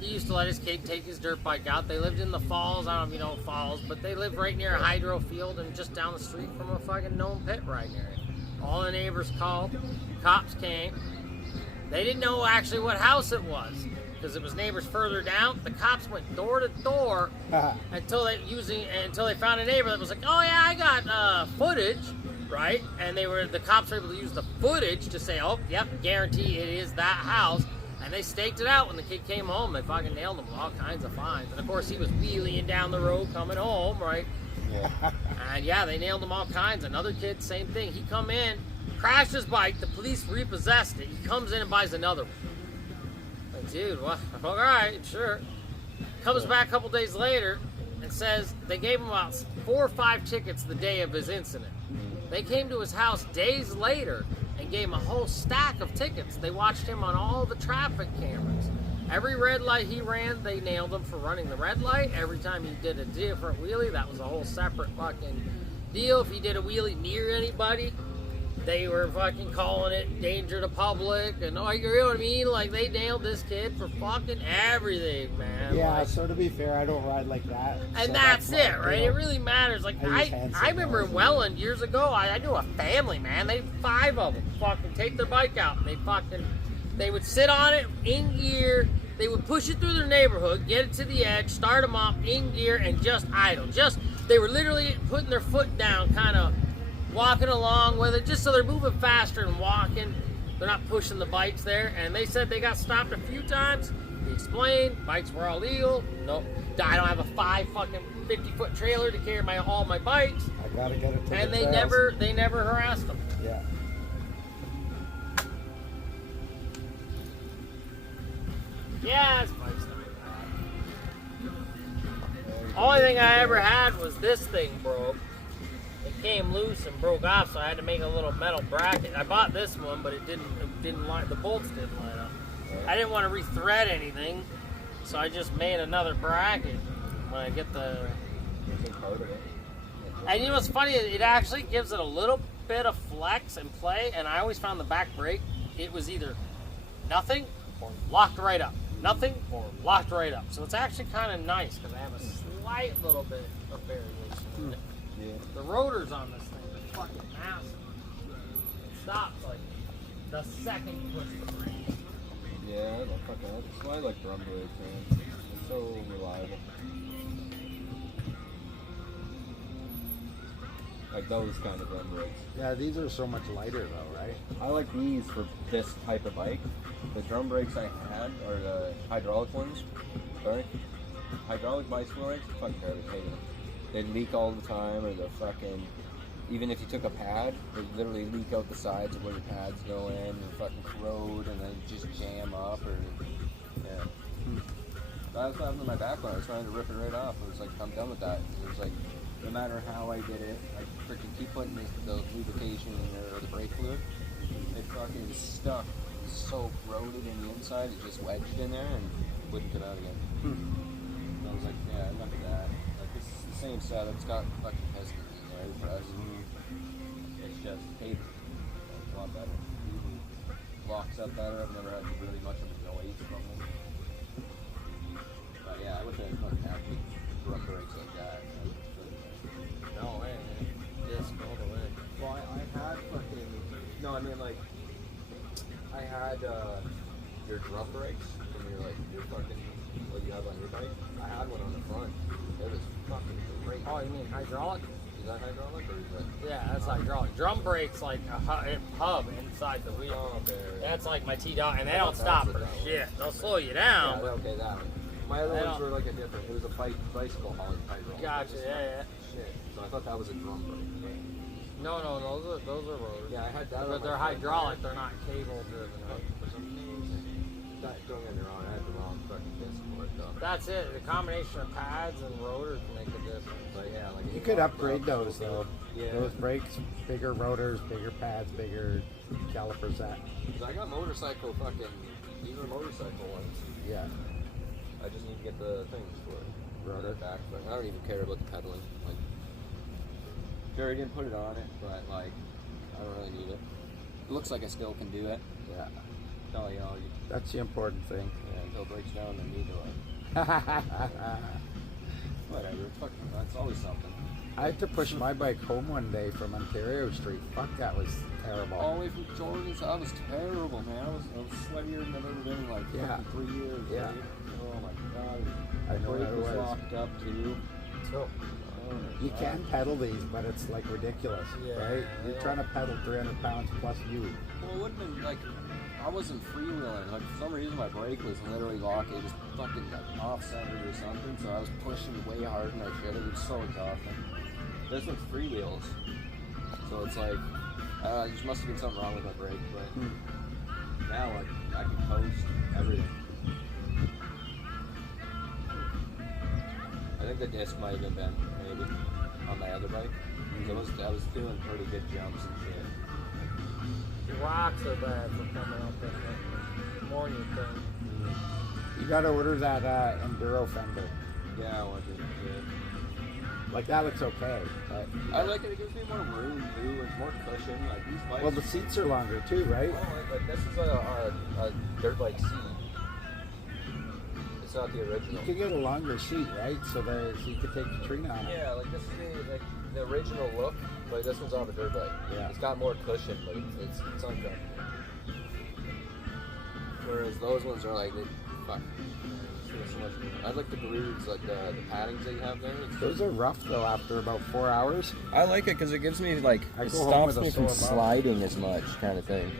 He used to let his kid take his dirt bike out. They lived in the Falls. I don't know if you know Falls, but they lived right near a hydro field and just down the street from a fucking known pit right near it. All the neighbors called. Cops came. They didn't know actually what house it was because it was neighbors further down. The cops went door to door until they found a neighbor that was like, "Oh yeah, I got footage." Right, and the cops were able to use the footage to say, "Oh, yep, guarantee it is that house." And they staked it out when the kid came home. They fucking nailed him with all kinds of fines. And of course, he was wheeling down the road coming home, right? Yeah. And yeah, they nailed him all kinds. Another kid, same thing. He come in, crashed his bike. The police repossessed it. He comes in and buys another one. Like, dude, what? All right, sure. Comes back a couple days later and says they gave him about 4 or 5 tickets the day of his incident. They came to his house days later and gave him a whole stack of tickets. They watched him on all the traffic cameras. Every red light he ran, they nailed him for running the red light. Every time he did a different wheelie, that was a whole separate fucking deal. If he did a wheelie near anybody, they were fucking calling it danger to public. And you know what I mean? Like, they nailed this kid for fucking everything, man. Yeah, Like, so to be fair, I don't ride like that. and so that's why, it, right? you know, It really matters. Like, I use hand I remember in signals. Welland years ago, I knew a family, man. They 5 of them fucking take their bike out. They would sit on it in gear. They would push it through their neighborhood, get it to the edge, start them up in gear, and just idle. They were literally putting their foot down, kind of walking along with it, just so they're moving faster and walking. They're not pushing the bikes there. And they said they got stopped a few times. He explained bikes were all legal. Nope. I don't have a 50-foot trailer to carry all my bikes. I gotta get it to And the they trails. never harassed them. Yeah. Yeah, it's bikes that we got. Only thing I ever had was this thing broke. It came loose and broke off, so I had to make a little metal bracket. I bought this one, but it didn't line. The bolts didn't line up. I didn't want to rethread anything, so I just made another bracket when I get the. And you know what's funny? It actually gives it a little bit of flex and play. And I always found the back brake, it was either nothing or locked right up. Nothing or locked right up. So it's actually kind of nice because I have a slight little bit of variation in it. Yeah. The rotors on this thing are fucking massive. It stops like the second you push the brake. Yeah, I don't fucking know. That's why I like drum brakes, man. They're so reliable. Like those kind of drum brakes. Yeah, these are so much lighter though, right? I like these for this type of bike. The drum brakes I had are the hydraulic ones. Sorry. Hydraulic bicycle brakes, fucking garbage, hated them. They'd leak all the time, or the fucking, even if you took a pad, they'd literally leak out the sides of where your pads go in, and fucking corrode, and then just jam up, or, yeah. That's what happened to my back when I was trying to rip it right off. It was like, I'm done with that. It was like, no matter how I did it, I freaking keep putting the lubrication in there, or the brake fluid. It fucking stuck, so corroded in the inside, it just wedged in there and wouldn't get out again. I was like, yeah, enough of that. Like, this is the same setup, it's got fucking pistons in there for us. It's just paper. It's a lot better. Locks up better, I've never had really much of a noise from them. But yeah, I wish I had fucking actually drum brakes like that. No way, man. Disc all the way. Well, I had fucking, no, I mean like, I had your drum brakes from your fucking, what you have on your bike. I had one on the front. It was fucking great. Oh, you mean hydraulic? Is that hydraulic or is that? Yeah, that's hydraulic. Drum brakes like a hub inside the wheel. Oh, okay. That's like my T-dot, and they don't That's stop what for that was. shit. They'll slow you Yeah, down. okay, that one. My other They ones don't- were like a different, it was a bicycle hauling hydraulic. Gotcha, It was yeah. Shit. So I thought that was a drum brake. No, those are rotors. Yeah, I had that. But on my they're front hydraulic, tire. they're not cable driven. Right? For some reason. Don't get me wrong, I had the wrong fucking disc for it though. That's it. The combination of pads and rotors make a difference. But yeah, like You could upgrade those though. Yeah. Those brakes, bigger rotors, bigger pads, bigger calipers. That. 'Cause I got motorcycle fucking, these are motorcycle ones. Yeah. I just need to get the things for it. Rotor. Back, but I don't even care about the pedaling. Like, Jerry didn't put it on it, but like, I don't really need it. It looks like I still can do it. Yeah. No, you know, That's the important thing. yeah, until it breaks down, then need to whatever. It's fucking, it's always something. I had to push my bike home one day from Ontario Street. Fuck, that was terrible. All the way from Jordan's, that was terrible, man. I was sweatier than I've ever been in like Yeah. fucking 3 years. Yeah. Right? Oh my god. I know Brake how it was was. locked up too. So, Oh my You God. can pedal these, but it's like ridiculous, Yeah, right? You're they trying to pedal 300 pounds plus you. Well, it wouldn't have, like, I wasn't freewheeling. Like, for some reason, my brake was literally locked. It was fucking like, off-centered or something, so I was pushing way harder than I should have. It was so exhausting. This one's freewheels. So it's like, there must have been something wrong with my brake, but now, like, I can coast everything. I think the disc might have been bent, maybe, on my other bike. I was doing pretty good jumps and shit. the rocks are bad for coming up in the morning thing. You gotta order that Enduro fender. Yeah, I want to. Yeah. Like, that looks okay, but... I like it. It gives me more room too. It's more cushion. Like these bikes. Well, the seats are longer too, right? Oh, like this is a dirt bike seat. It's not the You original. could get a longer seat, right? So you could take Katrina on it. Yeah, like this is the original look, but this one's on a dirt bike. Yeah. It's got more cushion, but it's uncomfortable. Whereas those ones are like, fuck. So much. I like the grooves, like the paddings that you have there. Those are rough though after about 4 hours. I like it because it gives me like I it go home stops with a me from sore bum. sliding as much, kind of thing.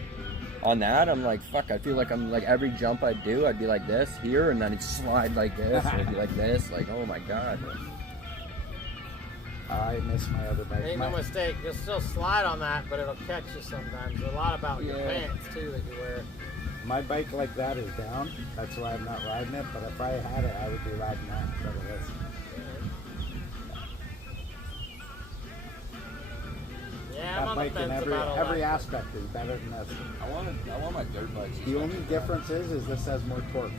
On that, I'm like, fuck. I feel like I'm like every jump I do, I'd be like this here, and then I'd slide like this, and I'd be like this, like oh my god. I miss my other bike. Make no mistake, you'll still slide on that, but it'll catch you sometimes. There's a lot about your Yeah. pants too that you wear. My bike like that is down. That's why I'm not riding it. But if I had it, I would be riding that instead of this. Yeah, That I'm on the bike in fence about every electric. aspect is better than this. I want my dirt bikes. The only difference is this has more torque.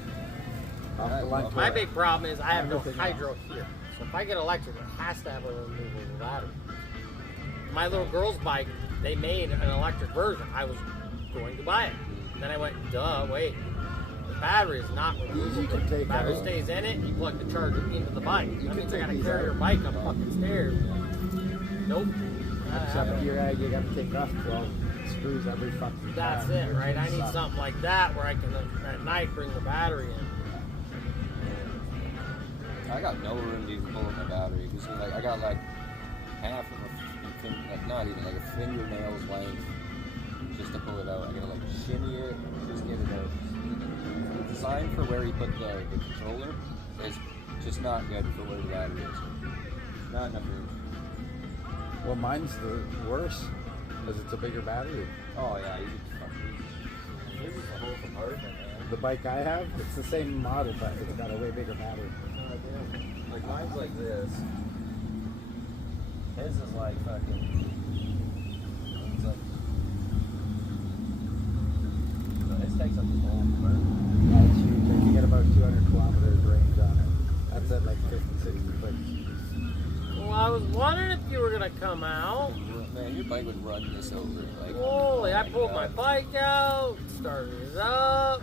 Off the line My torque. big problem is I have no Everything hydro here. So if I get electric, it has to have a removable battery. My little girl's bike, they made an electric version. I was going to buy it. And then I went, duh, wait. The battery is not removable. You can take The battery out. stays in it, you plug the charger into the bike. You That can means I take gotta these carry out. your bike up fucking stairs. Nope. Except you got to take off 12 screws every fucking That's time. it, right? I need Sucks. something like that where I can at night bring the battery in. I got no room to even pull up my battery. Cause like I got like half of a finger, like not even like a fingernail's length just to pull it out. I gotta like shimmy it, just get it out. The design for where you put the controller is just not good for where the battery is. Not enough room. Well, mine's the worst because it's a bigger battery. Oh yeah, you could fucking. This is a whole compartment, man. The bike I have, it's the same model, but it's got a way bigger battery. Like mine's like this. His is like fucking. It's like. His takes up this whole compartment. That's huge. I can get about 200 kilometers range on it. That's at like 50, 60 clicks. Well, I was wondering if you were gonna come out. Man, your bike would run this over. Like, Holy, I pulled my God. bike out, started it up.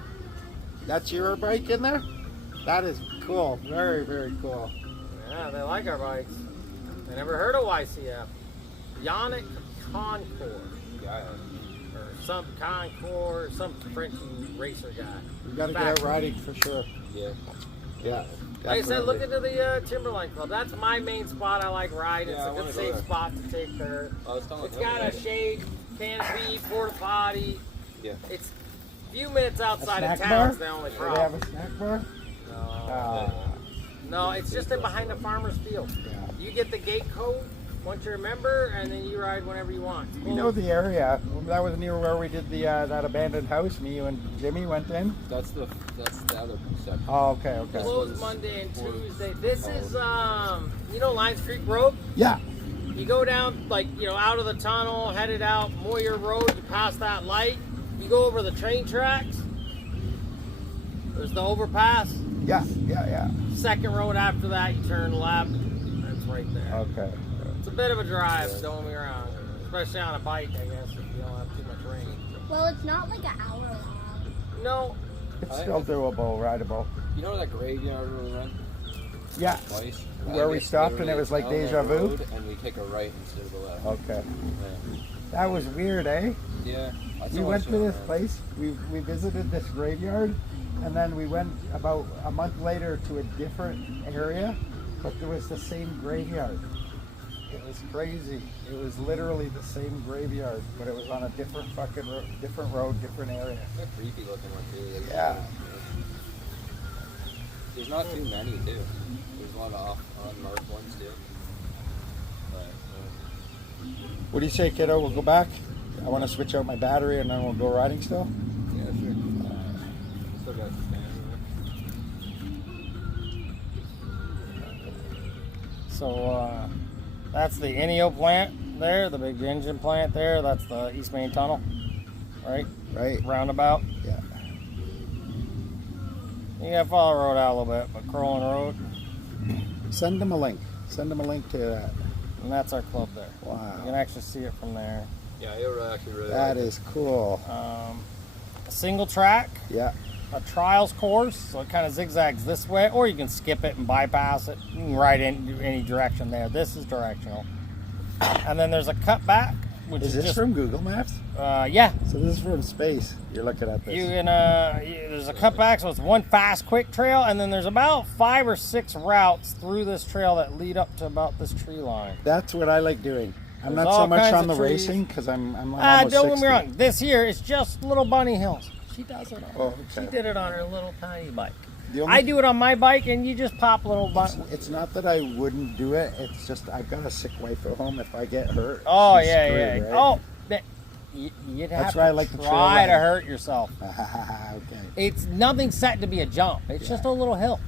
That's your bike in there? That is cool. Very, very cool. Yeah, they like our bikes. I never heard of YCF. Yannick Concours. Yeah, Or some Concours, some French racer guy. You got to get out riding for sure. yeah. Yeah. Like I said, look definitely. into the Timberline Club. That's my main spot I like riding. Yeah, I It's a wanna good go safe there. spot to take there. I was telling It's him got about a it. shade, canopy, porta potty. Yeah. It's a few minutes outside of snack town. bar? It's the only Do they have problem. a snack bar? No, no, it's just in behind the farmer's field. Yeah. You get the gate code, once you're a member, and then you ride whenever you want. You know the area. That was near where we did the that abandoned house. Me, you, and Jimmy went in. That's the other section. Oh, okay, okay. Closed Monday and Tuesday. This is you know Lions Creek Road. Yeah. You go down like out of the tunnel, headed out Moyer Road. You pass that light. You go over the train tracks. There's the overpass. Yeah, yeah, yeah. Second road after that, you turn left. That's right there. Okay. It's a bit of a drive, don't get me wrong. Especially on a bike, I guess, if you don't have too much range. Well, it's not like an hour long. No. It's still doable, rideable. You know that graveyard where we went Yeah. twice? Where we stopped and it was like down that deja vu? road, and we take a right instead of a left. Okay. Yeah. That was weird, eh? Yeah. I We saw went it to this around. place. We visited this graveyard, and then we went about a month later to a different area, but there was the same graveyard. It was crazy. It was literally the same graveyard, but it was on a different fucking different road, different area. They're creepy looking one too. Like, Yeah. There's not too many too. There's a lot of unmarked ones too. But, What do you say, kiddo? We'll go back. I want to switch out my battery, and then we'll go riding still. yeah, sure. Still got the stand So that's the Ineo plant there, the big engine plant there. That's the East Main Tunnel, right? Right. Roundabout. Yeah. You gotta follow the road out a little bit, but Crowland Road, Send them a link. Send them a link to that. and that's our club there. You can Wow. actually see it from there. Yeah, it would actually really. That like is cool. A single track, Yeah. a trials course, so it kind of zigzags this way, or you can skip it and bypass it. You can ride in any direction there. This is directional. And then there's a cutback, which Is is this just from Google Maps? yeah. So this is from space. You're looking at this. You can there's a cutback, so it's one fast, quick trail, and then there's about 5 or 6 routes through this trail that lead up to about this tree line. That's what I like doing. I'm There's not so all much kinds on of the trees. racing because I'm almost Don't get 60. me wrong. This year it's just little bunny hills. She does it. Oh, She okay. did it on her little tiny bike. The only- I do it on my bike, and you just pop little bunny. It's not that I wouldn't do it. It's just I've got a sick wife at home. If I get hurt, Oh she's yeah, screwed, yeah. right? Oh, you'd have That's to why I like the trail try to ride. hurt yourself. Okay. It's nothing set to be a jump. It's just a little hill.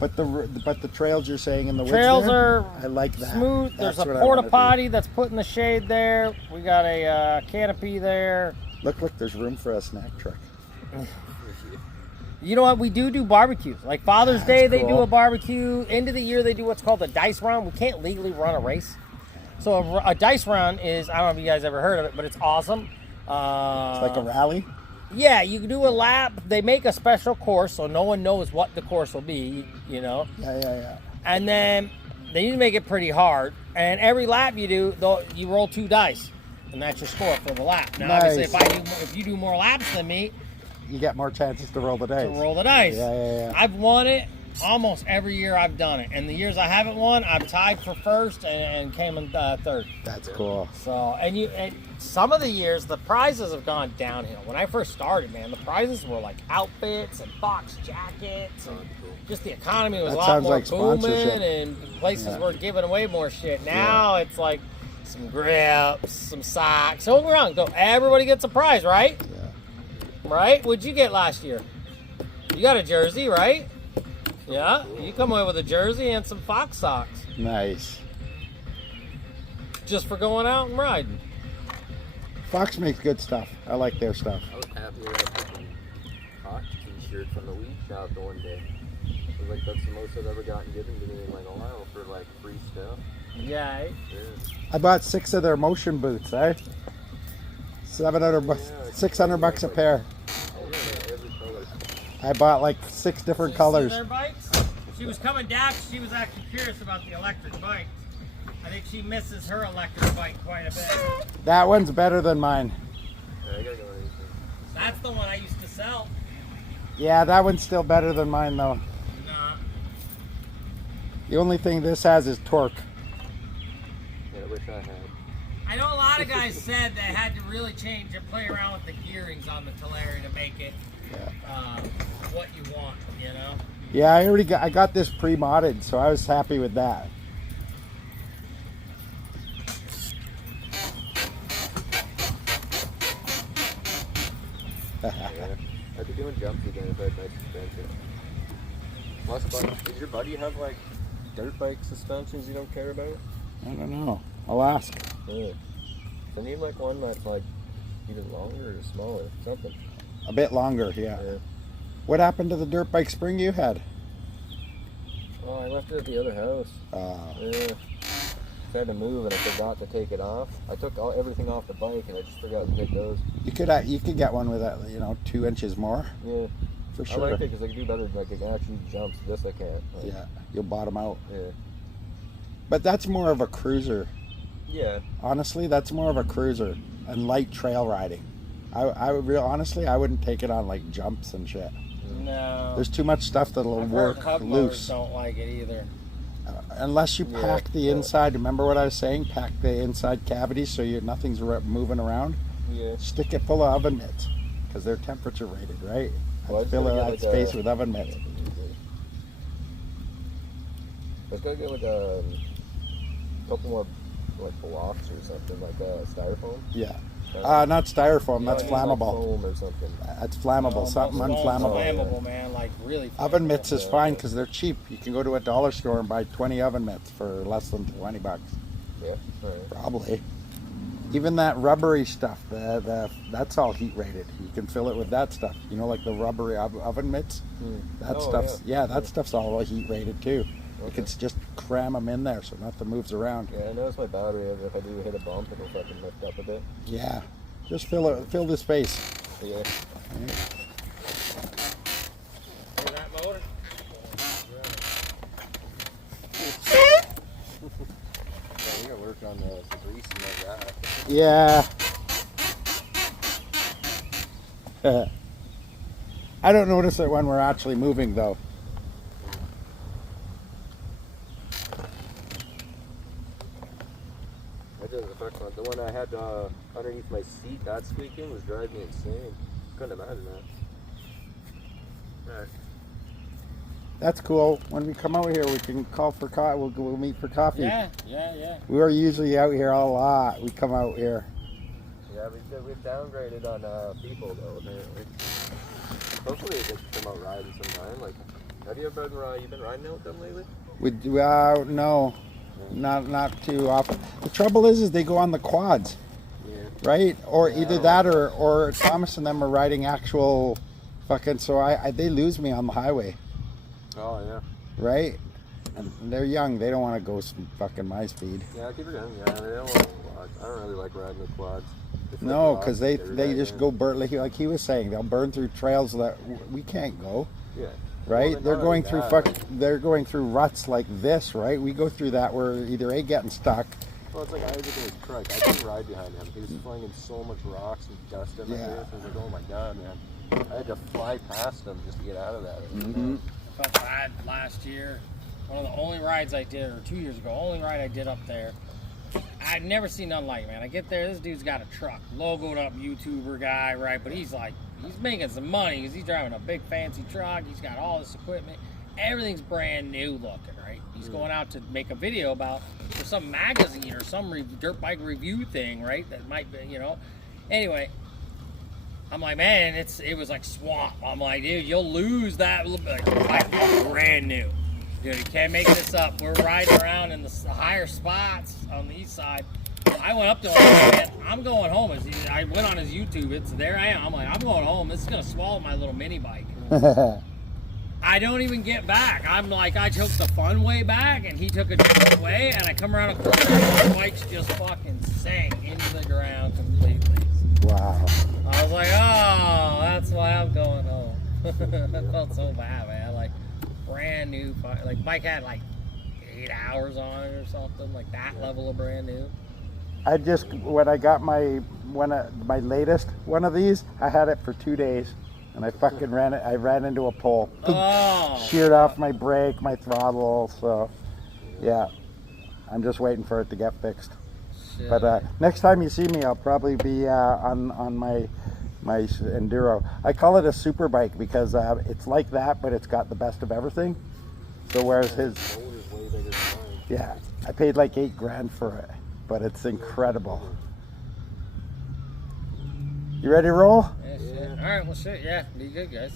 But the trails you're saying in the Trails woods there, are I like that. smooth. That's There's a what I porta wanna do. potty that's put in the shade there. We got a canopy there. Look, there's room for a snack truck. You know what? We do barbecues. Like Father's Day, they do cool. a barbecue. End of the year, they do what's called a dice round. We can't legally run a race. So a dice round is, I don't know if you guys ever heard of it, but it's awesome. It's like a rally. Yeah, you can do a lap. They make a special course, so no one knows what the course will be, you know. Yeah. And then they need to make it pretty hard. And every lap you do, you roll 2 dice, and that's your score for the lap. Now, Nice. obviously, if you do more laps than me, You get more chances to roll the dice. to roll the dice. Yeah. I've won it almost every year I've done it. And the years I haven't won, I've tied for first and came in third. That's cool. So, and some of the years, the prizes have gone downhill. When I first started, man, the prizes were like outfits and box jackets. And just the economy was That a lot sounds more like booming, sponsorship. and places Yeah. were giving away more shit. Now it's like some grips, some socks. Don't get me wrong, everybody gets a prize, right? Yeah. Right? What'd you get last year? You got a jersey, right? Yeah, you come away with a jersey and some Fox socks Nice. just for going out and riding. Fox makes good stuff. I like their stuff. I was happy with a fucking hot t-shirt from the weed shop the one day. It was like that's the most I've ever gotten given to me in like a while for like free stuff. Yeah, eh? Yeah. I bought 6 of their motion boots, eh? 700 bucks, $600 a pair. Every color. I bought like 6 different You see colors. their bikes? She was coming down. She was actually curious about the electric bikes. I think she misses her electric bike quite a bit. That one's better than mine. Yeah, I gotta go on anything. That's the one I used to sell. Yeah, that one's still better than mine though. Nah. The only thing this has is torque. Yeah, I wish I had. I know a lot of guys said they had to really change and play around with the gearings on the Tulare to make it what you want, you know? Yeah, I got this pre-modded, so I was happy with that. Yeah. I'd be doing jumps again if I had nice suspension. Plus, does your buddy have like dirt bike suspensions you don't care about? I don't know. I'll ask. Yeah. I need like one that's like even longer or smaller, something. A bit longer, yeah. Yeah. What happened to the dirt bike spring you had? Oh, I left it at the other house. Yeah. I had to move and I forgot to take it off. I took everything off the bike and I just forgot to take those. You could get one with that, 2 inches more. Yeah. For I sure. like it because I can do better. Like it actually jumps. This I can't. Like, Yeah, you'll bottom out. Yeah. But that's more of a cruiser. Yeah. Honestly, that's more of a cruiser and light trail riding. Honestly, I wouldn't take it on like jumps and shit. No. There's too much stuff that'll I've work heard hub motors loose. don't like it either. Unless you pack the inside. Remember what I was saying? Pack the inside cavities so nothing's moving around. Yeah. Stick it full of oven mitts because they're temperature rated, right? Well, Fill that space with oven mitts. Let's go get like a couple more like blocks or something like styrofoam. Yeah. Not styrofoam. That's Like flammable. foam or something. That's flammable. Something unflammable. Flammable, man. Like really. Oven mitts is fine because they're cheap. You can go to a dollar store and buy 20 oven mitts for less than $20. Yeah. All right. Probably. Even that rubbery stuff, that's all heat rated. You can fill it with that stuff. Like the rubbery oven mitts. That stuff's that stuff's all heat rated too. You can just cram them in there so nothing moves around. Yeah, I noticed my battery. If I do hit a bump, it'll fucking lift up a bit. Yeah, just fill the space. Yeah. Hear that motor? Yeah, we gotta work on the greasing of that. Yeah. I don't notice it when we're actually moving though. The one I had underneath my seat, that squeaking was driving me insane. Couldn't imagine that. Alright. That's cool. When we come out here, we can call for coffee. We'll meet for coffee. Yeah. We are usually out here a lot. We come out here. Yeah, we've downgraded on people though, apparently. Hopefully they can come out riding sometime. Like, have you been riding out with them lately? No. Not too often. The trouble is they go on the quads, right? Or either that or Thomas and them are riding actual fucking. So they lose me on the highway. Oh yeah. Right? And they're young. They don't want to go fucking my speed. Yeah, keep it young. Yeah, they don't want quads. I don't really like riding with quads. No, because they just go burn like he was saying. They'll burn through trails that we can't go. Yeah. Right? Well, they're going through they're going through ruts like this, right? We go through that where either getting stuck. Well, it's like Isaac in his truck. I couldn't ride behind him. He was flinging so much rocks and dust in my face. I was like, oh my god, man. I had to fly past him just to get out of that. Mm-hmm. Felt bad last year. One of the only rides I did, or 2 years ago, only ride I did up there. I'd never seen nothing like it, man. I get there, this dude's got a truck, logoed up YouTuber guy, right? But he's making some money because he's driving a big fancy truck. He's got all this equipment. Everything's brand new looking, right? He's going out to make a video for some magazine or some dirt bike review thing, right? That might be, Anyway, I'm like, man, it was like swamp. I'm like, dude, you'll lose that. Like, brand new. Dude, you can't make this up. We're riding around in the higher spots on the east side. I went up to him and said, I'm going home. I went on his YouTube. There I am. I'm like, I'm going home. This is going to swallow my little mini bike. I don't even get back. I'm like, I took the fun way back, and he took a different way, and I come around a corner, and the bike's just fucking sank into the ground completely. Wow. I was like, oh, that's why I'm going home. I felt so bad, man. Like, brand new, bike had like 8 hours on it or something, like that level of brand new. When I got my latest one of these, I had it for 2 days, and I fucking ran into a pole. Sheared off my brake, my throttle. So, yeah, I'm just waiting for it to get fixed. Shit. But next time you see me, I'll probably be on my Enduro. I call it a super bike because it's like that, but it's got the best of everything. So whereas his, yeah, I paid like $8,000 for it, but it's incredible. You ready to roll? Yeah. right, well, shit, yeah, be good, guys.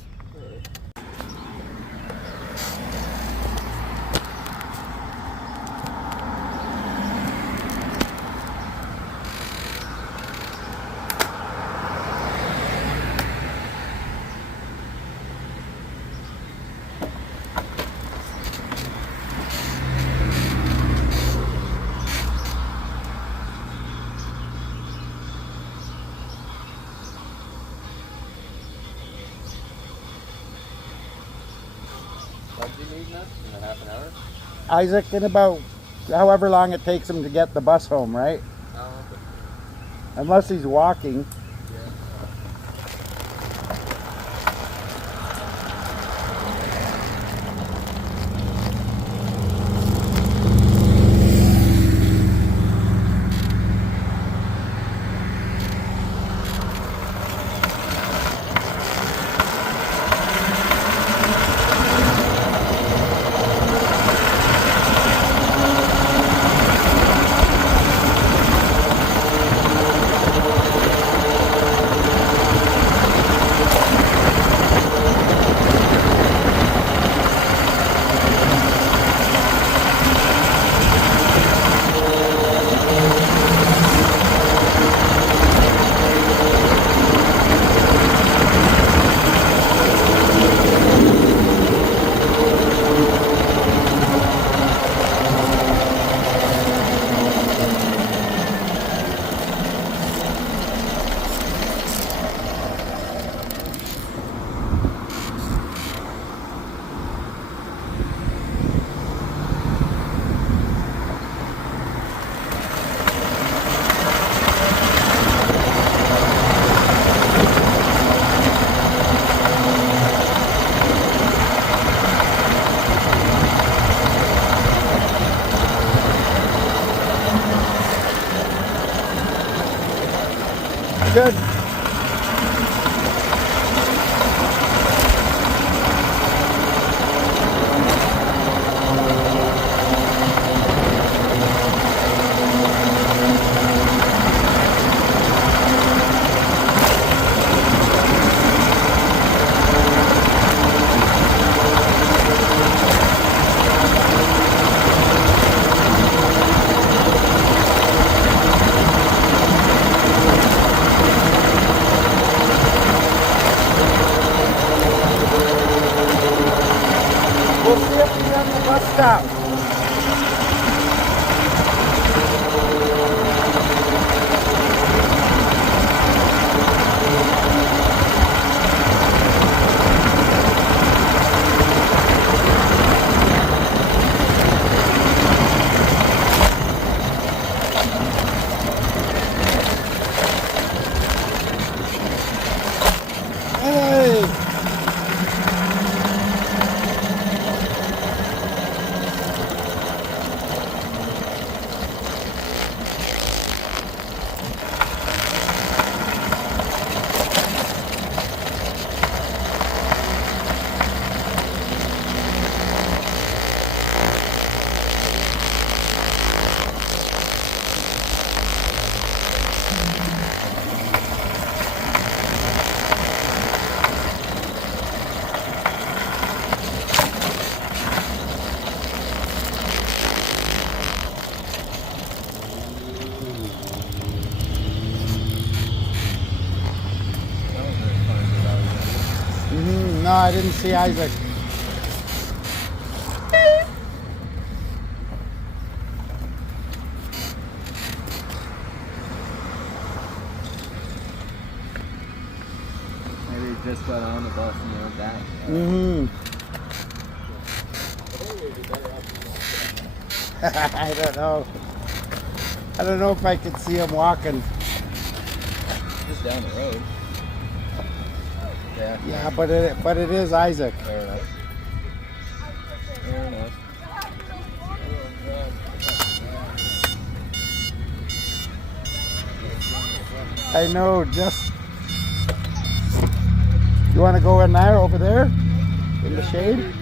What do you need now? In a half an hour? Isaac, in about however long it takes him to get the bus home, right? Okay. Unless he's walking. Good. We'll see if we have the bus stop. Hey! No, I didn't see Isaac. Maybe he just got on the bus and went back. I don't know. I don't know if I could see him walking. Just down the road. Yeah. Yeah, but it is Isaac. Fair enough. Fair enough. I know, just... You want to go in there, over there? In the shade?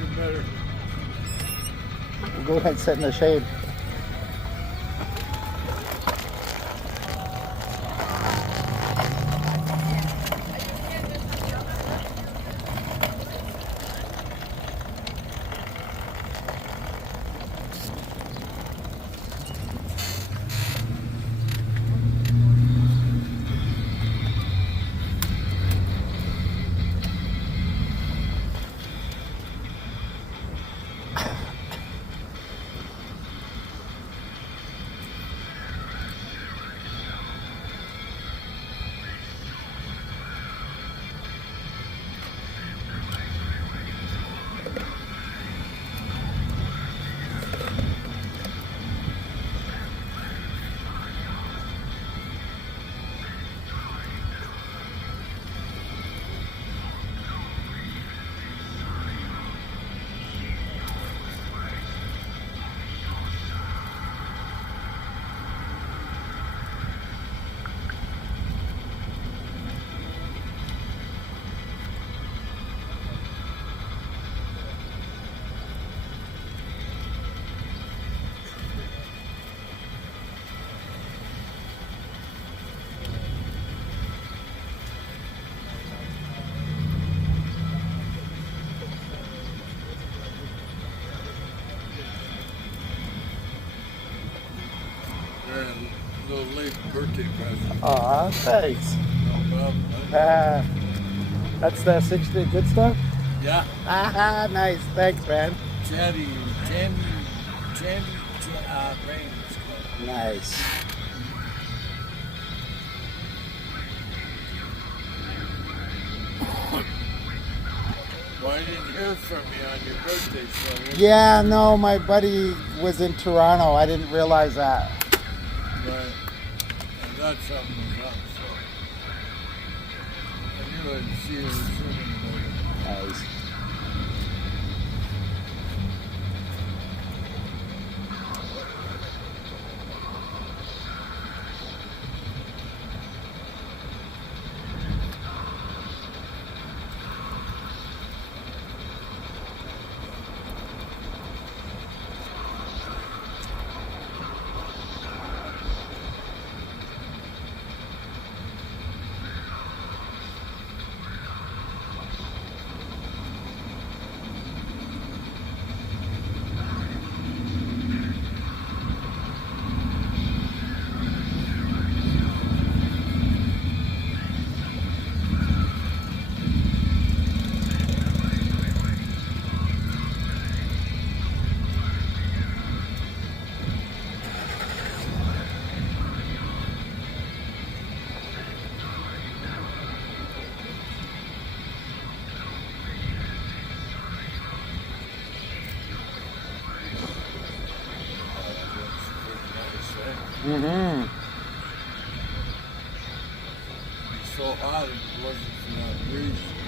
We'll go ahead and sit in the shade. birthday present. Aw, thanks. No problem. That's the 60 good stuff? Yeah. Ah, nice. Thanks, man. Chandy, Rain. Nice. Well, I didn't hear from you on your birthday, so Yeah, no, my buddy was in Toronto. I didn't realize that. but I thought something was up, so I knew I'd see you sooner or later. Nice. Mm-hmm. It's so hot if it wasn't for that breeze.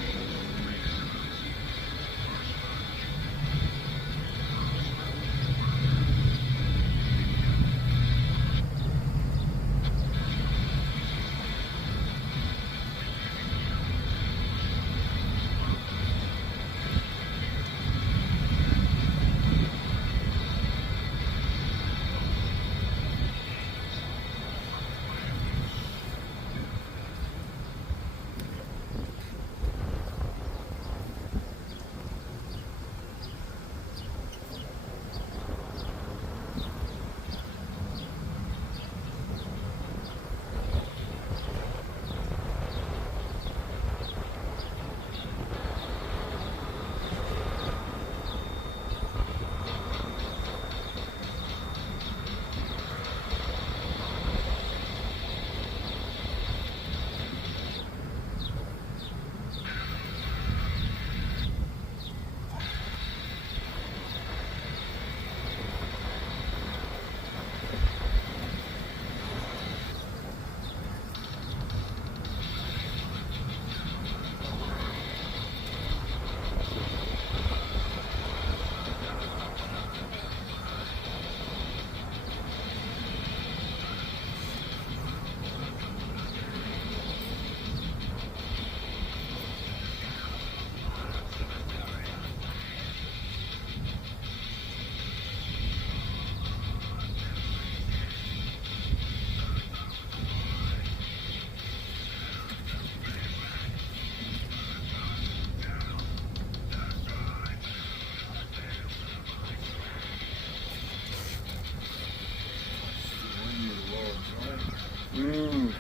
Mm.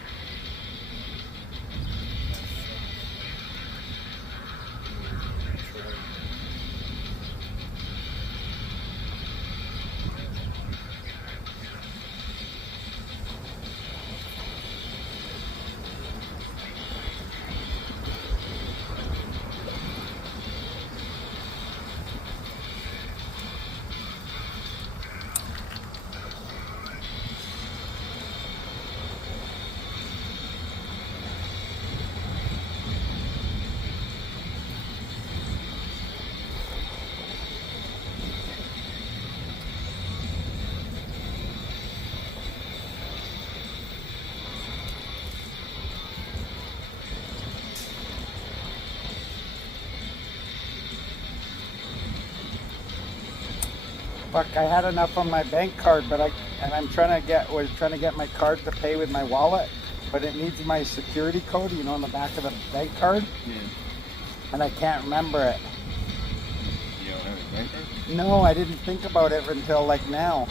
Fuck, I had enough on my bank card, but I'm trying to get my card to pay with my wallet, but it needs my security code, you know, on the back of the bank card, and I can't remember it. You don't have a bank card? No, I didn't think about it until like now.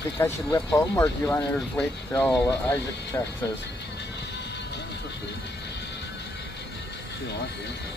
think I should whip home, or do you want to wait till Isaac checks us? You want to?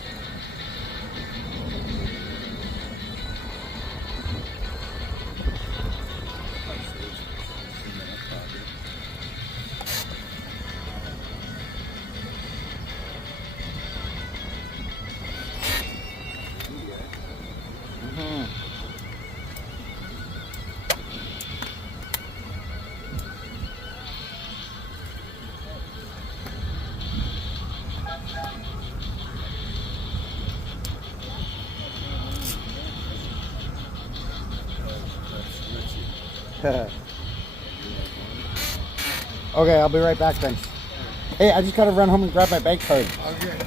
Okay, I'll be right back then. Hey, I just gotta run home and grab my bank card. Okay.